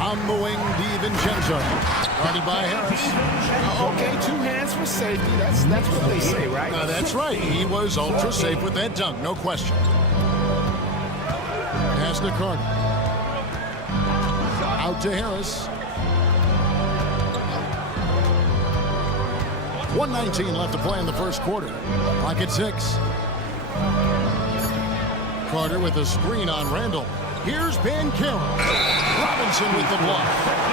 On the wing, DiVincenzo. Guarded by Harris. Okay, 2 hands for safety. That's what they say, right? That's right. He was ultra safe with that dunk, no question. Pass to Carter. Out to Harris. 1:19 left to play in the first quarter. Clock at 6. Carter with a screen on Randall. Here's Banchero. Robinson with the block.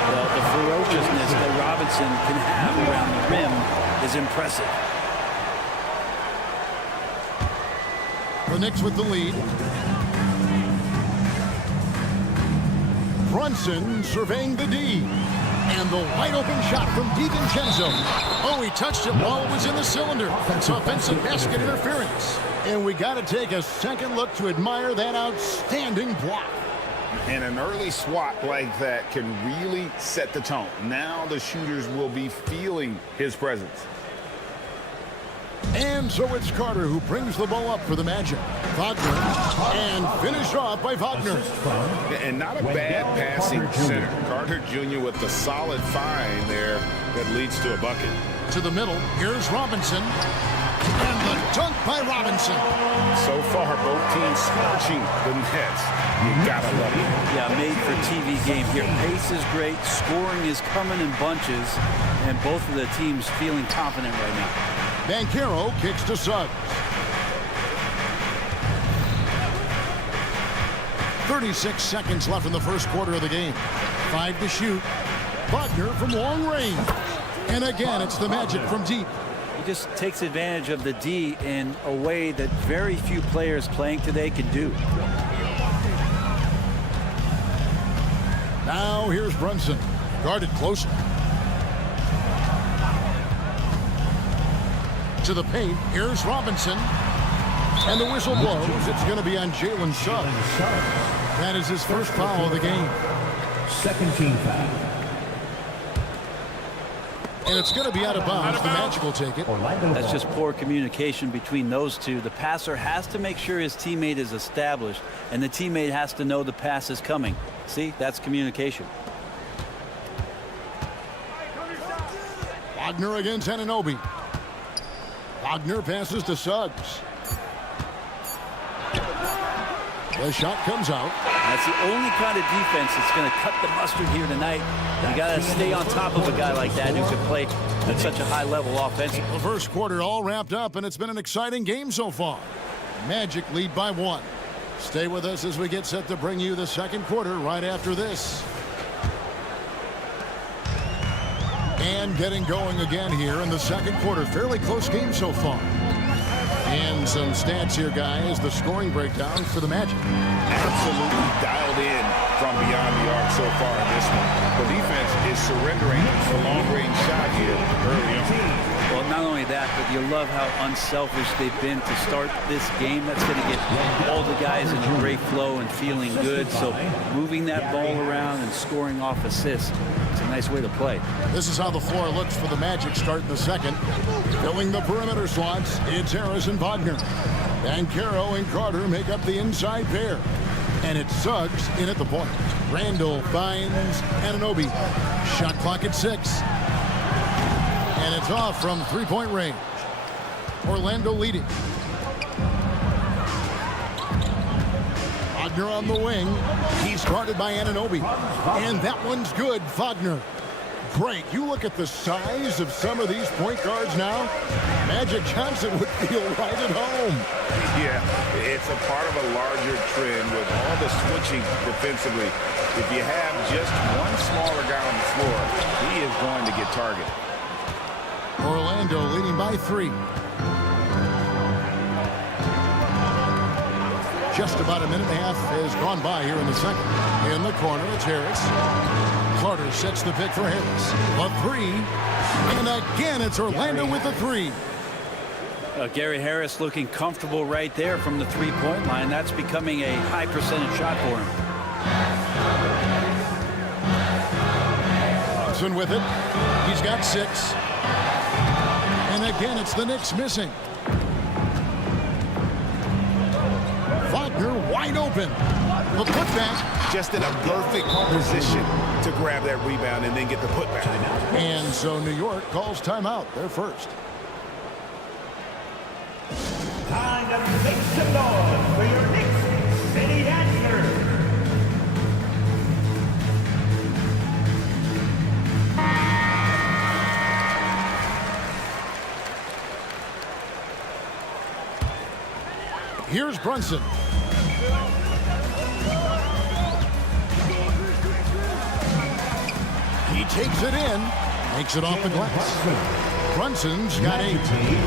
Well, the ferociousness that Robinson can have around the rim is impressive. The Knicks with the lead. Brunson surveying the D. And the wide-open shot from DiVincenzo. Oh, he touched it while it was in the cylinder. That's offensive basket interference. And we got to take a second look to admire that outstanding block. And an early swat like that can really set the tone. Now the shooters will be feeling his presence. And so it's Carter who brings the ball up for the Magic. Wagner, and finished off by Wagner. And not a bad passing center. Carter Jr. with the solid find there that leads to a bucket. To the middle, here's Robinson. And the dunk by Robinson. So far, both teams scorching the nets. You gotta love it. Yeah, made for TV game here. Pace is great. Scoring is coming in bunches. And both of the teams feeling confident right now. Banchero kicks to Suggs. 36 seconds left in the first quarter of the game. 5 to shoot. Wagner from long range. And again, it's the Magic from deep. He just takes advantage of the D in a way that very few players playing today can do. Now here's Brunson. Guarded closer. into the paint. Here's Robinson. And the whistle blows. It's going to be on Jalen Suggs. That is his first foul of the game. Second team foul. And it's going to be out of bounds. The Magic will take it. That's just poor communication between those two. The passer has to make sure his teammate is established, and the teammate has to know the pass is coming. See, that's communication. Wagner against Anunoby. Wagner passes to Suggs. The shot comes out. That's the only kind of defense that's going to cut the mustard here tonight. You got to stay on top of a guy like that who can play at such a high level offensively. The first quarter all wrapped up, and it's been an exciting game so far. Magic lead by 1. Stay with us as we get set to bring you the second quarter right after this. And getting going again here in the second quarter. Fairly close game so far. And some stats here, guys. The scoring breakdown for the Magic. Absolutely dialed in from beyond the arc so far in this one. The defense is surrendering a long-range shot here early on. Well, not only that, but you love how unselfish they've been to start this game. That's going to get all the guys in a great flow and feeling good. So moving that ball around and scoring off assists, it's a nice way to play. This is how the floor looks for the Magic starting the second. Filling the perimeter slots, it's Harris and Wagner. Banchero and Carter make up the inside pair. And it's Suggs in at the point. Randall finds Anunoby. Shot clock at 6. And it's off from three-point range. Orlando leading. Wagner on the wing. He's guarded by Anunoby. And that one's good. Wagner. Great. You look at the size of some of these point guards now. Magic Johnson would feel right at home. Yeah, it's a part of a larger trend with all the switching defensively. If you have just one smaller guy on the floor, he is going to get targeted. Orlando leading by 3. Just about a minute and a half has gone by here in the second. In the corner, it's Harris. Carter sets the pick for Harris. A 3. And again, it's Orlando with the 3. Gary Harris looking comfortable right there from the three-point line. That's becoming a high percentage shot for him. Johnson with it. He's got 6. And again, it's the Knicks missing. Wagner wide open. The putback. Just in a perfect position to grab that rebound and then get the putback. And so New York calls timeout. They're first. Time to make some noise for your Knicks City Dancers. Here's Brunson. He takes it in, makes it off the glass. Brunson's got 8.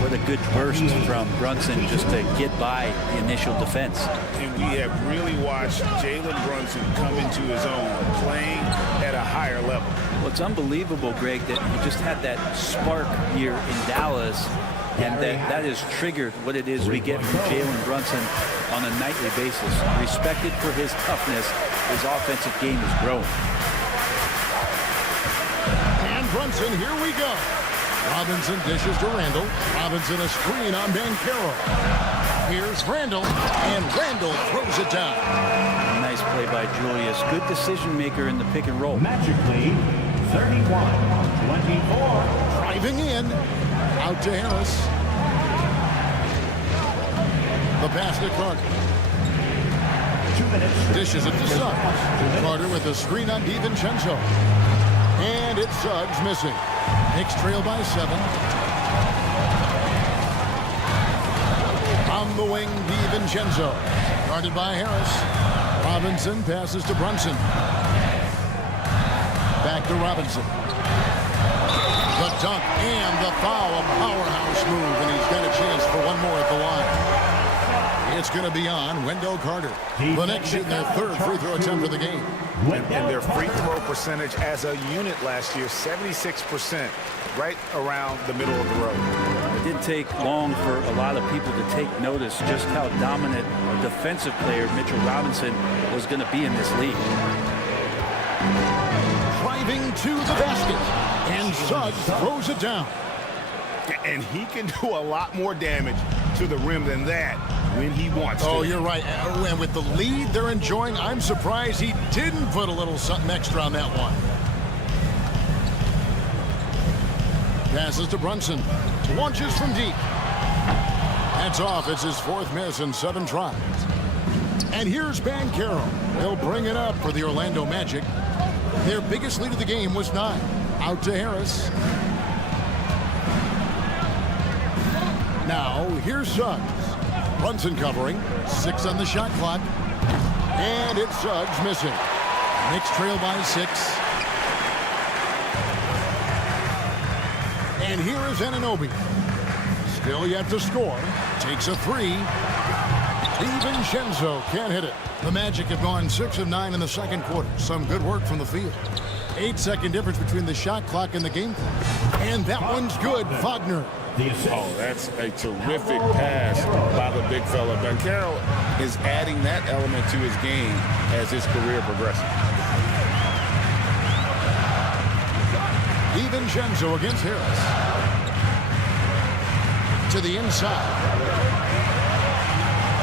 What a good burst from Brunson just to get by the initial defense. And we have really watched Jalen Brunson come into his own, playing at a higher level. Well, it's unbelievable, Greg, that he just had that spark here in Dallas, and that has triggered what it is we get from Jalen Brunson on a nightly basis. Respected for his toughness, his offensive game is growing. And Brunson, here we go. Robinson dishes to Randall. Robinson a screen on Banchero. Here's Randall, and Randall throws it down. Nice play by Julius. Good decision maker in the pick and roll. Magic lead, 31-24. Driving in, out to Harris. The pass to Carter. 2 minutes. Dishes it to Suggs. Carter with a screen on DiVincenzo. And it's Suggs missing. Knicks trail by 7. On the wing, DiVincenzo. Guarded by Harris. Robinson passes to Brunson. Back to Robinson. The dunk and the foul. A powerhouse move, and he's got a chance for one more at the line. It's going to be on Wendell Carter. The Knicks shooting their 3rd free throw attempt of the game. And their free throw percentage as a unit last year, 76%, right around the middle of the road. didn't take long for a lot of people to take notice just how dominant a defensive player Mitchell Robinson was going to be in this league. Driving to the basket, and Suggs throws it down. And he can do a lot more damage to the rim than that when he wants to. Oh, you're right. And with the lead they're enjoying, I'm surprised he didn't put a little something extra on that one. Passes to Brunson. Launches from deep. That's off. It's his 4th miss in 7 tries. And here's Banchero. He'll bring it up for the Orlando Magic. Their biggest lead of the game was 9. Out to Harris. Now, here's Suggs. Brunson covering. 6 on the shot clock. And it's Suggs missing. Knicks trail by 6. And here is Anunoby. Still yet to score. Takes a 3. DiVincenzo can't hit it. The Magic have gone 6 of 9 in the second quarter. Some good work from the field. 8-second difference between the shot clock and the game clock. And that one's good. Wagner. Oh, that's a terrific pass by the big fella. Banchero is adding that element to his game as his career progresses. DiVincenzo against Harris. To the inside.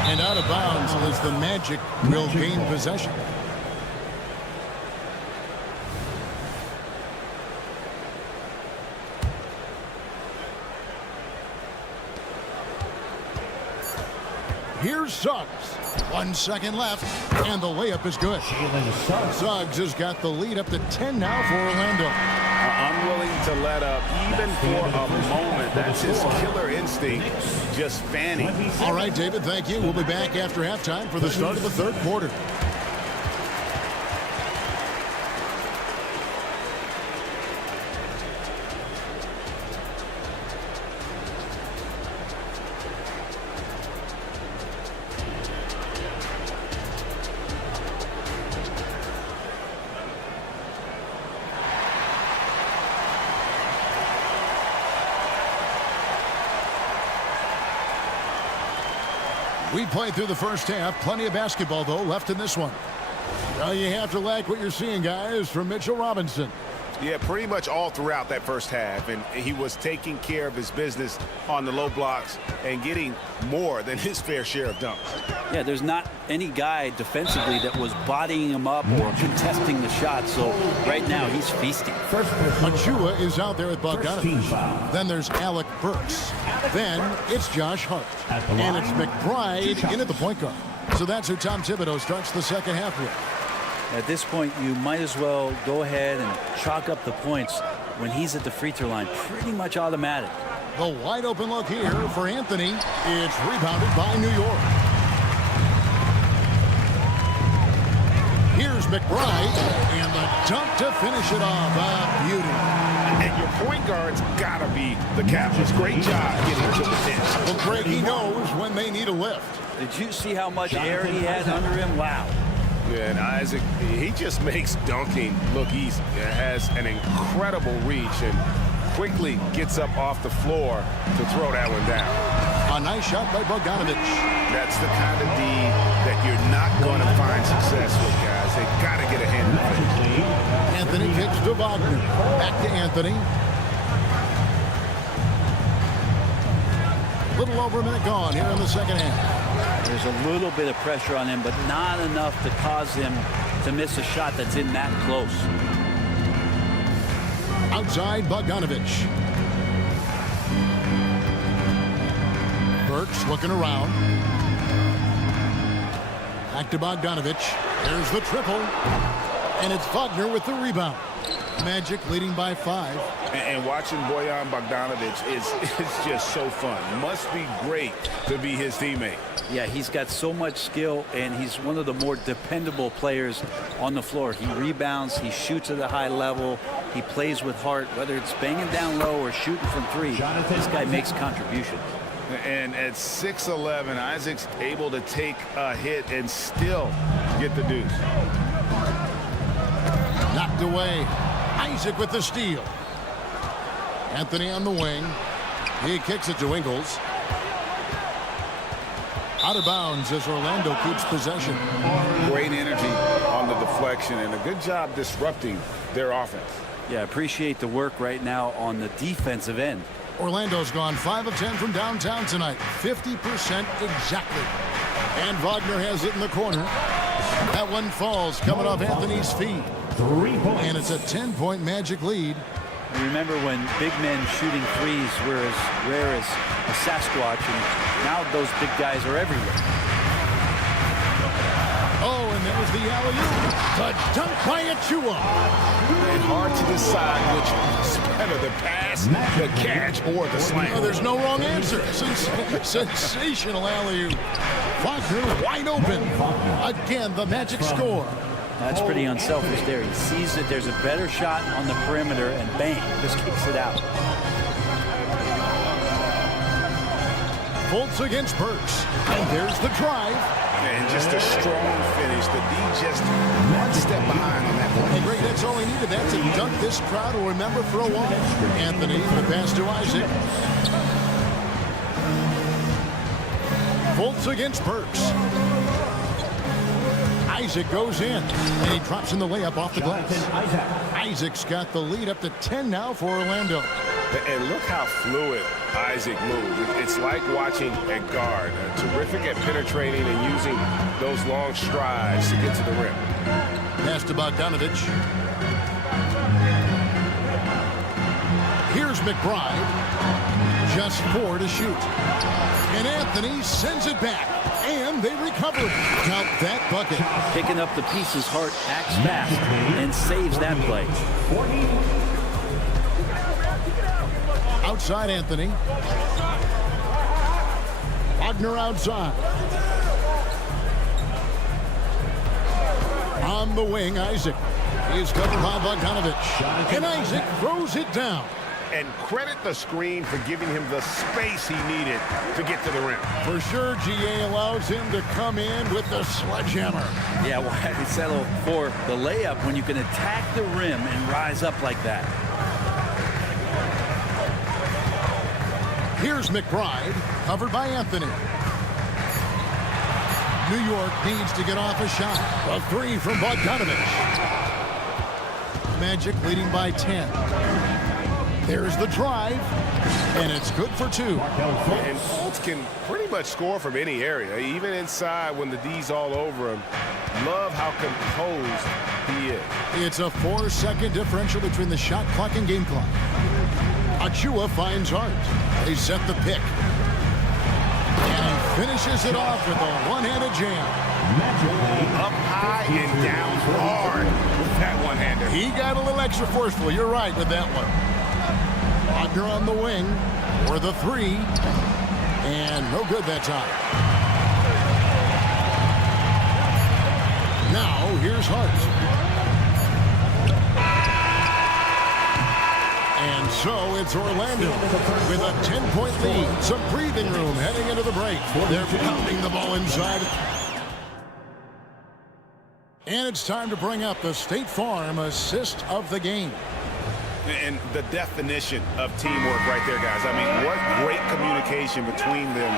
And out of bounds as the Magic will gain possession. Here's Suggs. 1 second left, and the layup is good. Suggs has got the lead up to 10 now for Orlando. Unwilling to let up even for a moment. That's his killer instinct, just fanning. All right, David, thank you. We'll be back after halftime for the start of the 3rd quarter. We played through the first half. Plenty of basketball, though, left in this one. Well, you have to like what you're seeing, guys, from Mitchell Robinson. Yeah, pretty much all throughout that first half. And he was taking care of his business on the low blocks and getting more than his fair share of dunks. Yeah, there's not any guy defensively that was bodying him up or contesting the shot. So right now he's feasting. Achua is out there with Bogdanovich. Then there's Alec Burks. Then it's Josh Hart. And it's McBride in at the point guard. So that's who Tom Thibodeau starts the second half with. At this point, you might as well go ahead and chalk up the points when he's at the free throw line. Pretty much automatic. The wide open look here for Anthony. It's rebounded by New York. Here's McBride, and the dunk to finish it off. A beauty. And your point guard's got to be the captain. Great job getting to the pin. Well, Craig, he knows when they need a lift. Did you see how much air he had under him? Wow. Yeah, and Isaac, he just makes dunking look easy. It has an incredible reach and quickly gets up off the floor to throw that one down. A nice shot by Bogdanovich. That's the kind of D that you're not going to find success with, guys. They've got to get a hand in it. Anthony kicks to Wagner. Back to Anthony. Little over a minute gone here in the second half. There's a little bit of pressure on him, but not enough to cause him to miss a shot that's in that close. Outside Bogdanovich. Burks looking around. Back to Bogdanovich. There's the triple. And it's Wagner with the rebound. Magic leading by 5. And watching Bojan Bogdanovich is just so fun. Must be great to be his teammate. Yeah, he's got so much skill, and he's one of the more dependable players on the floor. He rebounds, he shoots at a high level, he plays with heart, whether it's banging down low or shooting from 3. This guy makes contributions. And at 6'11", Isaac's able to take a hit and still get the deuce. Knocked away. Isaac with the steal. Anthony on the wing. He kicks it to Ingles. Out of bounds as Orlando keeps possession. Great energy on the deflection and a good job disrupting their offense. Yeah, appreciate the work right now on the defensive end. Orlando's gone 5 of 10 from downtown tonight. 50% exactly. And Wagner has it in the corner. That one falls coming off Anthony's feet. 3 points. And it's a 10-point Magic lead. Remember when big men shooting threes were as rare as a Sasquatch, and now those big guys are everywhere. Oh, and there was the alley-oop. The dunk by Achua. And hard to decide which is better, the pass, the catch, or the slam. Oh, there's no wrong answer. Sensational alley-oop. Wagner wide open. Again, the Magic score. That's pretty unselfish there. He sees that there's a better shot on the perimeter, and bang, just kicks it out. Fultz against Burks. And there's the drive. And just a strong finish. The D just one step behind on that one. And Greg, that's all he needed. That's a dunk this crowd will remember for a while. Anthony, the pass to Isaac. Fultz against Burks. Isaac goes in, and he drops in the layup off the glass. Isaac's got the lead up to 10 now for Orlando. And look how fluid Isaac moves. It's like watching a guard, terrific at penetrating and using those long strides to get to the rim. Pass to Bogdanovich. Here's McBride. Just 4 to shoot. And Anthony sends it back. And they recover. Count that bucket. Picking up the pieces, Hart acts fast and saves that play. Outside Anthony. Wagner outside. On the wing, Isaac. He is covered by Bogdanovich. And Isaac throws it down. And credit the screen for giving him the space he needed to get to the rim. For sure, GA allows him to come in with the sledgehammer. Yeah, why we settle for the layup when you can attack the rim and rise up like that? Here's McBride, covered by Anthony. New York needs to get off a shot. A 3 from Bogdanovich. Magic leading by 10. There's the drive, and it's good for 2. And Fultz can pretty much score from any area, even inside when the D's all over him. Love how composed he is. It's a 4-second differential between the shot clock and game clock. Achua finds Hart. They set the pick. And he finishes it off with a one-handed jam. Up high and down hard with that one-hander. He got a little extra forceful. You're right with that one. Wagner on the wing for the 3. And no good that time. Now here's Hart. And so it's Orlando with a 10-point lead. Some breathing room heading into the break. They're pounding the ball inside. And it's time to bring up the State Farm assist of the game. And the definition of teamwork right there, guys. I mean, what great communication between them,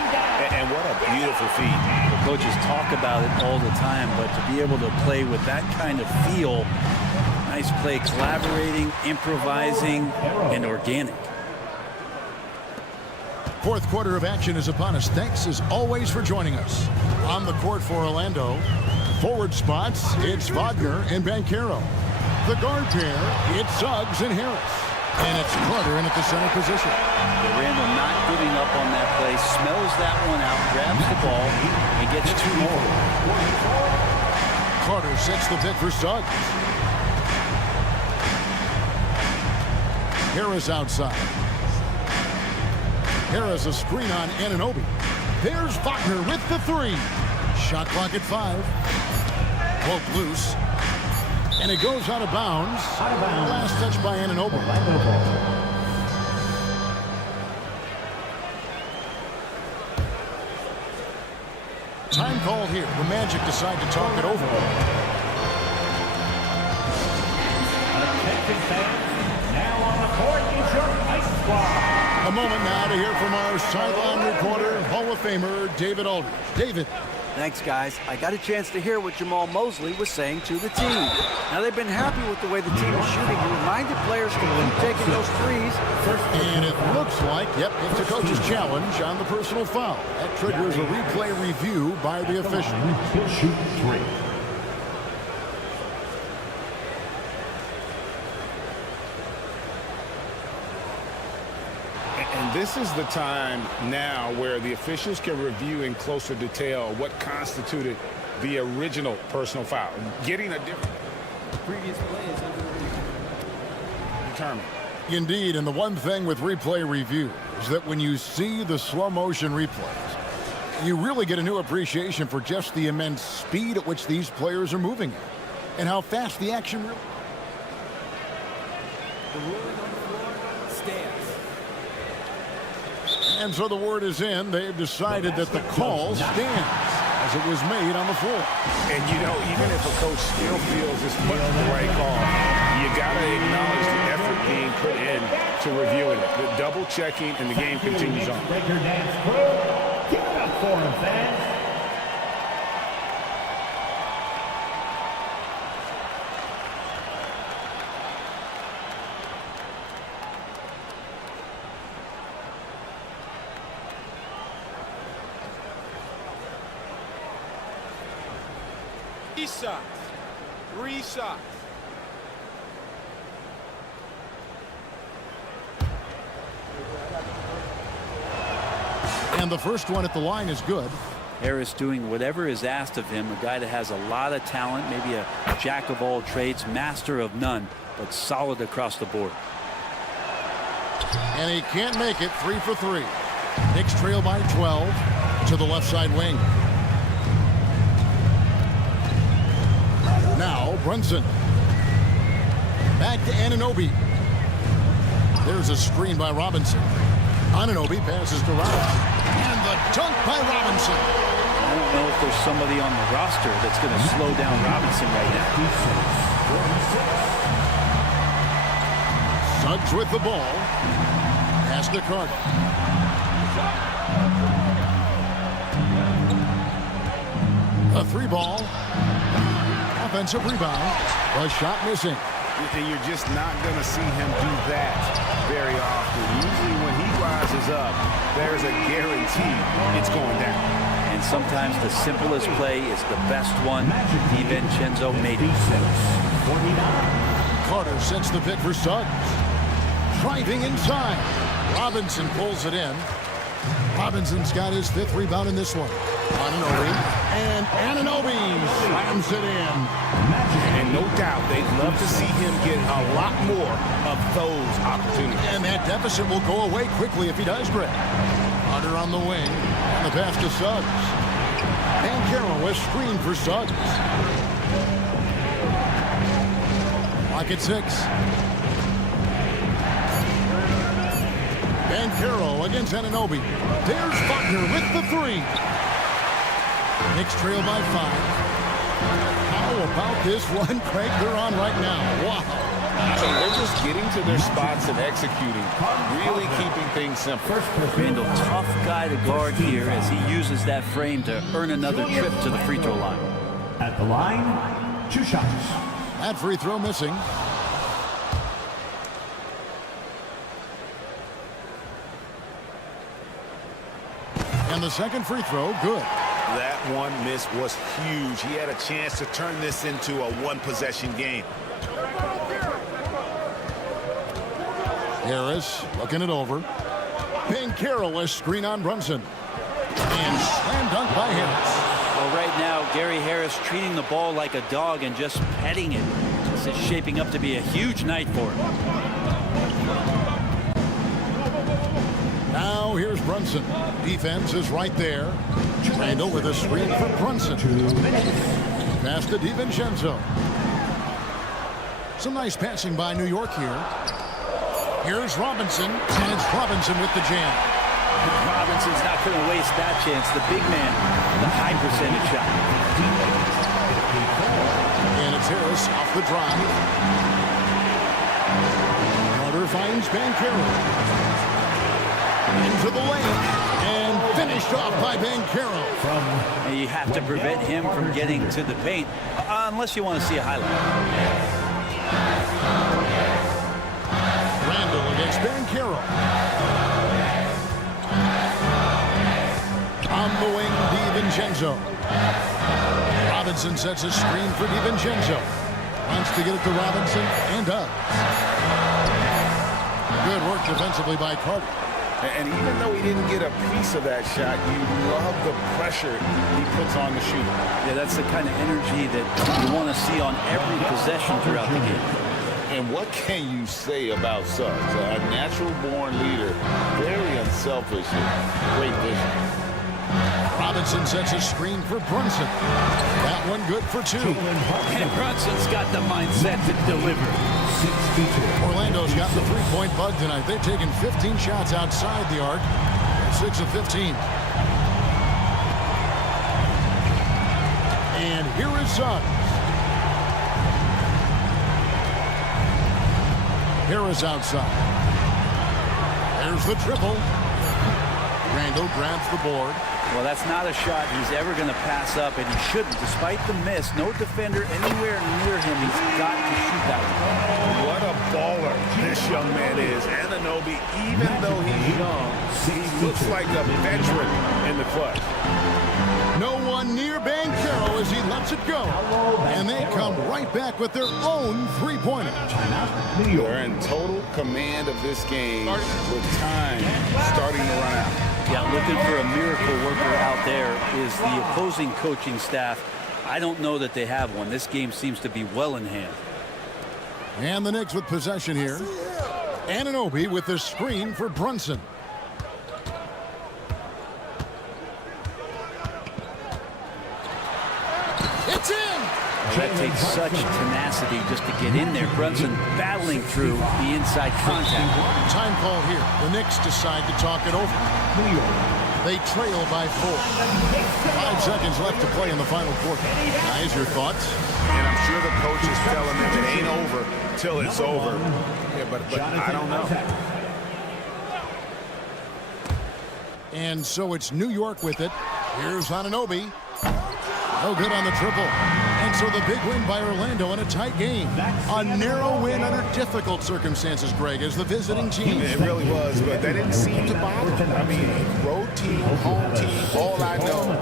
and what a beautiful feat. The coaches talk about it all the time, but to be able to play with that kind of feel, nice play, collaborating, improvising, and organic. Fourth quarter of action is upon us. Thanks as always for joining us. On the court for Orlando, forward spots, it's Wagner and Banchero. The guard pair, it's Suggs and Harris. And it's Carter in at the center position. Randall not giving up on that play, smells that one out, grabs the ball, and gets 2 more. Carter sets the pick for Suggs. Harris outside. Harris a screen on Anunoby. There's Wagner with the 3. Shot clock at 5. Poke loose. And it goes out of bounds. Last touch by Anunoby. Time called here. The Magic decide to talk it over. Attention fans, now on the court is your ice squad. A moment now to hear from our sideline reporter, Hall of Famer David Aldridge. David. Thanks, guys. I got a chance to hear what Jamal Mosley was saying to the team. Now, they've been happy with the way the team is shooting. He reminded players to keep taking those threes. And it looks like, yep, it's a coach's challenge on the personal foul. That triggers a replay review by the official. He'll shoot 3. And this is the time now where the officials can review in closer detail what constituted the original personal foul. Getting a different Previous play is determined. Indeed, and the one thing with replay review is that when you see the slow motion replays, you really get a new appreciation for just the immense speed at which these players are moving at and how fast the action really. the ruling on the floor stands. And so the word is in. They've decided that the call stands as it was made on the floor. And, you know, even if a coach still feels this wasn't the right call, you got to acknowledge the effort being put in to reviewing it. The double checking, and the game continues on. Breaker dance crew. Give it up for him, fans. Three shots. And the first one at the line is good. Harris doing whatever is asked of him, a guy that has a lot of talent, maybe a jack of all trades, master of none, but solid across the board. And he can't make it. 3 for 3. Knicks trail by 12 to the left side wing. Now Brunson. Back to Anunoby. There's a screen by Robinson. Anunoby passes to Robinson. And the dunk by Robinson. I don't know if there's somebody on the roster that's going to slow down Robinson right now. Suggs with the ball. Pass to Carter. A 3-ball. Offensive rebound. A shot missing. You're just not going to see him do that very often. Usually when he rises up, there's a guarantee it's going down. And sometimes the simplest play is the best one. DiVincenzo made it. Carter sets the pick for Suggs. Driving inside. Robinson pulls it in. Robinson's got his 5th rebound in this one. Anunoby. And Anunoby slams it in. And no doubt they'd love to see him get a lot more of those opportunities. And that deficit will go away quickly if he does, Greg. Hunter on the wing. And the pass to Suggs. And Carroll with screen for Suggs. Lock at 6. And Carroll against Anunoby. There's Wagner with the 3. Knicks trail by 5. How about this one, Craig? They're on right now. Wow. So they're just getting to their spots and executing, really keeping things simple. Randall, tough guy to guard here as he uses that frame to earn another trip to the free throw line. At the line, 2 shots. That free throw missing. And the second free throw, good. That one miss was huge. He had a chance to turn this into a one-possession game. Harris looking it over. Carroll a screen on Brunson. And slam dunk by Harris. Well, right now, Gary Harris treating the ball like a dog and just petting it. This is shaping up to be a huge night for him. Now here's Brunson. Defense is right there. Randall with a screen for Brunson. Pass to DiVincenzo. Some nice passing by New York here. Here's Robinson, and it's Robinson with the jam. Robinson's not going to waste that chance. The big man, the high percentage shot. And it's Harris off the drive. Carter finds Carroll. Into the lane. And finished off by Banchero. And you have to prevent him from getting to the paint, unless you want to see a highlight. Randall against Banchero. On the wing, DiVincenzo. Robinson sets a screen for DiVincenzo. Wants to get it to Robinson, and does. Good work defensively by Carter. And even though he didn't get a piece of that shot, you love the pressure he puts on the shooter. Yeah, that's the kind of energy that you want to see on every possession throughout the game. And what can you say about Suggs? A natural-born leader, very unselfish, and great vision. Robinson sets a screen for Brunson. That one good for two. And Brunson's got the mindset to deliver. Orlando's got the three-point bug tonight. They've taken 15 shots outside the arc. 6 of 15. And here is Suggs. Here is outside. There's the triple. Randall grabs the board. Well, that's not a shot he's ever going to pass up, and he shouldn't. Despite the miss, no defender anywhere near him. He's got to shoot that one. What a baller this young man is. Anunoby, even though he's young, he looks like a veteran in the clutch. No one near Banchero as he lets it go. And they come right back with their own three-pointer. They're in total command of this game with time starting to run out. Yeah, looking for a miracle worker out there is the opposing coaching staff. I don't know that they have one. This game seems to be well in hand. And the Knicks with possession here. Anunoby with the screen for Brunson. It's in! That takes such tenacity just to get in there. Brunson battling through the inside contact. Time call here. The Knicks decide to talk it over. They trail by 4. 5 seconds left to play in the final quarter. Guys, your thoughts? And I'm sure the coach is telling them it ain't over till it's over. Yeah, but I don't know. And so it's New York with it. Here's Anunoby. No good on the triple. And so the big win by Orlando in a tight game. A narrow win under difficult circumstances, Greg, as the visiting team. It really was, but that didn't seem to bother them. I mean, road team, home team, all I know.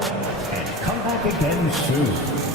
And come back again soon.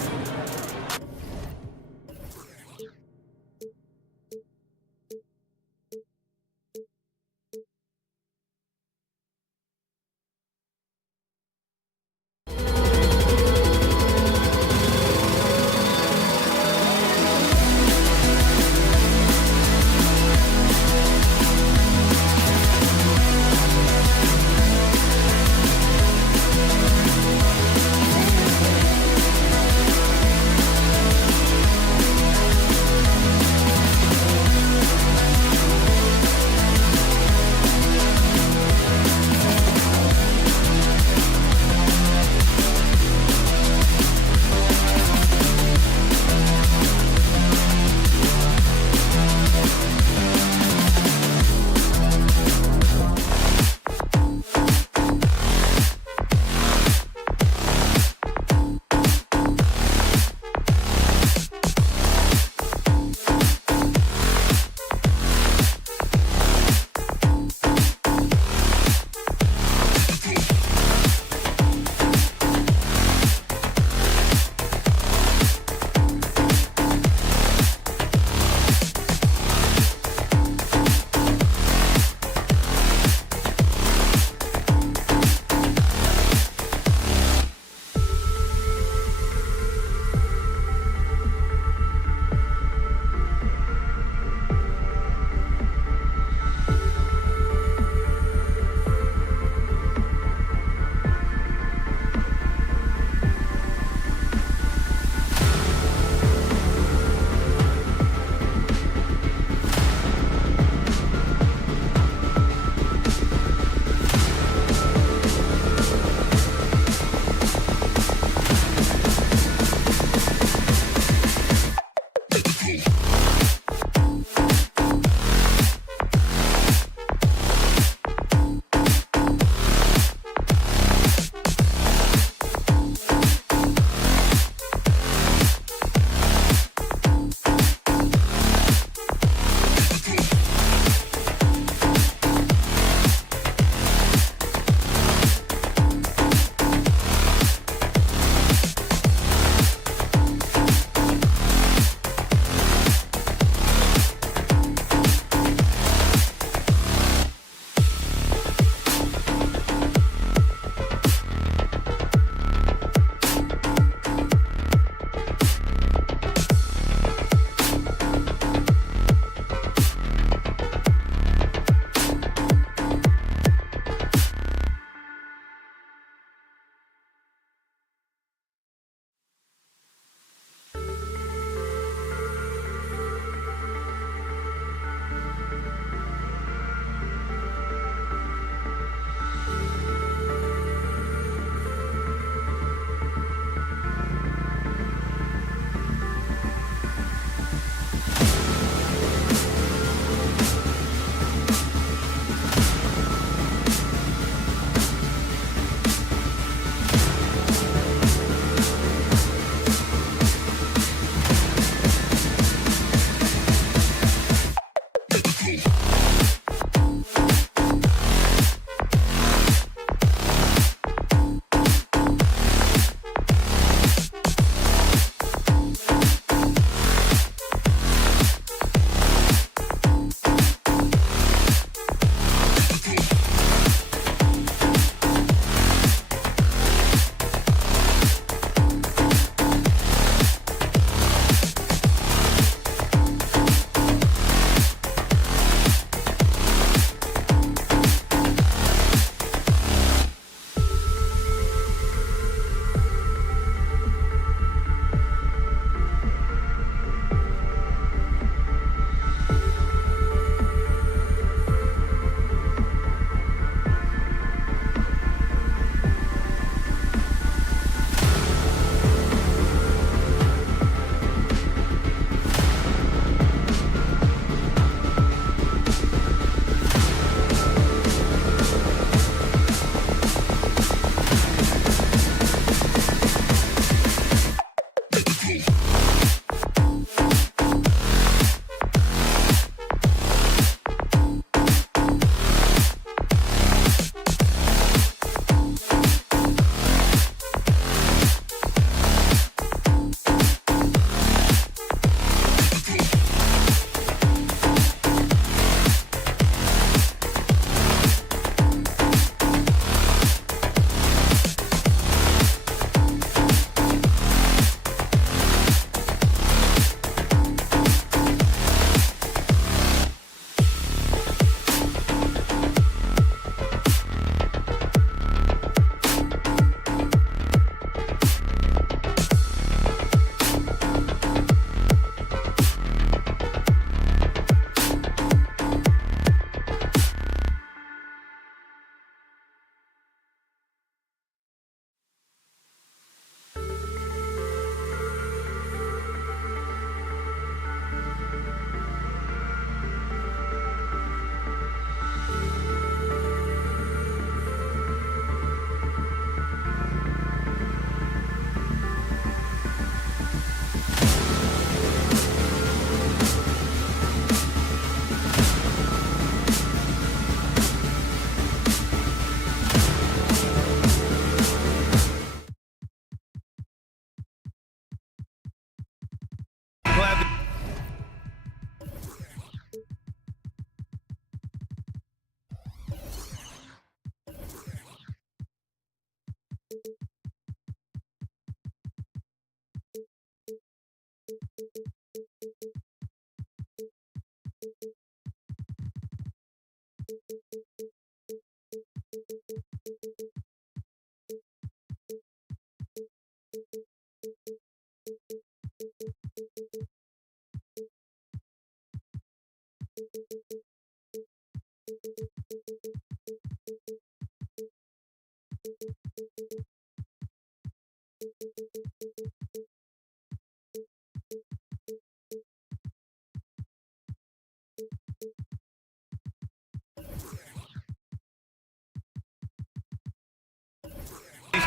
These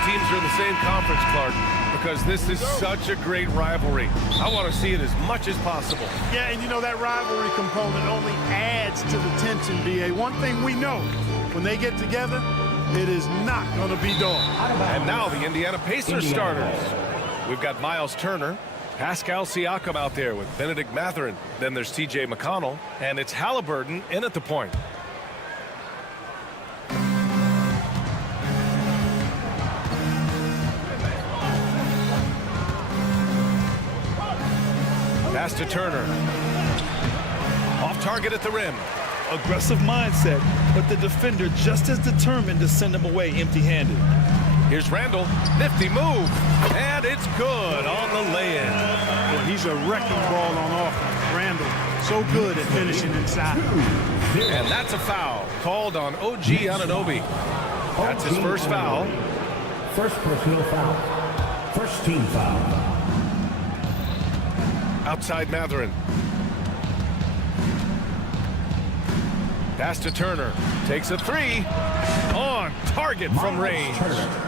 teams are in the same conference, Clark, because this is such a great rivalry. I want to see it as much as possible. Yeah, and you know that rivalry component only adds to the tension, B.A. One thing we know, when they get together, it is not going to be dull. And now the Indiana Pacers starters. We've got Miles Turner, Pascal Siakam out there with Benedict Mathurin. Then there's T.J. McConnell, and it's Halliburton in at the point. Pass to Turner. Off target at the rim. Aggressive mindset, but the defender just as determined to send him away empty-handed. Here's Randall. Nifty move. And it's good on the lay-in. Well, he's a wrecking ball on offense. Randall, so good at finishing inside. And that's a foul called on OG Anunoby. That's his first foul. First personal foul. First team foul. Outside Mathurin. Pass to Turner. Takes a three. On target from range.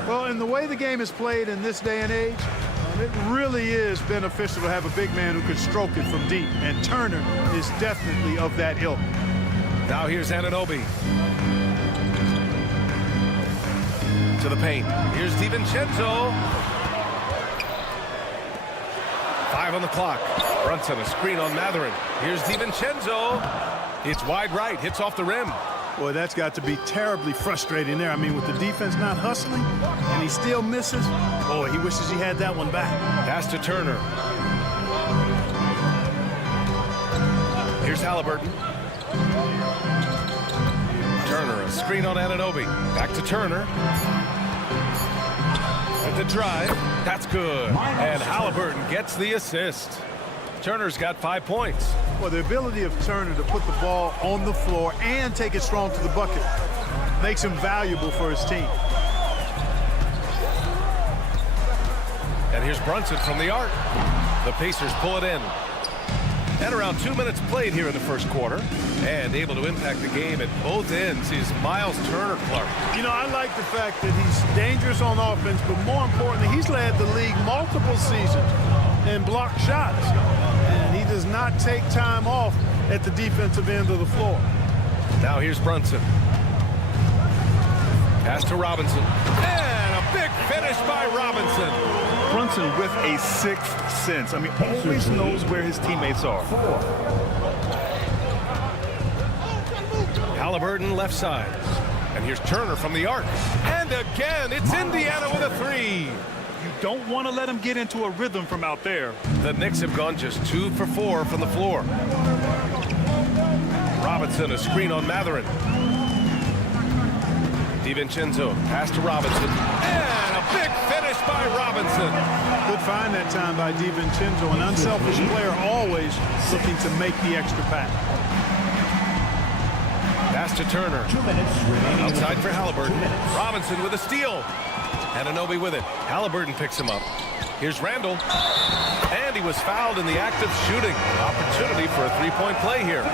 Well, in the way the game is played in this day and age, it really is beneficial to have a big man who can stroke it from deep. And Turner is definitely of that ilk. Now here's Anunoby. To the paint. Here's DiVincenzo. 5 on the clock. Brunson, a screen on Mathurin. Here's DiVincenzo. It's wide right, hits off the rim. Boy, that's got to be terribly frustrating there. I mean, with the defense not hustling, and he still misses. Boy, he wishes he had that one back. Pass to Turner. Here's Halliburton. Turner, a screen on Anunoby. Back to Turner. At the drive, that's good. And Halliburton gets the assist. Turner's got 5 points. Well, the ability of Turner to put the ball on the floor and take it strong to the bucket makes him valuable for his team. And here's Brunson from the arc. The Pacers pull it in. And around 2 minutes played here in the first quarter. And able to impact the game at both ends is Miles Turner, Clark. You know, I like the fact that he's dangerous on offense, but more importantly, he's led the league multiple seasons in blocked shots. And he does not take time off at the defensive end of the floor. Now here's Brunson. Pass to Robinson. And a big finish by Robinson. Brunson with a sixth sense. I mean, always knows where his teammates are. Halliburton left side. And here's Turner from the arc. And again, it's Indiana with a three. You don't want to let him get into a rhythm from out there. The Knicks have gone just 2 for 4 from the floor. Robinson, a screen on Mathurin. DiVincenzo, pass to Robinson. And a big finish by Robinson. Good find that time by DiVincenzo. An unselfish player, always looking to make the extra pass. Pass to Turner. 2 minutes remaining. Outside for Halliburton. Robinson with a steal. Anunoby with it. Halliburton picks him up. Here's Randall. And he was fouled in the act of shooting. Opportunity for a three-point play here.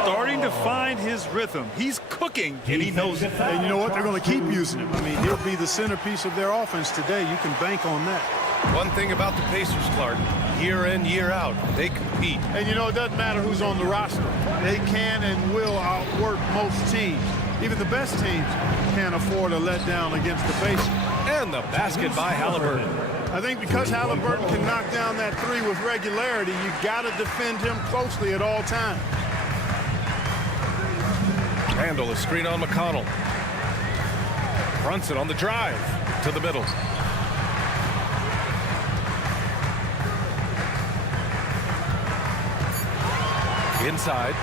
Starting to find his rhythm. He's cooking, and he knows it. And you know what? They're going to keep using him. I mean, he'll be the centerpiece of their offense today. You can bank on that. One thing about the Pacers, Clark, year in, year out, they compete. And you know, it doesn't matter who's on the roster. They can and will outwork most teams. Even the best teams can't afford a letdown against the Pacers. And the basket by Halliburton. I think because Halliburton can knock down that three with regularity, you've got to defend him closely at all times. Randall, a screen on McConnell. Brunson on the drive to the middle. Inside.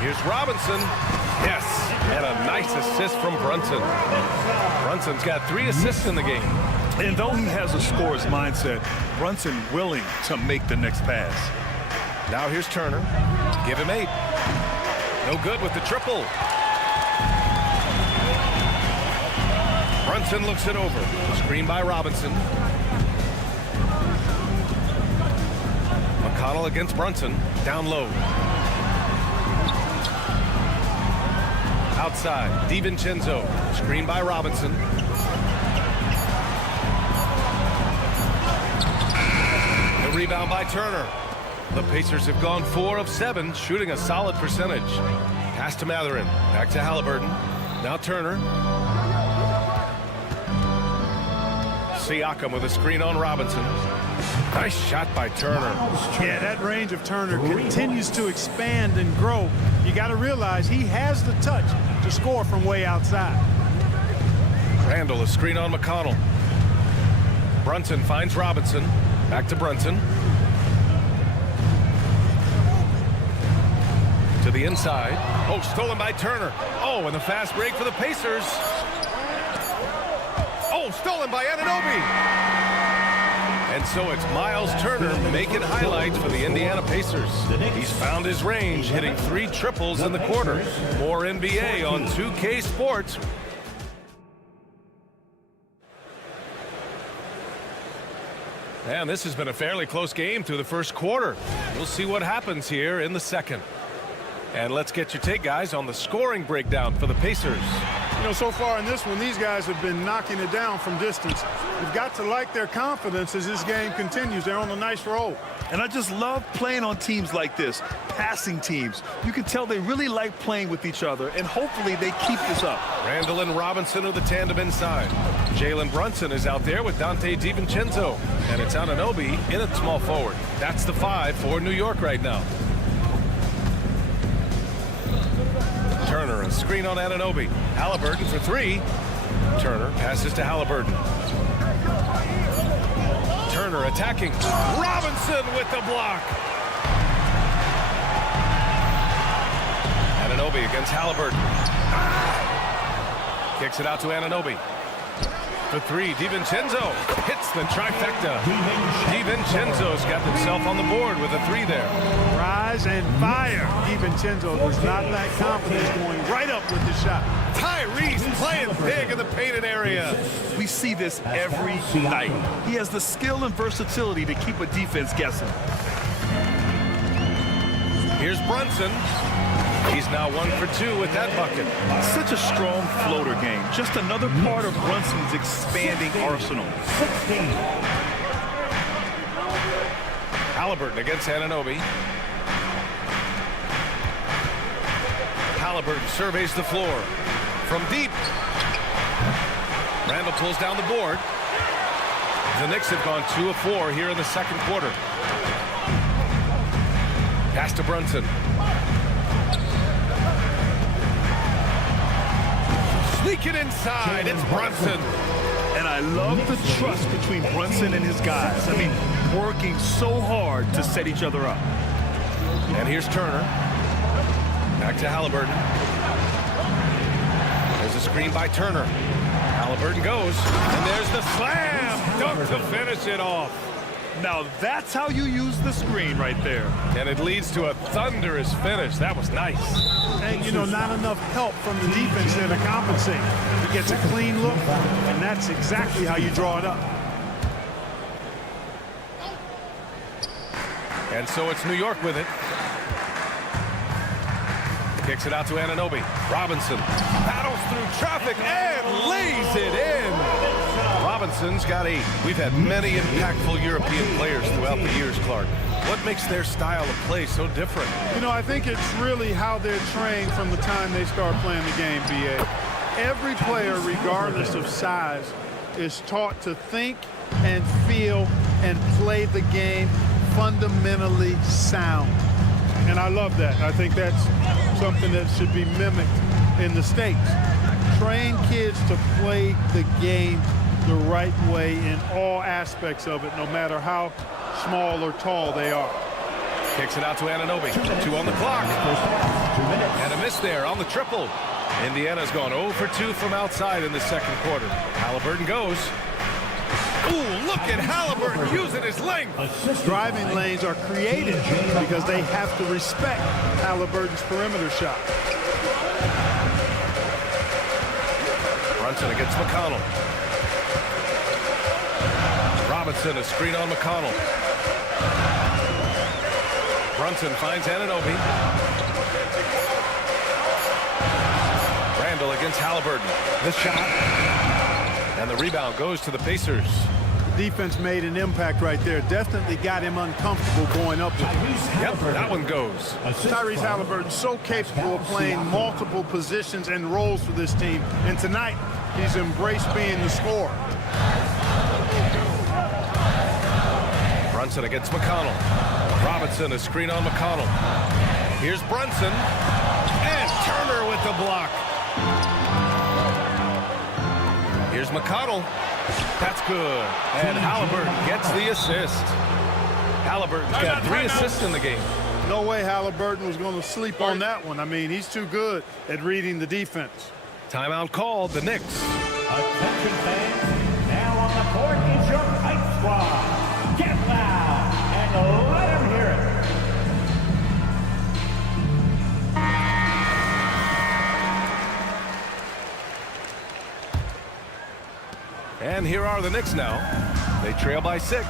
Here's Robinson. Yes, and a nice assist from Brunson. Brunson's got 3 assists in the game. And though he has a scorer's mindset, Brunson willing to make the next pass. Now here's Turner. Give him 8. No good with the triple. Brunson looks it over. Screen by Robinson. McConnell against Brunson. Down low. Outside. DiVincenzo. Screen by Robinson. The rebound by Turner. The Pacers have gone 4 of 7, shooting a solid percentage. Pass to Mathurin. Back to Halliburton. Now Turner. Siakam with a screen on Robinson. Nice shot by Turner. Yeah, that range of Turner continues to expand and grow. You got to realize he has the touch to score from way outside. Randall, a screen on McConnell. Brunson finds Robinson. Back to Brunson. To the inside. Oh, stolen by Turner. Oh, and the fast break for the Pacers. Oh, stolen by Anunoby. And so it's Miles Turner making highlights for the Indiana Pacers. He's found his range, hitting 3 triples in the quarter. More NBA on 2K Sports. And this has been a fairly close game through the first quarter. We'll see what happens here in the second. And let's get your take, guys, on the scoring breakdown for the Pacers. You know, so far in this one, these guys have been knocking it down from distance. You've got to like their confidence as this game continues. They're on a nice roll. And I just love playing on teams like this, passing teams. You can tell they really like playing with each other, and hopefully they keep this up. Randall and Robinson are the tandem inside. Jalen Brunson is out there with Dante DiVincenzo. And it's Anunoby in at small forward. That's the 5 for New York right now. Turner, a screen on Anunoby. Halliburton for 3. Turner passes to Halliburton. Turner attacking. Robinson with the block. Anunoby against Halliburton. Kicks it out to Anunoby. For 3, DiVincenzo hits the trifecta. DiVincenzo's got himself on the board with a 3 there. Rise and fire. DiVincenzo does not lack confidence, going right up with the shot. Tyrese playing big in the painted area. We see this every night. He has the skill and versatility to keep a defense guessing. Here's Brunson. He's now 1 for 2 with that bucket. Such a strong floater game. Just another part of Brunson's expanding arsenal. Halliburton against Anunoby. Halliburton surveys the floor from deep. Randall pulls down the board. The Knicks have gone 2 of 4 here in the second quarter. Pass to Brunson. Sneaking inside, it's Brunson. And I love the trust between Brunson and his guys. I mean, working so hard to set each other up. And here's Turner. Back to Halliburton. There's a screen by Turner. Halliburton goes, and there's the slam dunk to finish it off. Now that's how you use the screen right there. And it leads to a thunderous finish. That was nice. And, you know, not enough help from the defense there to compensate. He gets a clean look, and that's exactly how you draw it up. And so it's New York with it. Kicks it out to Anunoby. Robinson battles through traffic and lays it in. Robinson's got 8. We've had many impactful European players throughout the years, Clark. What makes their style of play so different? You know, I think it's really how they're trained from the time they start playing the game, B.A. Every player, regardless of size, is taught to think and feel and play the game fundamentally sound. And I love that. I think that's something that should be mimicked in the States. Train kids to play the game the right way in all aspects of it, no matter how small or tall they are. Kicks it out to Anunoby. 2 on the clock. And a miss there on the triple. Indiana's gone 0 for 2 from outside in the second quarter. Halliburton goes. Ooh, look at Halliburton using his length. Driving lanes are created because they have to respect Halliburton's perimeter shot. Brunson against McConnell. Robinson, a screen on McConnell. Brunson finds Anunoby. Randall against Halliburton. The shot. And the rebound goes to the Pacers. Defense made an impact right there. Definitely got him uncomfortable going up with him. Yep, that one goes. Tyrese Halliburton so capable of playing multiple positions and roles for this team. And tonight, he's embraced being the scorer. Brunson against McConnell. Robinson, a screen on McConnell. Here's Brunson. And Turner with the block. Here's McConnell. That's good. And Halliburton gets the assist. Halliburton's got 3 assists in the game. No way Halliburton was going to sleep on that one. I mean, he's too good at reading the defense. Timeout called, the Knicks. Attention fans, now on the court is your Knight squad. Get loud and let them hear it. And here are the Knicks now. They trail by 6.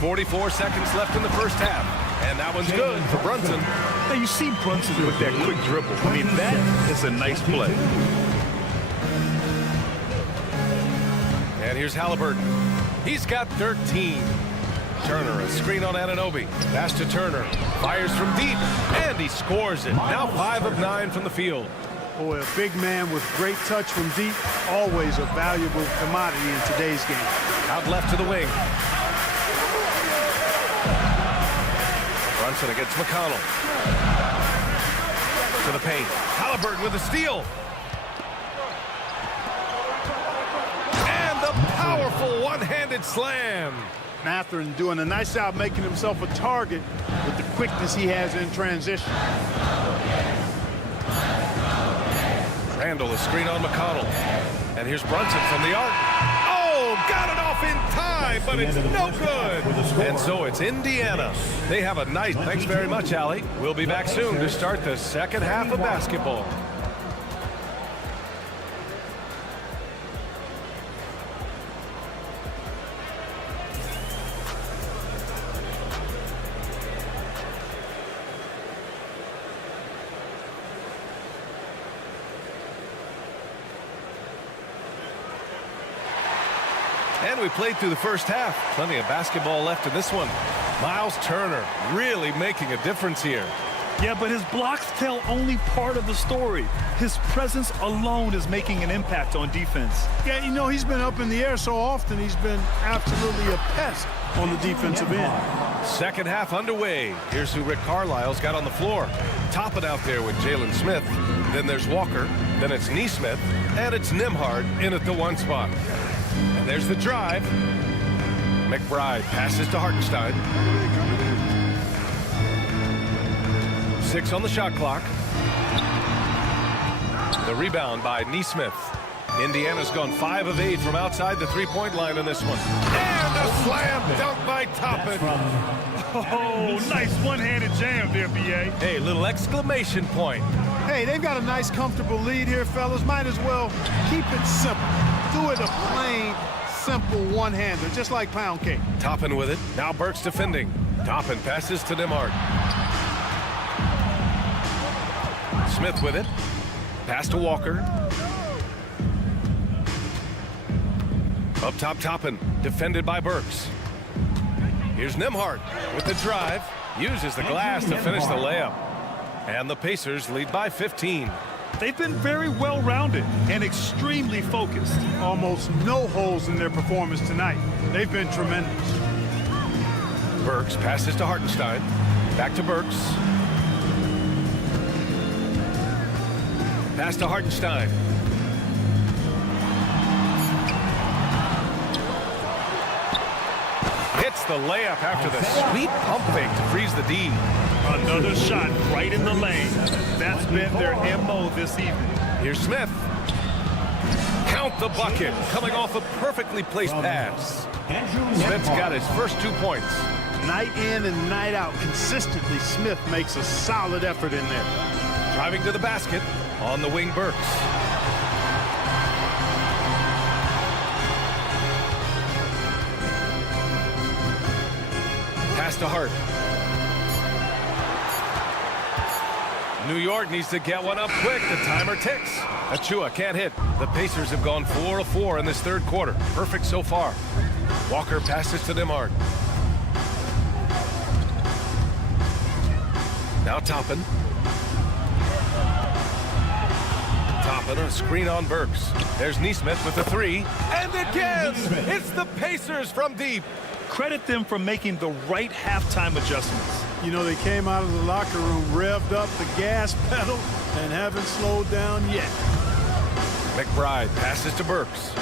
44 seconds left in the first half. And that one's good for Brunson. Now you see Brunson with that quick dribble. I mean, that is a nice play. And here's Halliburton. He's got 13. Turner, a screen on Anunoby. Pass to Turner. Fires from deep. And he scores it. Now 5 of 9 from the field. Boy, a big man with great touch from deep, always a valuable commodity in today's game. Out left to the wing. Brunson against McConnell. To the paint. Halliburton with a steal. And the powerful one-handed slam. Mathurin doing a nice job making himself a target with the quickness he has in transition. Randall, a screen on McConnell. And here's Brunson from the arc. Oh, got it off in time, but it's no good. And so it's Indiana. They have a nice, thanks very much, Allie. We'll be back soon to start the second half of basketball. And we played through the first half. Plenty of basketball left in this one. Miles Turner really making a difference here. Yeah, but his blocks tell only part of the story. His presence alone is making an impact on defense. Yeah, you know, he's been up in the air so often, he's been absolutely a pest on the defensive end. Second half underway. Here's who Rick Carlisle's got on the floor. Topping out there with Jalen Smith. Then there's Walker. Then it's Neesmith. And it's Nembhard in at the 1 spot. And there's the drive. McBride passes to Hartenstein. 6 on the shot clock. The rebound by Neesmith. Indiana's gone 5 of 8 from outside the 3-point line in this one. And a slam dunk by Toppin. Oh, nice one-handed jam there, B.A. Hey, little exclamation point. Hey, they've got a nice, comfortable lead here, fellas. Might as well keep it simple. Do it a plain, simple one-hander, just like pound cake. Toppin with it. Now Burks defending. Toppin passes to Nembhard. Smith with it. Pass to Walker. Up top, Toppin. Defended by Burks. Here's Nembhard with the drive. Uses the glass to finish the layup. And the Pacers lead by 15. They've been very well-rounded and extremely focused. Almost no holes in their performance tonight. They've been tremendous. Burks passes to Hartenstein. Back to Burks. Pass to Hartenstein. Hits the layup after the sweet pump fake to freeze the D. Another shot right in the lane. That's been their MO this evening. Here's Smith. Count the bucket. Coming off a perfectly placed pass. Smith's got his first 2 points. Night in and night out, consistently, Smith makes a solid effort in there. Driving to the basket. On the wing, Burks. Pass to Hart. New York needs to get one up quick. The timer ticks. Achua can't hit. The Pacers have gone 4 of 4 in this third quarter. Perfect so far. Walker passes to Nembhard. Now Toppin. Toppin, a screen on Burks. There's Nesmith with the three. And again, it's the Pacers from deep. Credit them for making the right halftime adjustments. You know, they came out of the locker room, revved up the gas pedal, and haven't slowed down yet. McBride passes to Burks.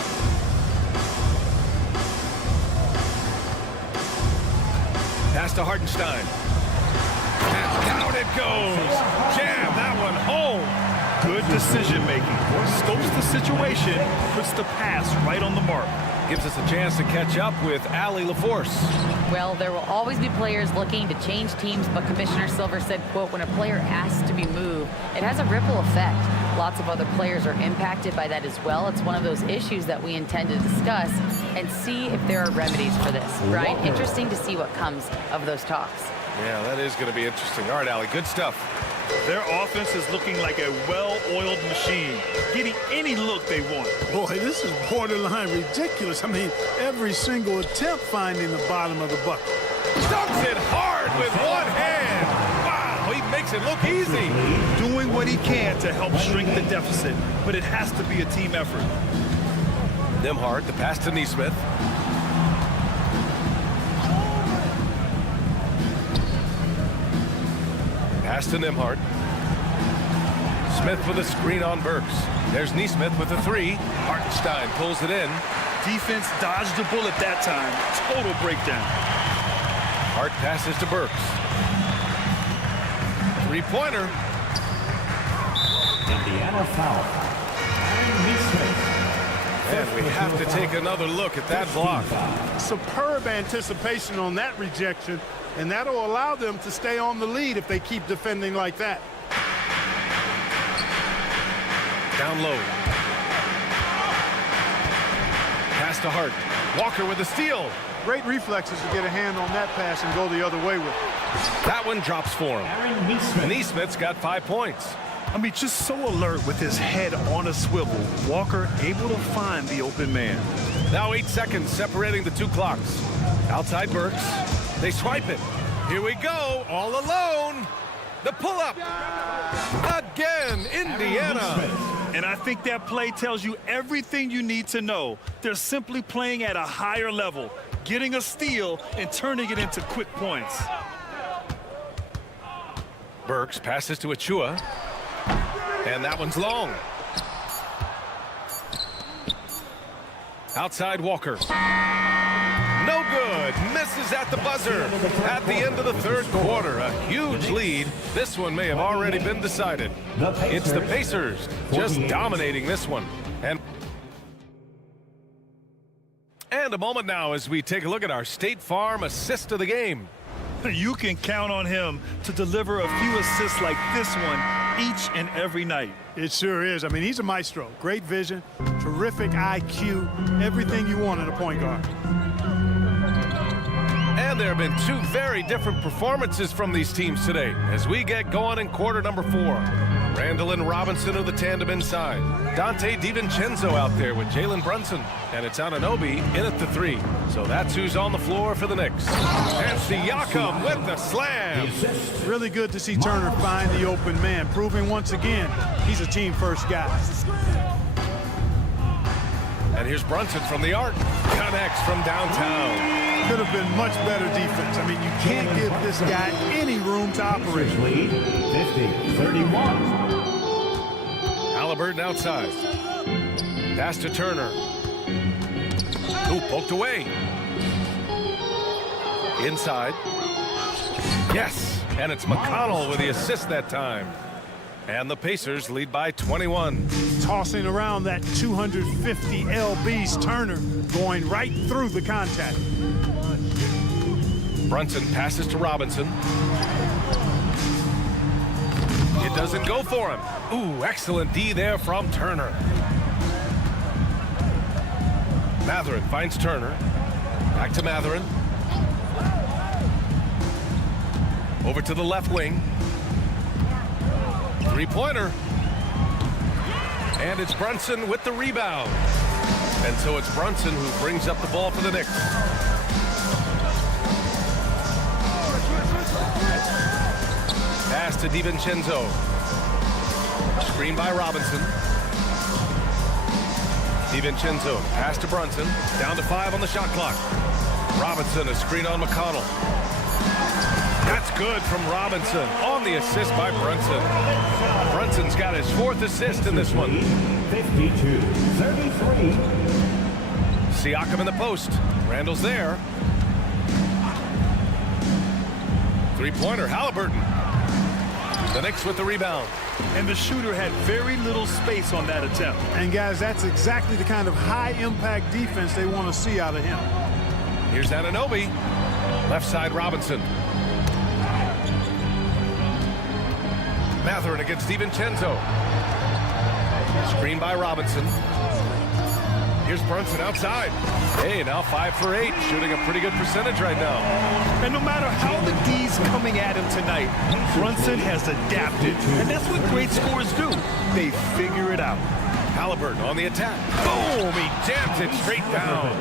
Pass to Hartenstein. And down it goes. Jam that one home. Good decision making. Scopes the situation, puts the pass right on the mark. Gives us a chance to catch up with Allie LaForce. Well, there will always be players looking to change teams, but Commissioner Silver said, quote, when a player asks to be moved, it has a ripple effect. Lots of other players are impacted by that as well. It's one of those issues that we intend to discuss and see if there are remedies for this. Brian, interesting to see what comes of those talks. Yeah, that is going to be interesting. All right, Allie, good stuff. Their offense is looking like a well-oiled machine, getting any look they want. Boy, this is borderline ridiculous. I mean, every single attempt finding the bottom of the bucket. Dunks it hard with one hand. Wow, he makes it look easy. Doing what he can to help shrink the deficit, but it has to be a team effort. Nembhard, the pass to Nesmith. Pass to Nembhard. Smith with a screen on Burks. There's Nesmith with a three. Hartenstein pulls it in. Defense dodged a bullet that time. Total breakdown. Hart passes to Burks. Three-pointer. Indiana foul. And we have to take another look at that block. Superb anticipation on that rejection, and that'll allow them to stay on the lead if they keep defending like that. Down low. Pass to Hart. Walker with a steal. Great reflexes to get a hand on that pass and go the other way with it. That one drops for him. Nesmith's got 5 points. I mean, just so alert with his head on a swivel. Walker able to find the open man. Now 8 seconds separating the two clocks. Outside Burks. They swipe it. Here we go, all alone. The pull-up. Again, Indiana. And I think that play tells you everything you need to know. They're simply playing at a higher level, getting a steal and turning it into quick points. Burks passes to Achua. And that one's long. Outside Walker. No good. Misses at the buzzer. At the end of the third quarter, a huge lead. This one may have already been decided. It's the Pacers just dominating this one. And a moment now as we take a look at our State Farm assist of the game. You can count on him to deliver a few assists like this one each and every night. It sure is. I mean, he's a maestro. Great vision, terrific IQ, everything you want in a point guard. And there have been two very different performances from these teams today as we get going in quarter number 4. Randall and Robinson are the tandem inside. Dante DiVincenzo out there with Jalen Brunson. And it's Anunoby in at the 3. So that's who's on the floor for the Knicks. And Siakam with the slam. Really good to see Turner find the open man, proving once again he's a team-first guy. And here's Brunson from the arc. Connects from downtown. Could have been much better defense. I mean, you can't give this guy any room to operate. Lead 50-31. Halliburton outside. Pass to Turner. Ooh, poked away. Inside. Yes, and it's McConnell with the assist that time. And the Pacers lead by 21. Tossing around that 250 lbs, Turner going right through the contact. Brunson passes to Robinson. It doesn't go for him. Ooh, excellent D there from Turner. Mathurin finds Turner. Back to Mathurin. Over to the left wing. Three-pointer. And it's Brunson with the rebound. And so it's Brunson who brings up the ball for the Knicks. Pass to DiVincenzo. Screen by Robinson. DiVincenzo, pass to Brunson. Down to 5 on the shot clock. Robinson, a screen on McConnell. That's good from Robinson on the assist by Brunson. Brunson's got his 4th assist in this one. 52-33. Siakam in the post. Randall's there. Three-pointer, Halliburton. The Knicks with the rebound. And the shooter had very little space on that attempt. And guys, that's exactly the kind of high-impact defense they want to see out of him. Here's Anunoby. Left side, Robinson. Mathurin against DiVincenzo. Screen by Robinson. Here's Brunson outside. Hey, now 5 for 8, shooting a pretty good percentage right now. And no matter how the D's coming at him tonight, Brunson has adapted. And that's what great scorers do. They figure it out. Halliburton on the attack. Boom! He jams it straight down.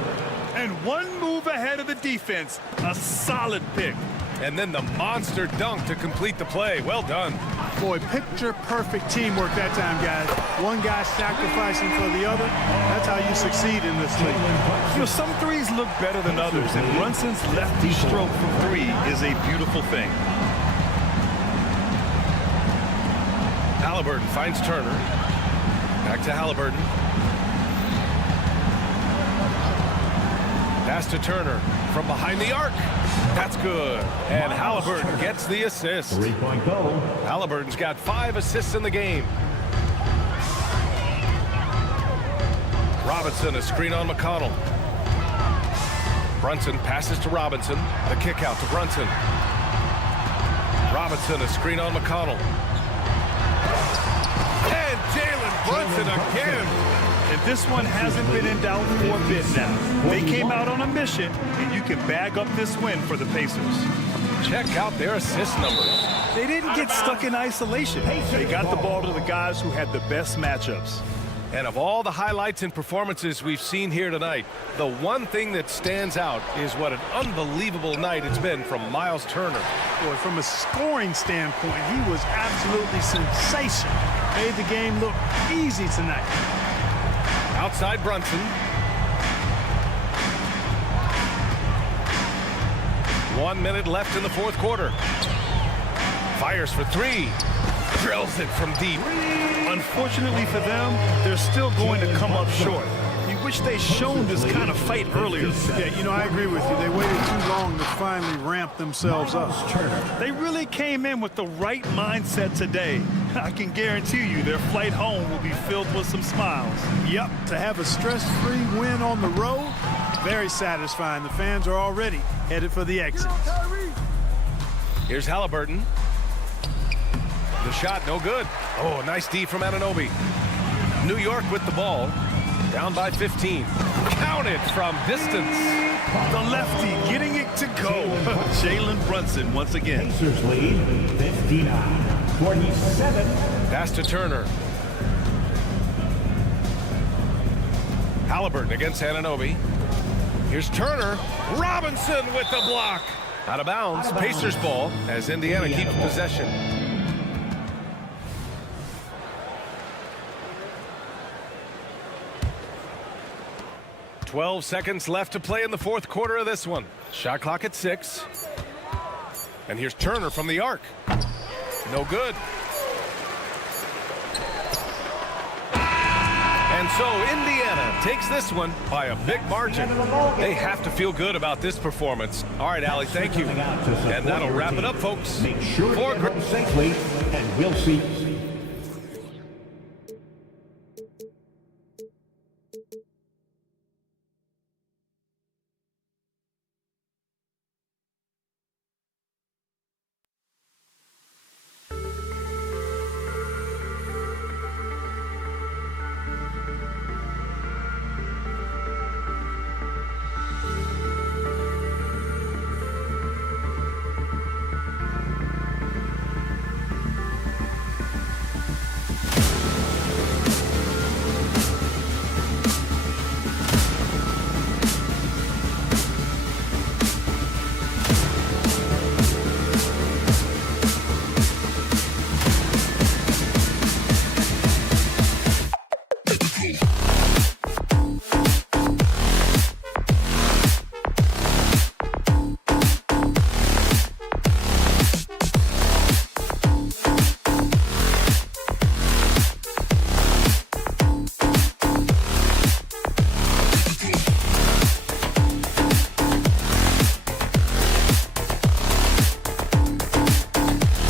And one move ahead of the defense. A solid pick. And then the monster dunk to complete the play. Well done. Boy, picture-perfect teamwork that time, guys. One guy sacrificing for the other. That's how you succeed in this league. You know, some threes look better than others, and Brunson's lefty stroke from 3 is a beautiful thing. Halliburton finds Turner. Back to Halliburton. Pass to Turner from behind the arc. That's good. And Halliburton gets the assist. 3-point goal. Halliburton's got 5 assists in the game. Robinson, a screen on McConnell. Brunson passes to Robinson. The kick out to Brunson. Robinson, a screen on McConnell. And Jalen Brunson again. And this one hasn't been in doubt for a bit now. They came out on a mission, and you can bag up this win for the Pacers. Check out their assist numbers. They didn't get stuck in isolation. They got the ball to the guys who had the best matchups. And of all the highlights and performances we've seen here tonight, the one thing that stands out is what an unbelievable night it's been from Miles Turner. Boy, from a scoring standpoint, he was absolutely sensational. Made the game look easy tonight. Outside Brunson. One minute left in the 4th quarter. Fires for 3. Drills it from deep. Unfortunately for them, they're still going to come up short. You wish they'd shown this kind of fight earlier. Yeah, you know, I agree with you. They waited too long to finally ramp themselves up. They really came in with the right mindset today. I can guarantee you their flight home will be filled with some smiles. Yep, to have a stress-free win on the road, very satisfying. The fans are already headed for the exit. Here's Halliburton. The shot, no good. Oh, nice D from Anunoby. New York with the ball. Down by 15. Counted from distance. The lefty getting it to go. Jalen Brunson once again. Pacers lead 59-47. Pass to Turner. Halliburton against Anunoby. Here's Turner. Robinson with the block. Out of bounds. Pacers ball as Indiana keeps possession. .12 seconds left to play in the 4th quarter of this one. Shot clock at 6. And here's Turner from the arc. No good. And so Indiana takes this one by a big margin. They have to feel good about this performance. All right, Allie, thank you. And that'll wrap it up, folks. Make sure to get home safely, and we'll see